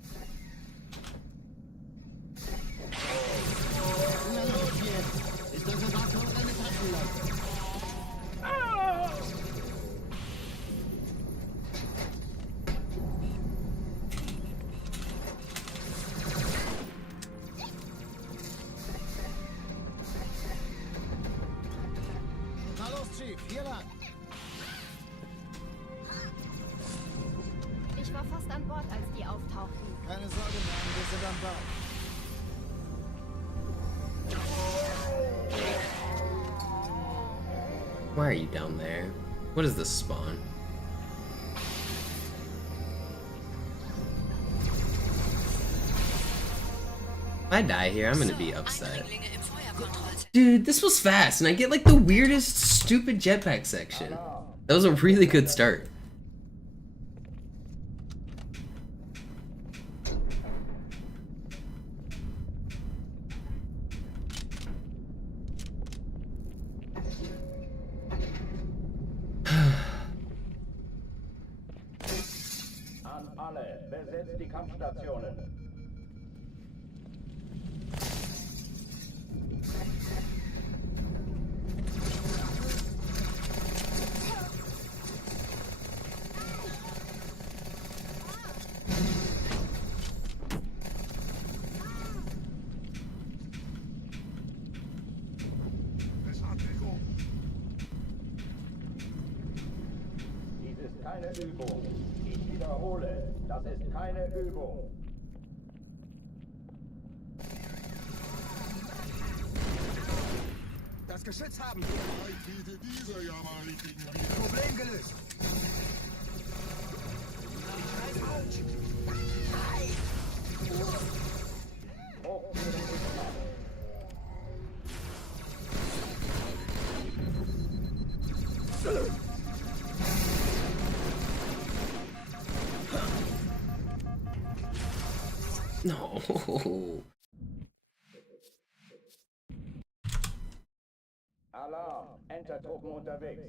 Na los jetzt! Ist das eine Waffe oder eine Taschenlampe? Na los, Chief, hier lang. Ich war fast an Bord, als die auftauchten. Keine Sorge, Mann, wir sind am Bau. Why are you down there? What is this spawn? If I die here, I'm gonna be upset. Dude, this was fast, and I get like the weirdest, stupid jetpack section. That was a really good start. An alle, besetzt die Kampfstationen. Dies ist keine Übung. Ich wiederhole, das ist keine Übung. Das Geschütz haben wir. Problem gelöst. No. Alarm, Enter-Truppen unterwegs.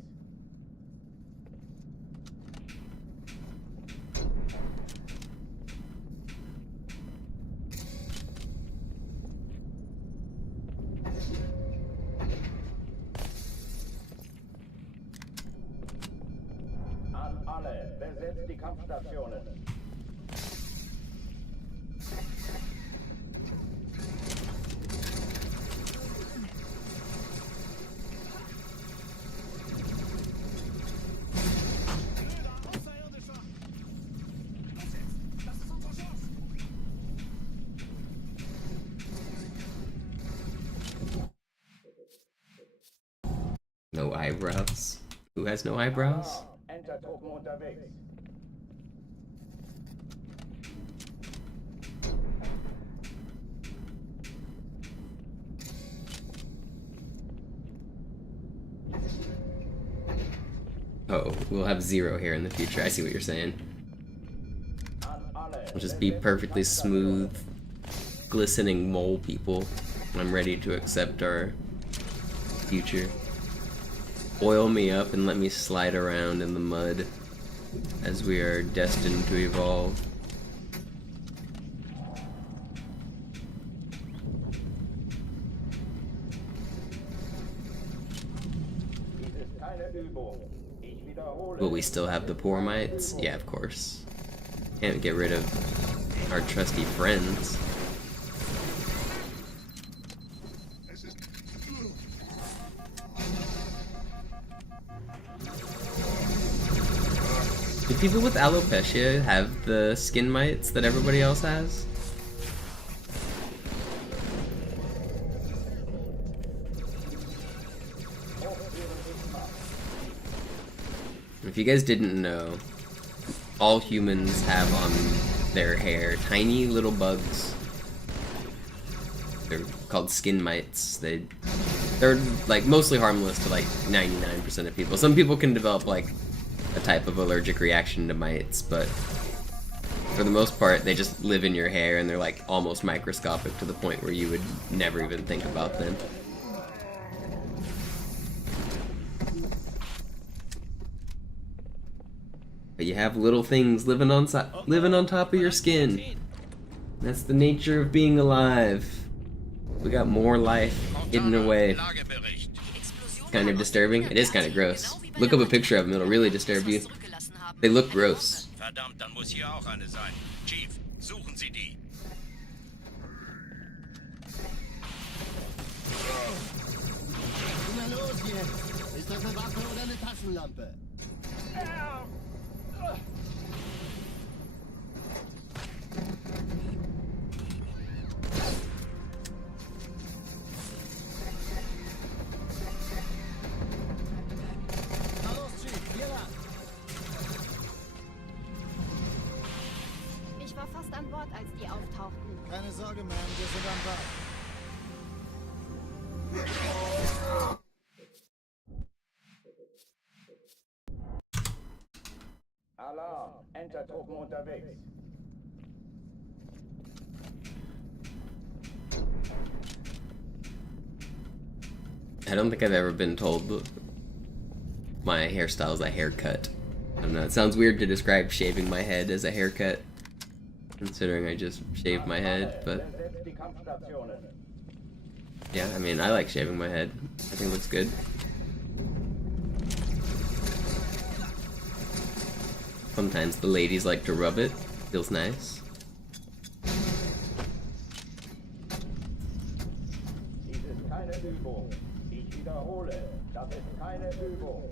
An alle, besetzt die Kampfstationen. No eyebrows. Who has no eyebrows? Enter-Truppen unterwegs. Oh, we'll have 0 here in the future. I see what you're saying. We'll just be perfectly smooth, glistening mole people. I'm ready to accept our future. Oil me up and let me slide around in the mud as we are destined to evolve. Will we still have the poor mites? Yeah, of course. Can't get rid of our trusty friends. Do people with alopecia have the skin mites that everybody else has? If you guys didn't know, all humans have on their hair tiny little bugs. They're called skin mites. They're like mostly harmless to like 99% of people. Some people can develop like a type of allergic reaction to mites, but for the most part they just live in your hair and they're like almost microscopic to the point where you would never even think about them. But you have little things living on top of your skin. That's the nature of being alive. We got more life hidden away. It's kind of disturbing. It is kind of gross. Look up a picture of them, it'll really disturb you. They look gross. Verdammt, dann muss hier auch eine sein. Chief, suchen Sie die. Na los jetzt! Ist das eine Waffe oder eine Taschenlampe? Ich war fast an Bord, als die auftauchten. Keine Sorge, Ma'am, wir sind am Bord. Alarm, Enter-Truppen unterwegs. I don't think I've ever been told my hairstyle is a haircut. I don't know, it sounds weird to describe shaving my head as a haircut, considering I just shaved my head, but yeah, I mean, I like shaving my head. I think it looks good. Sometimes the ladies like to rub it. Feels nice. Dies ist keine Übung. Ich wiederhole, das ist keine Übung.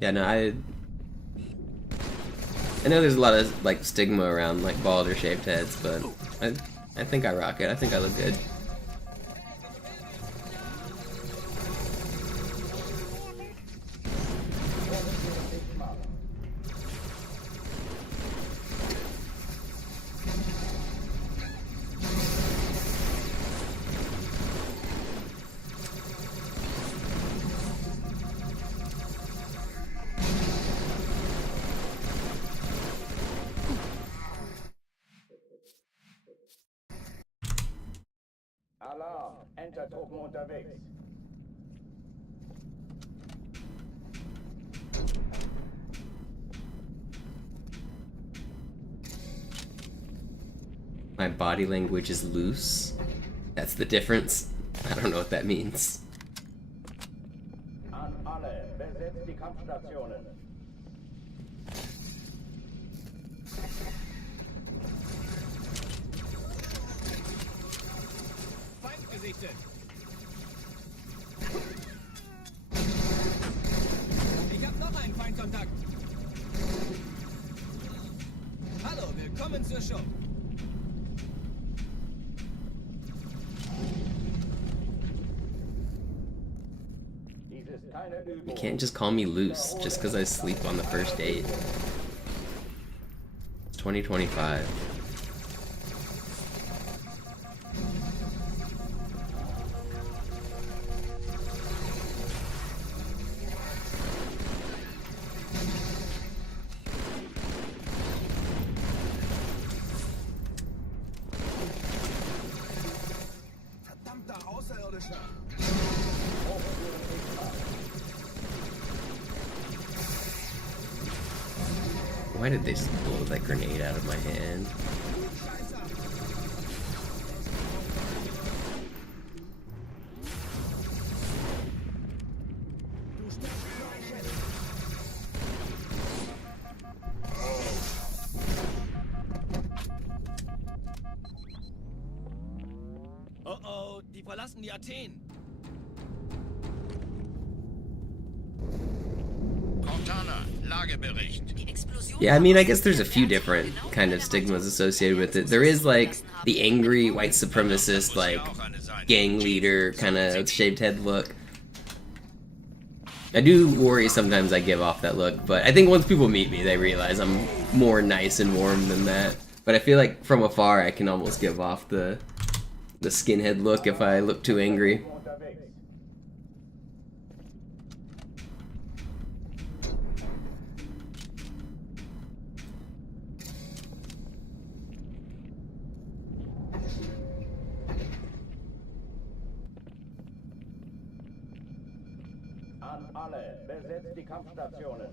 Yeah, no, I know there's a lot of like stigma around like bald or shaved heads, but I think I rock it. I think I look good. Alarm! Enter-Truppen unterwegs. My body language is loose. That's the difference. I don't know what that means. An alle, besetzt die Kampfstationen. Feind gesichtet. Ich hab noch einen Feindkontakt. Hallo, willkommen zur Show. You can't just call me loose just because I sleep on the first date. It's 2025. Verdammter Außerirdischer. Why did they just blow that grenade out of my hand? Oh oh, die verlassen die Athen. Cortana, Lagebericht. Yeah, I mean, I guess there's a few different kind of stigmas associated with it. There is like the angry white supremacist, like gang leader kind of shaved head look. I do worry sometimes I give off that look, but I think once people meet me, they realize I'm more nice and warm than that. But I feel like from afar, I can almost give off the skinhead look if I look too angry. An alle, besetzt die Kampfstationen.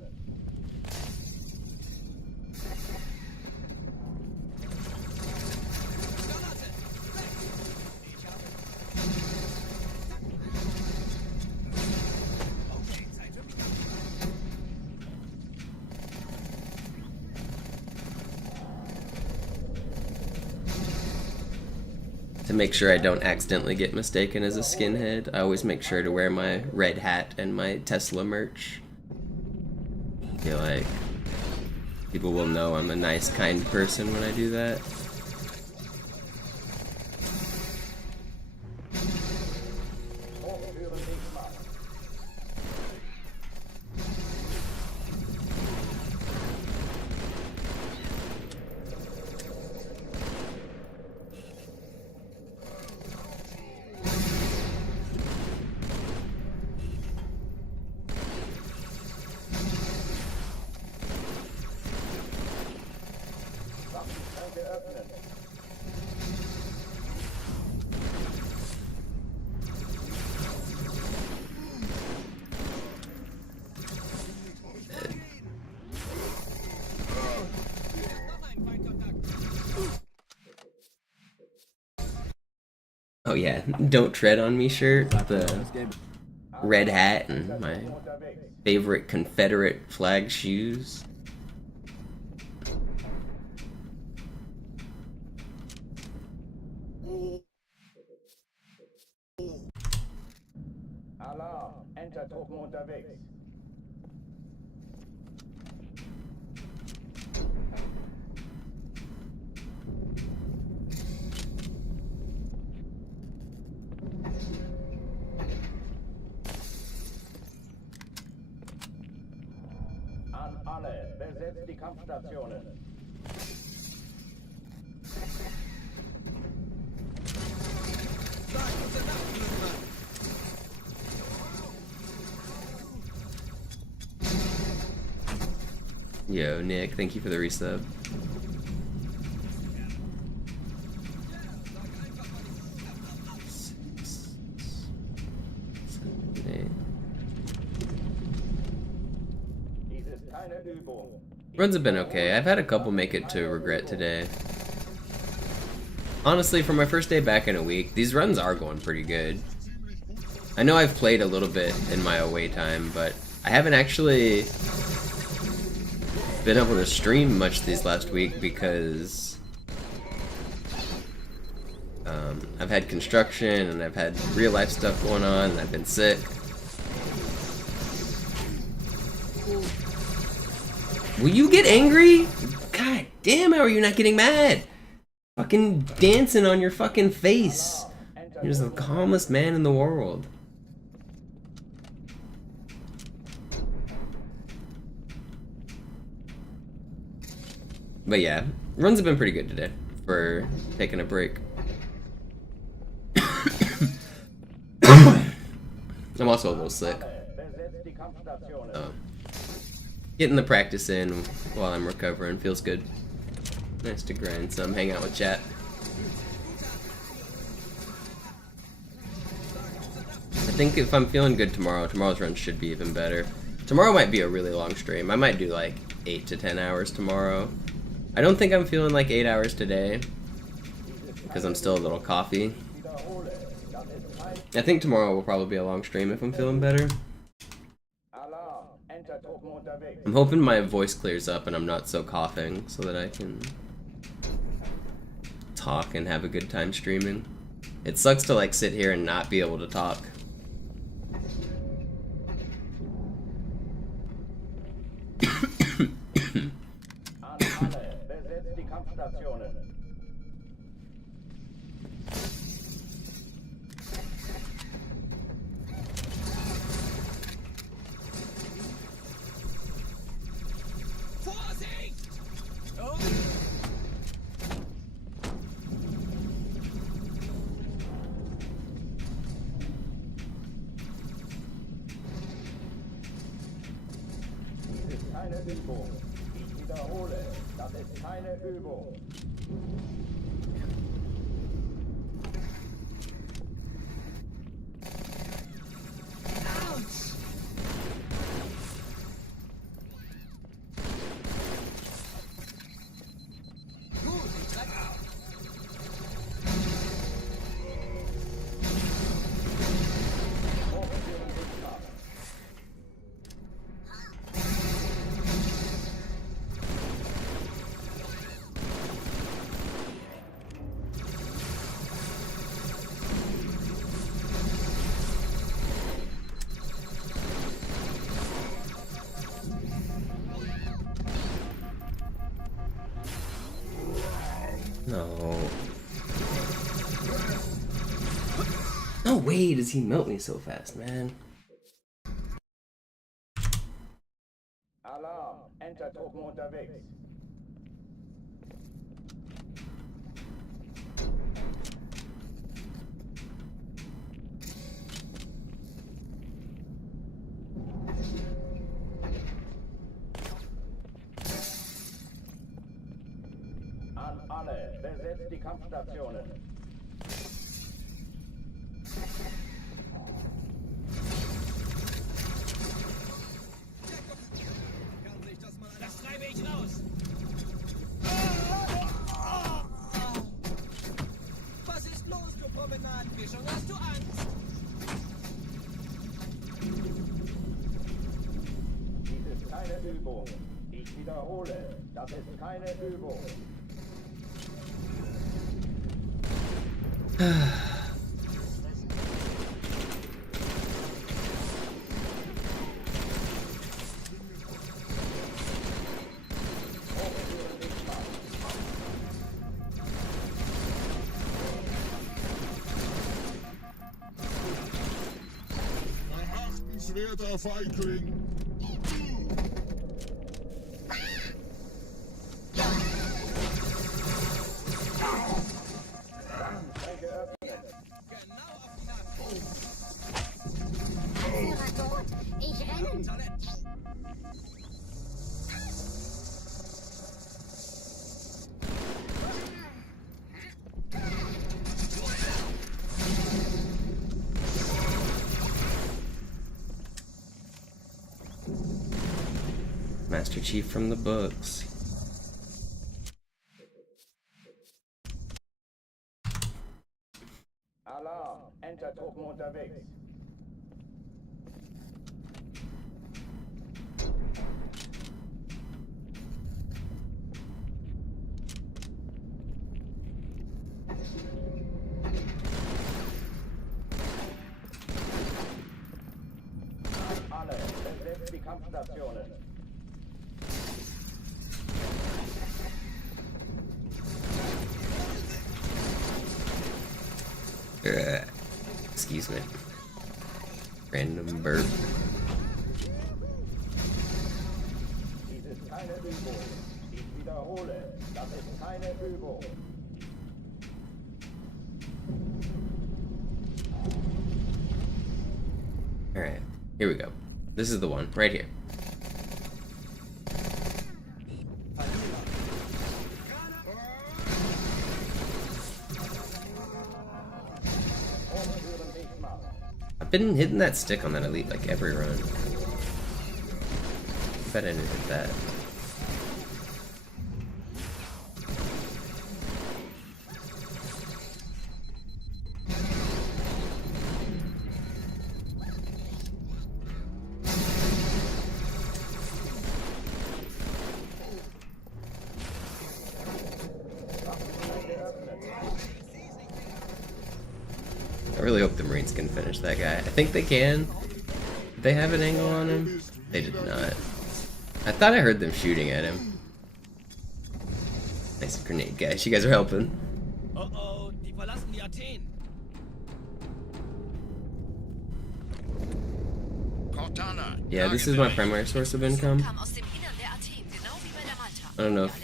To make sure I don't accidentally get mistaken as a skinhead, I always make sure to wear my red hat and my Tesla merch. I feel like people will know I'm a nice, kind person when I do that. Oh yeah, don't tread on me shirt, the red hat, and my favorite Confederate flag shoes. Alarm, Enter-Truppen unterwegs. besetzt die Kampfstationen. Yo, Nick, thank you for the resub. Runs have been okay. I've had a couple make it to regret today. Honestly, for my first day back in a week, these runs are going pretty good. I know I've played a little bit in my away time, but I haven't actually been able to stream much these last week because I've had construction and I've had real life stuff going on and I've been sick. Will you get angry? God damn, how are you not getting mad? Fucking dancing on your fucking face. You're just the calmest man in the world. But yeah, runs have been pretty good today for taking a break. I'm also a little sick. Getting the practice in while I'm recovering feels good. Nice to grind some, hang out with chat. I think if I'm feeling good tomorrow, tomorrow's run should be even better. Tomorrow might be a really long stream. I might do like 8 to 10 hours tomorrow. I don't think I'm feeling like 8 hours today because I'm still a little coffee. I think tomorrow will probably be a long stream if I'm feeling better. I'm hoping my voice clears up and I'm not so coughing so that I can talk and have a good time streaming. It sucks to like sit here and not be able to talk. No. No way does he melt me so fast, man. Alarm, Enter-Truppen unterwegs. An alle, besetzt die Kampfstationen. Das treibe ich raus! Was ist los, du Promenadenmischung? Hast du Angst? Dies ist keine Übung. Ich wiederhole, das ist keine Übung. Verachtenswerter Feigling! Ich renne. Master Chief from the books. Alarm! Entertruppen unterwegs. Alle, besetzt die Kampfstationen. Excuse me. Random burp. Dies ist keine Übung. Ich wiederhole, das ist keine Übung. Alright, here we go. This is the one, right here. I've been hitting that stick on that elite like every run. I bet I didn't hit that. I really hope the Marines can finish that guy. I think they can. Did they have an angle on him? They did not. I thought I heard them shooting at him. Nice grenade, guys. You guys are helping. Oh, die verlassen die Athen. Cortana. Yeah, this is my primary source of income. I don't know if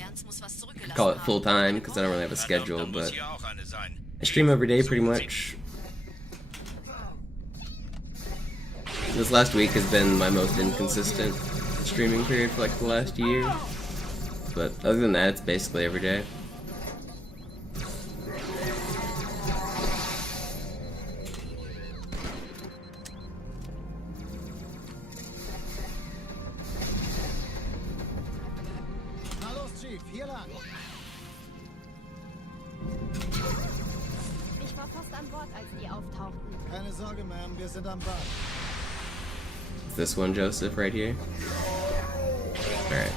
I could call it full time because I don't really have a schedule, but I stream every day pretty much. This last week has been my most inconsistent streaming period for like the last year, but other than that, it's basically every day. Ich war fast an Bord, als die auftauchten. Keine Sorge, Ma'am, wir sind am Bad. This one, Joseph, right here. Alright.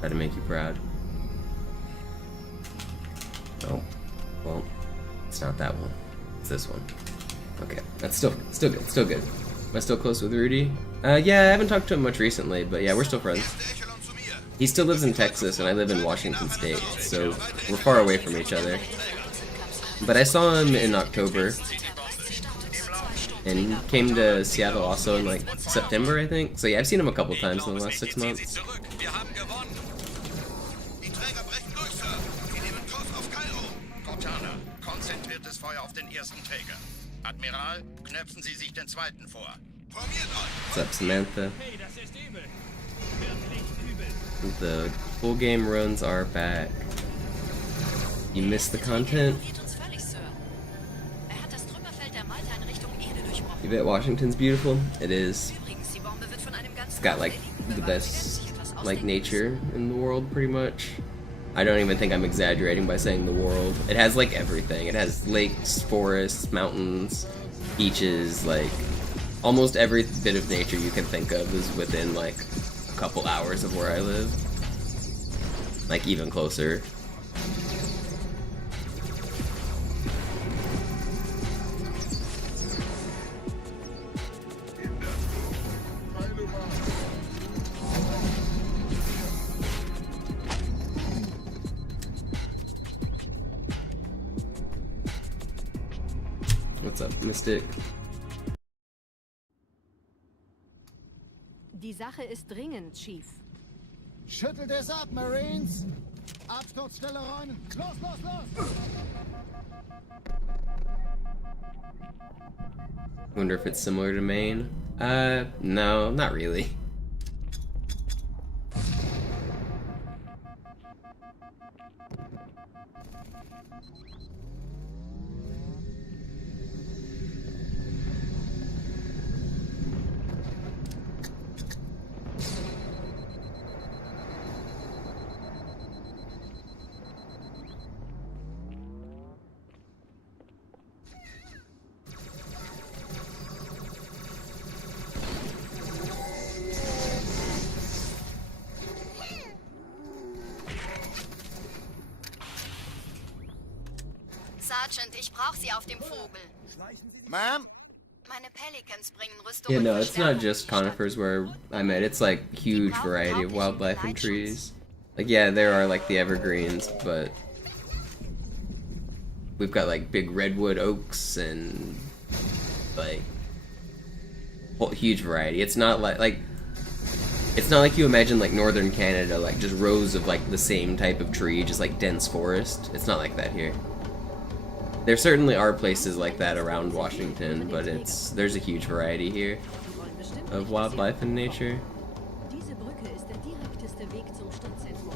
Try to make you proud. Oh, well, it's not that one. It's this one. Okay, that's still good, still good. Am I still close with Rudy? Yeah, I haven't talked to him much recently, but yeah, we're still friends. He still lives in Texas, and I live in Washington State, so we're far away from each other. But I saw him in October, and he came to Seattle also in like September, I think. So yeah, I've seen him a couple times in the last 6 months. Cortana, konzentriertes Feuer auf den ersten Träger. Admiral, knöpfen Sie sich den zweiten vor. What's up, Samantha? The full game runs are back. You missed the content? You bet Washington's beautiful? It is. It's got like the best like nature in the world pretty much. I don't even think I'm exaggerating by saying the world. It has like everything. It has lakes, forests, mountains, beaches, like almost every bit of nature you can think of is within like a couple hours of where I live. Like even closer. What's up, Mystic? Die Sache ist dringend, Chief. Schüttelt es ab, Marines! Absturzstelle räumen! Los, los, los! Wonder if it's similar to Maine. No, not really. Sergeant, ich brauche Sie auf dem Vogel. Ma'am? Meine Pelicans bringen Rüstung Yeah, und no, it's not Verstärkung just in die Stadt. conifers where I'm at. It's like huge variety of wildlife and trees. Like, yeah, there are like the evergreens, but we've got like big redwood oaks and like huge variety. It's not like it's not like you imagine like northern Canada, like just rows of like the same type of tree, just like dense forest. It's not like that here. There certainly are places like that around Washington, but there's a huge variety here of wildlife and nature. Diese Brücke ist der direkteste Weg zum Stadtzentrum.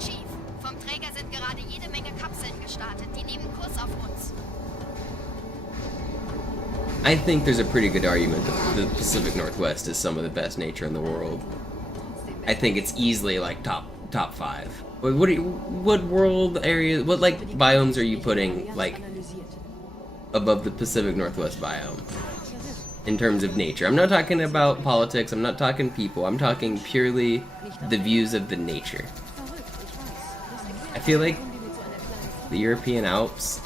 Chief, vom Träger sind gerade jede Menge Kapseln gestartet. Die nehmen Kurs auf uns. I think there's a pretty good argument that the Pacific Northwest is some of the best nature in the world. I think it's easily like top 5. What world area? What like biomes are you putting like above the Pacific Northwest biome in terms of nature? I'm not talking about politics. I'm not talking people. I'm talking purely the views of the nature. I feel like the European Alps.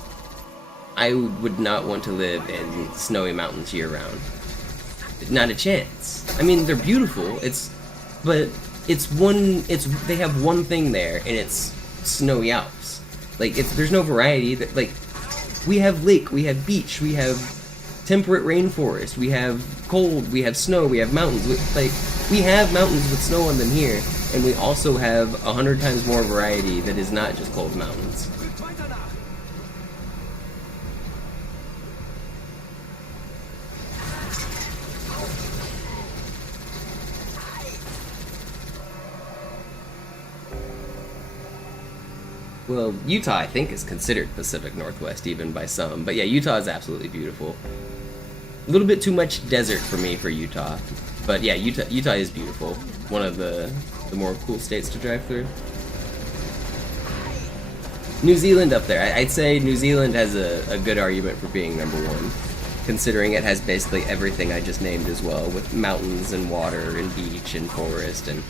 I would not want to live in snowy mountains year-round. Not a chance. I mean, they're beautiful. But they have one thing there, and it's snowy Alps. Like there's no variety. Like we have lake, we have beach, we have temperate rainforest, we have cold, we have snow, we have mountains. We have mountains with snow on them here, and we also have 100 times more variety that is not just cold mountains. Well, Utah, I think, is considered Pacific Northwest even by some. But yeah, Utah is absolutely beautiful. A little bit too much desert for me for Utah. But yeah, Utah is beautiful. One of the more cool states to drive through. New Zealand up there. I'd say New Zealand has a good argument for being #1. Considering it has basically everything I just named as well, with mountains and water and beach and forest. And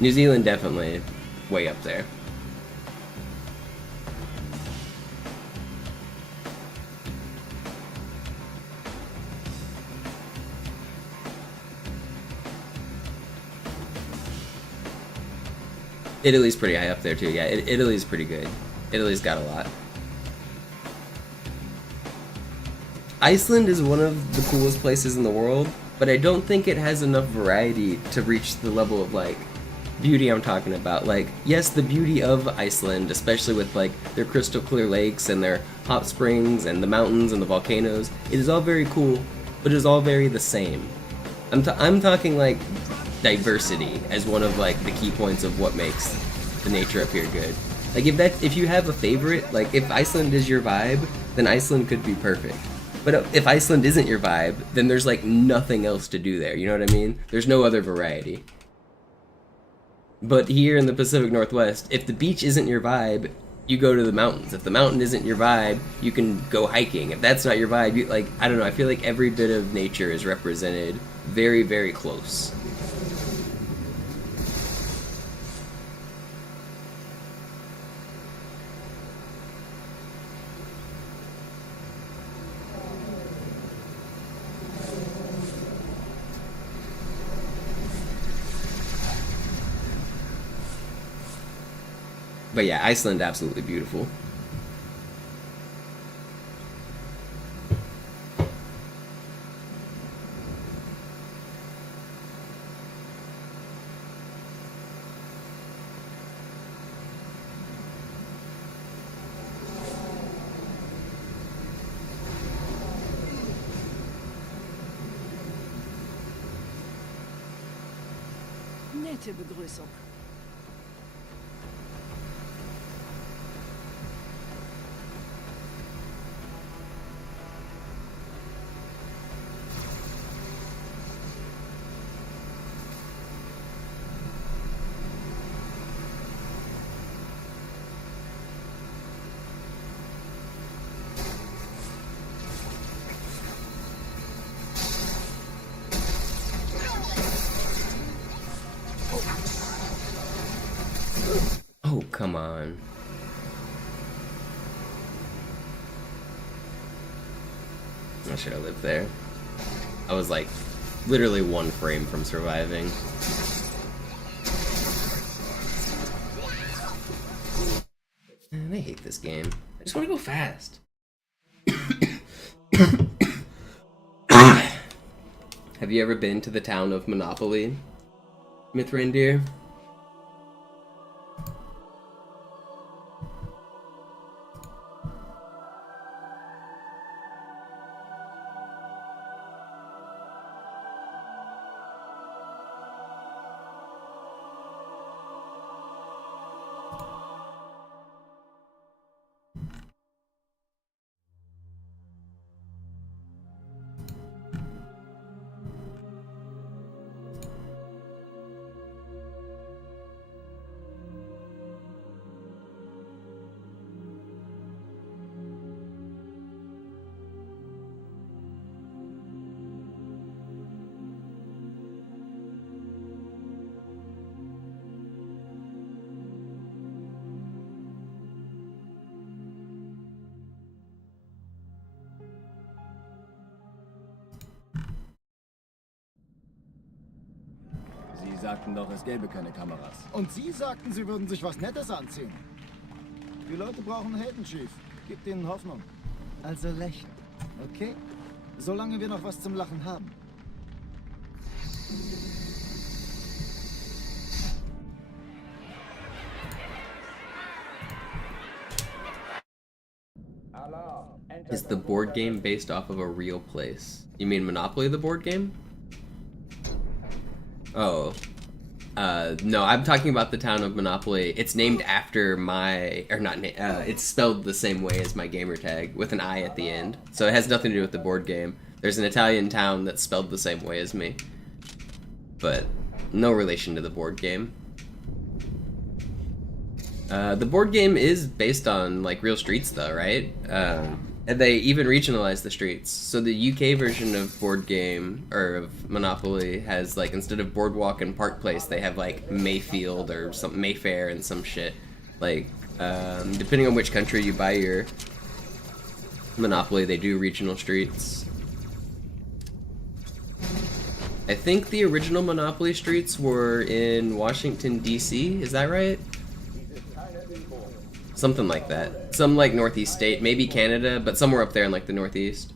New Zealand definitely way up there. Italy's pretty high up there too. Yeah, Italy's pretty good. Italy's got a lot. Iceland is one of the coolest places in the world, but I don't think it has enough variety to reach the level of like beauty I'm talking about. Like, yes, the beauty of Iceland, especially with like their crystal clear lakes and their hot springs and the mountains and the volcanoes, it is all very cool, but it is all very the same. I'm talking like diversity as one of like the key points of what makes the nature up here good. Like if you have a favorite, like if Iceland is your vibe, then Iceland could be perfect. But if Iceland isn't your vibe, then there's like nothing else to do there, you know what I mean? There's no other variety. But here in the Pacific Northwest, if the beach isn't your vibe, you go to the mountains. If the mountain isn't your vibe, you can go hiking. If that's not your vibe, you, like, I don't know, I feel like every bit of nature is represented very, very close. But yeah, Iceland, absolutely beautiful. Nette Begrüßung. Oh, come on. I should have lived there. I was like literally 1 frame from surviving. Man, I hate this game. I just want to go fast. Have you ever been to the town of Monopoly, Mithreindeer? Sie sagten doch, es gäbe keine Kameras. Und Sie sagten, Sie würden sich was Nettes anziehen. Die Leute brauchen Helden, Chief. Gib ihnen Hoffnung. Also lächeln, okay? Solange wir noch was zum Lachen haben. Is the board game based off of a real place? You mean Monopoly the board game? Oh. No, I'm talking about the town of Monopoly. It's named after my, or not, it's spelled the same way as my gamer tag, with an I at the end. So it has nothing to do with the board game. There's an Italian town that's spelled the same way as me. But no relation to the board game. The board game is based on, like, real streets, though, right? And they even regionalized the streets. So the UK version of board game, or of Monopoly, has, like, instead of Boardwalk and Park Place, they have, like, Mayfield or some Mayfair and some shit. Like, depending on which country you buy your Monopoly, they do regional streets. I think the original Monopoly streets were in Washington, D.C., is that right? Something like that. Some, like, northeast state, maybe Canada, but somewhere up there in, like, the northeast.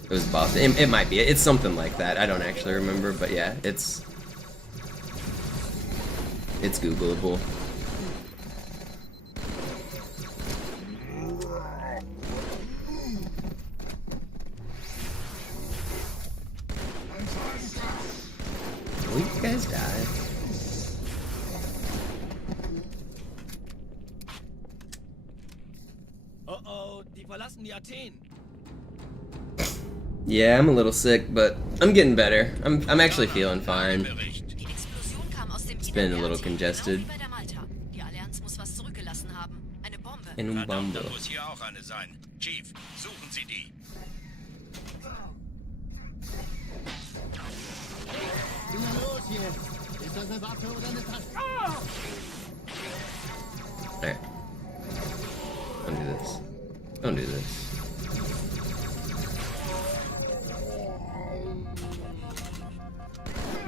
It was Boston. It might be. It's something like that. I don't actually remember, but yeah, it's Googleable. Will you guys die? Oh, die verlassen die Athen. Yeah, I'm a little sick, but I'm getting better. I'm actually feeling fine. It's been a little congested. In un bombo. muss hier auch eine sein. Chief, suchen Sie die. Na los jetzt! Ist das eine Waffe oder eine Taste? There. Don't do this. Don't do this.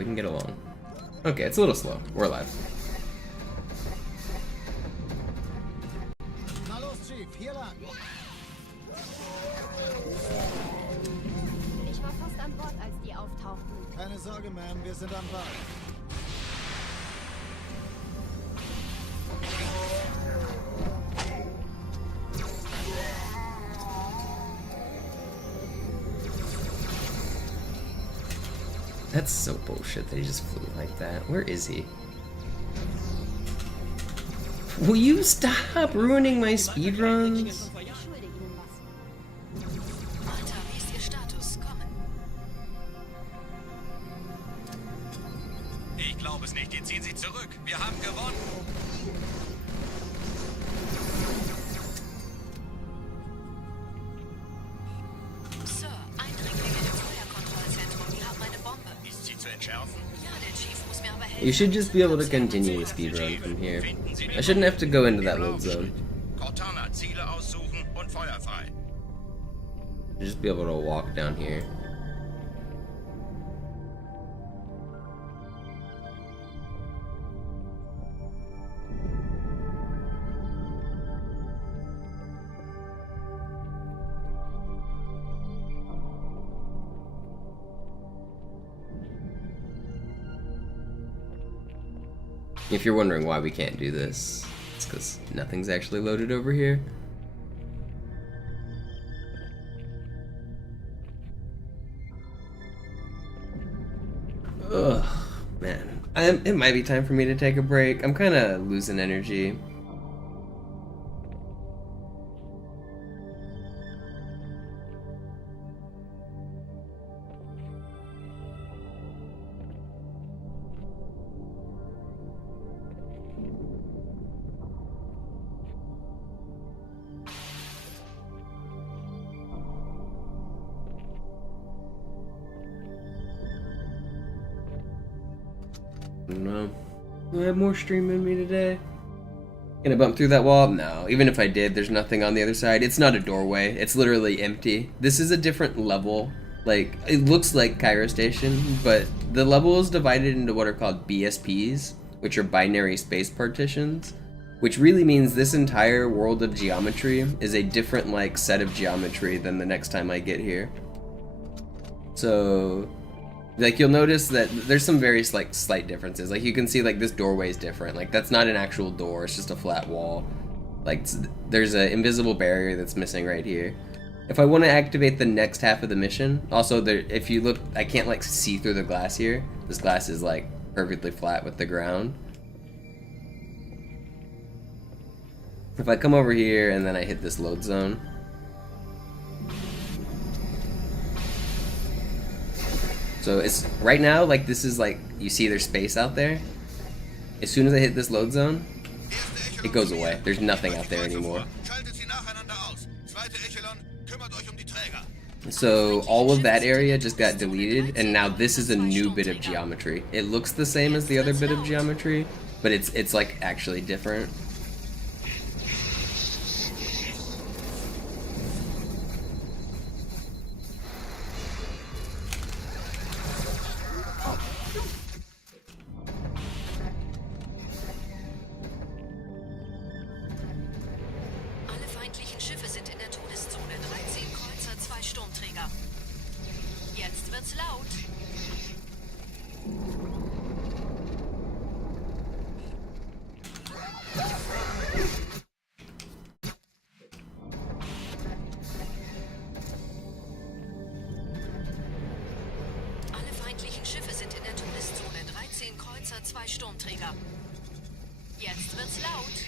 We can get along. Okay, it's a little slow. We're alive. Na los, Chief, hier lang. Ich war fast an Bord, als die auftauchten. Keine Sorge, Ma'am, wir sind am Ball. That's so bullshit that he just flew like that. Where is he? Will you stop ruining my speedruns? Ich glaube es nicht. Die ziehen sich zurück. Wir haben gewonnen. Sir, Eindringlinge im Feuerkontrollzentrum. Die haben eine Bombe. Ist sie zu entschärfen? Ja, der Chief muss mir aber helfen. You should just be able to continue the speedrun from here. I shouldn't have to go into that load zone. Cortana, Ziele aussuchen und Feuer frei. Just be able to walk down here. If you're wondering why we can't do this, it's because nothing's actually loaded over here. Ugh, man. It might be time for me to take a break. I'm kind of losing energy. No. Do I have more stream in me today? Gonna bump through that wall? No. Even if I did, there's nothing on the other side. It's not a doorway. It's literally empty. This is a different level. Like, it looks like Cairo Station, but the level is divided into what are called BSPs, which are binary space partitions, which really means this entire world of geometry is a different, like, set of geometry than the next time I get here. So, like, you'll notice that there's some very like slight differences. Like, you can see like this doorway is different. Like, that's not an actual door, it's just a flat wall. Like, there's an invisible barrier that's missing right here. If I want to activate the next half of the mission, also there, if you look, I can't like see through the glass here. This glass is like perfectly flat with the ground. If I come over here and then I hit this load zone, so it's right now, like, this is like, you see there's space out there. As soon as I hit this load zone, it goes away. There's nothing out there anymore. So all of that area just got deleted, and now this is a new bit of geometry. It looks the same as the other bit of geometry, but it's like actually different. Jetzt wird's laut. Alle feindlichen Schiffe sind in der Todeszone. 13 Kreuzer, 2 Sturmträger. Jetzt wird's laut.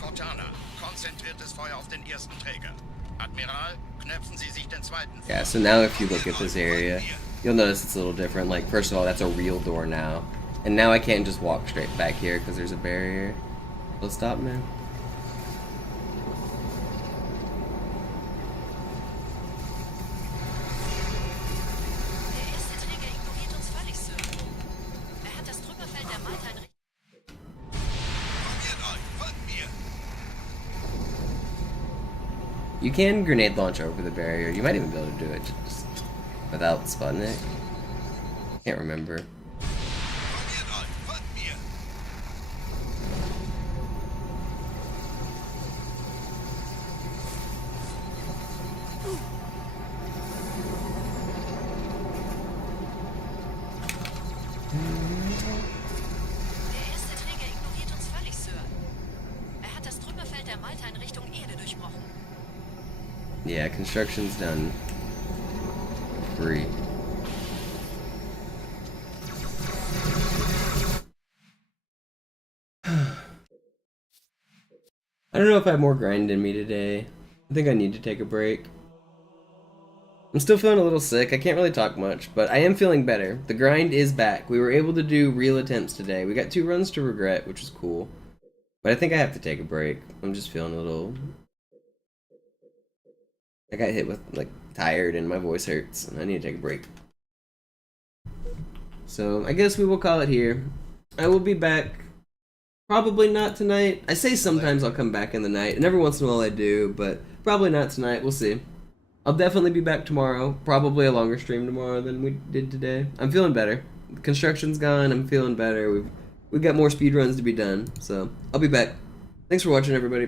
Cortana, konzentriertes Feuer auf den ersten Träger. Admiral, knöpfen Sie sich den zweiten. Yeah, so now if you look at this area, you'll notice it's a little different. Like, first of all, that's a real door now. And now I can't just walk straight back here because there's a barrier. Will it stop, man? Der erste Träger ignoriert uns völlig, Sir. Er hat das Trümmerfeld der Malta in You can grenade launch over the barrier. You might even be able to do it just without Sputnik. Can't remember. Der erste Träger ignoriert uns völlig, Sir. Er hat das Trümmerfeld der Malta in Richtung Erde durchbrochen. Yeah, construction's done. Free. I don't know if I have more grind in me today. I think I need to take a break. I'm still feeling a little sick. I can't really talk much, but I am feeling better. The grind is back. We were able to do real attempts today. We got 2 runs to regret, which was cool. But I think I have to take a break. I'm just feeling a little... I got hit with, like, tired and my voice hurts, and I need to take a break. So, I guess we will call it here. I will be back. Probably not tonight. I say sometimes I'll come back in the night, and every once in a while I do, but probably not tonight. We'll see. I'll definitely be back tomorrow. Probably a longer stream tomorrow than we did today. I'm feeling better. The construction's gone. I'm feeling better. We've got more speedruns to be done, so I'll be back. Thanks for watching, everybody.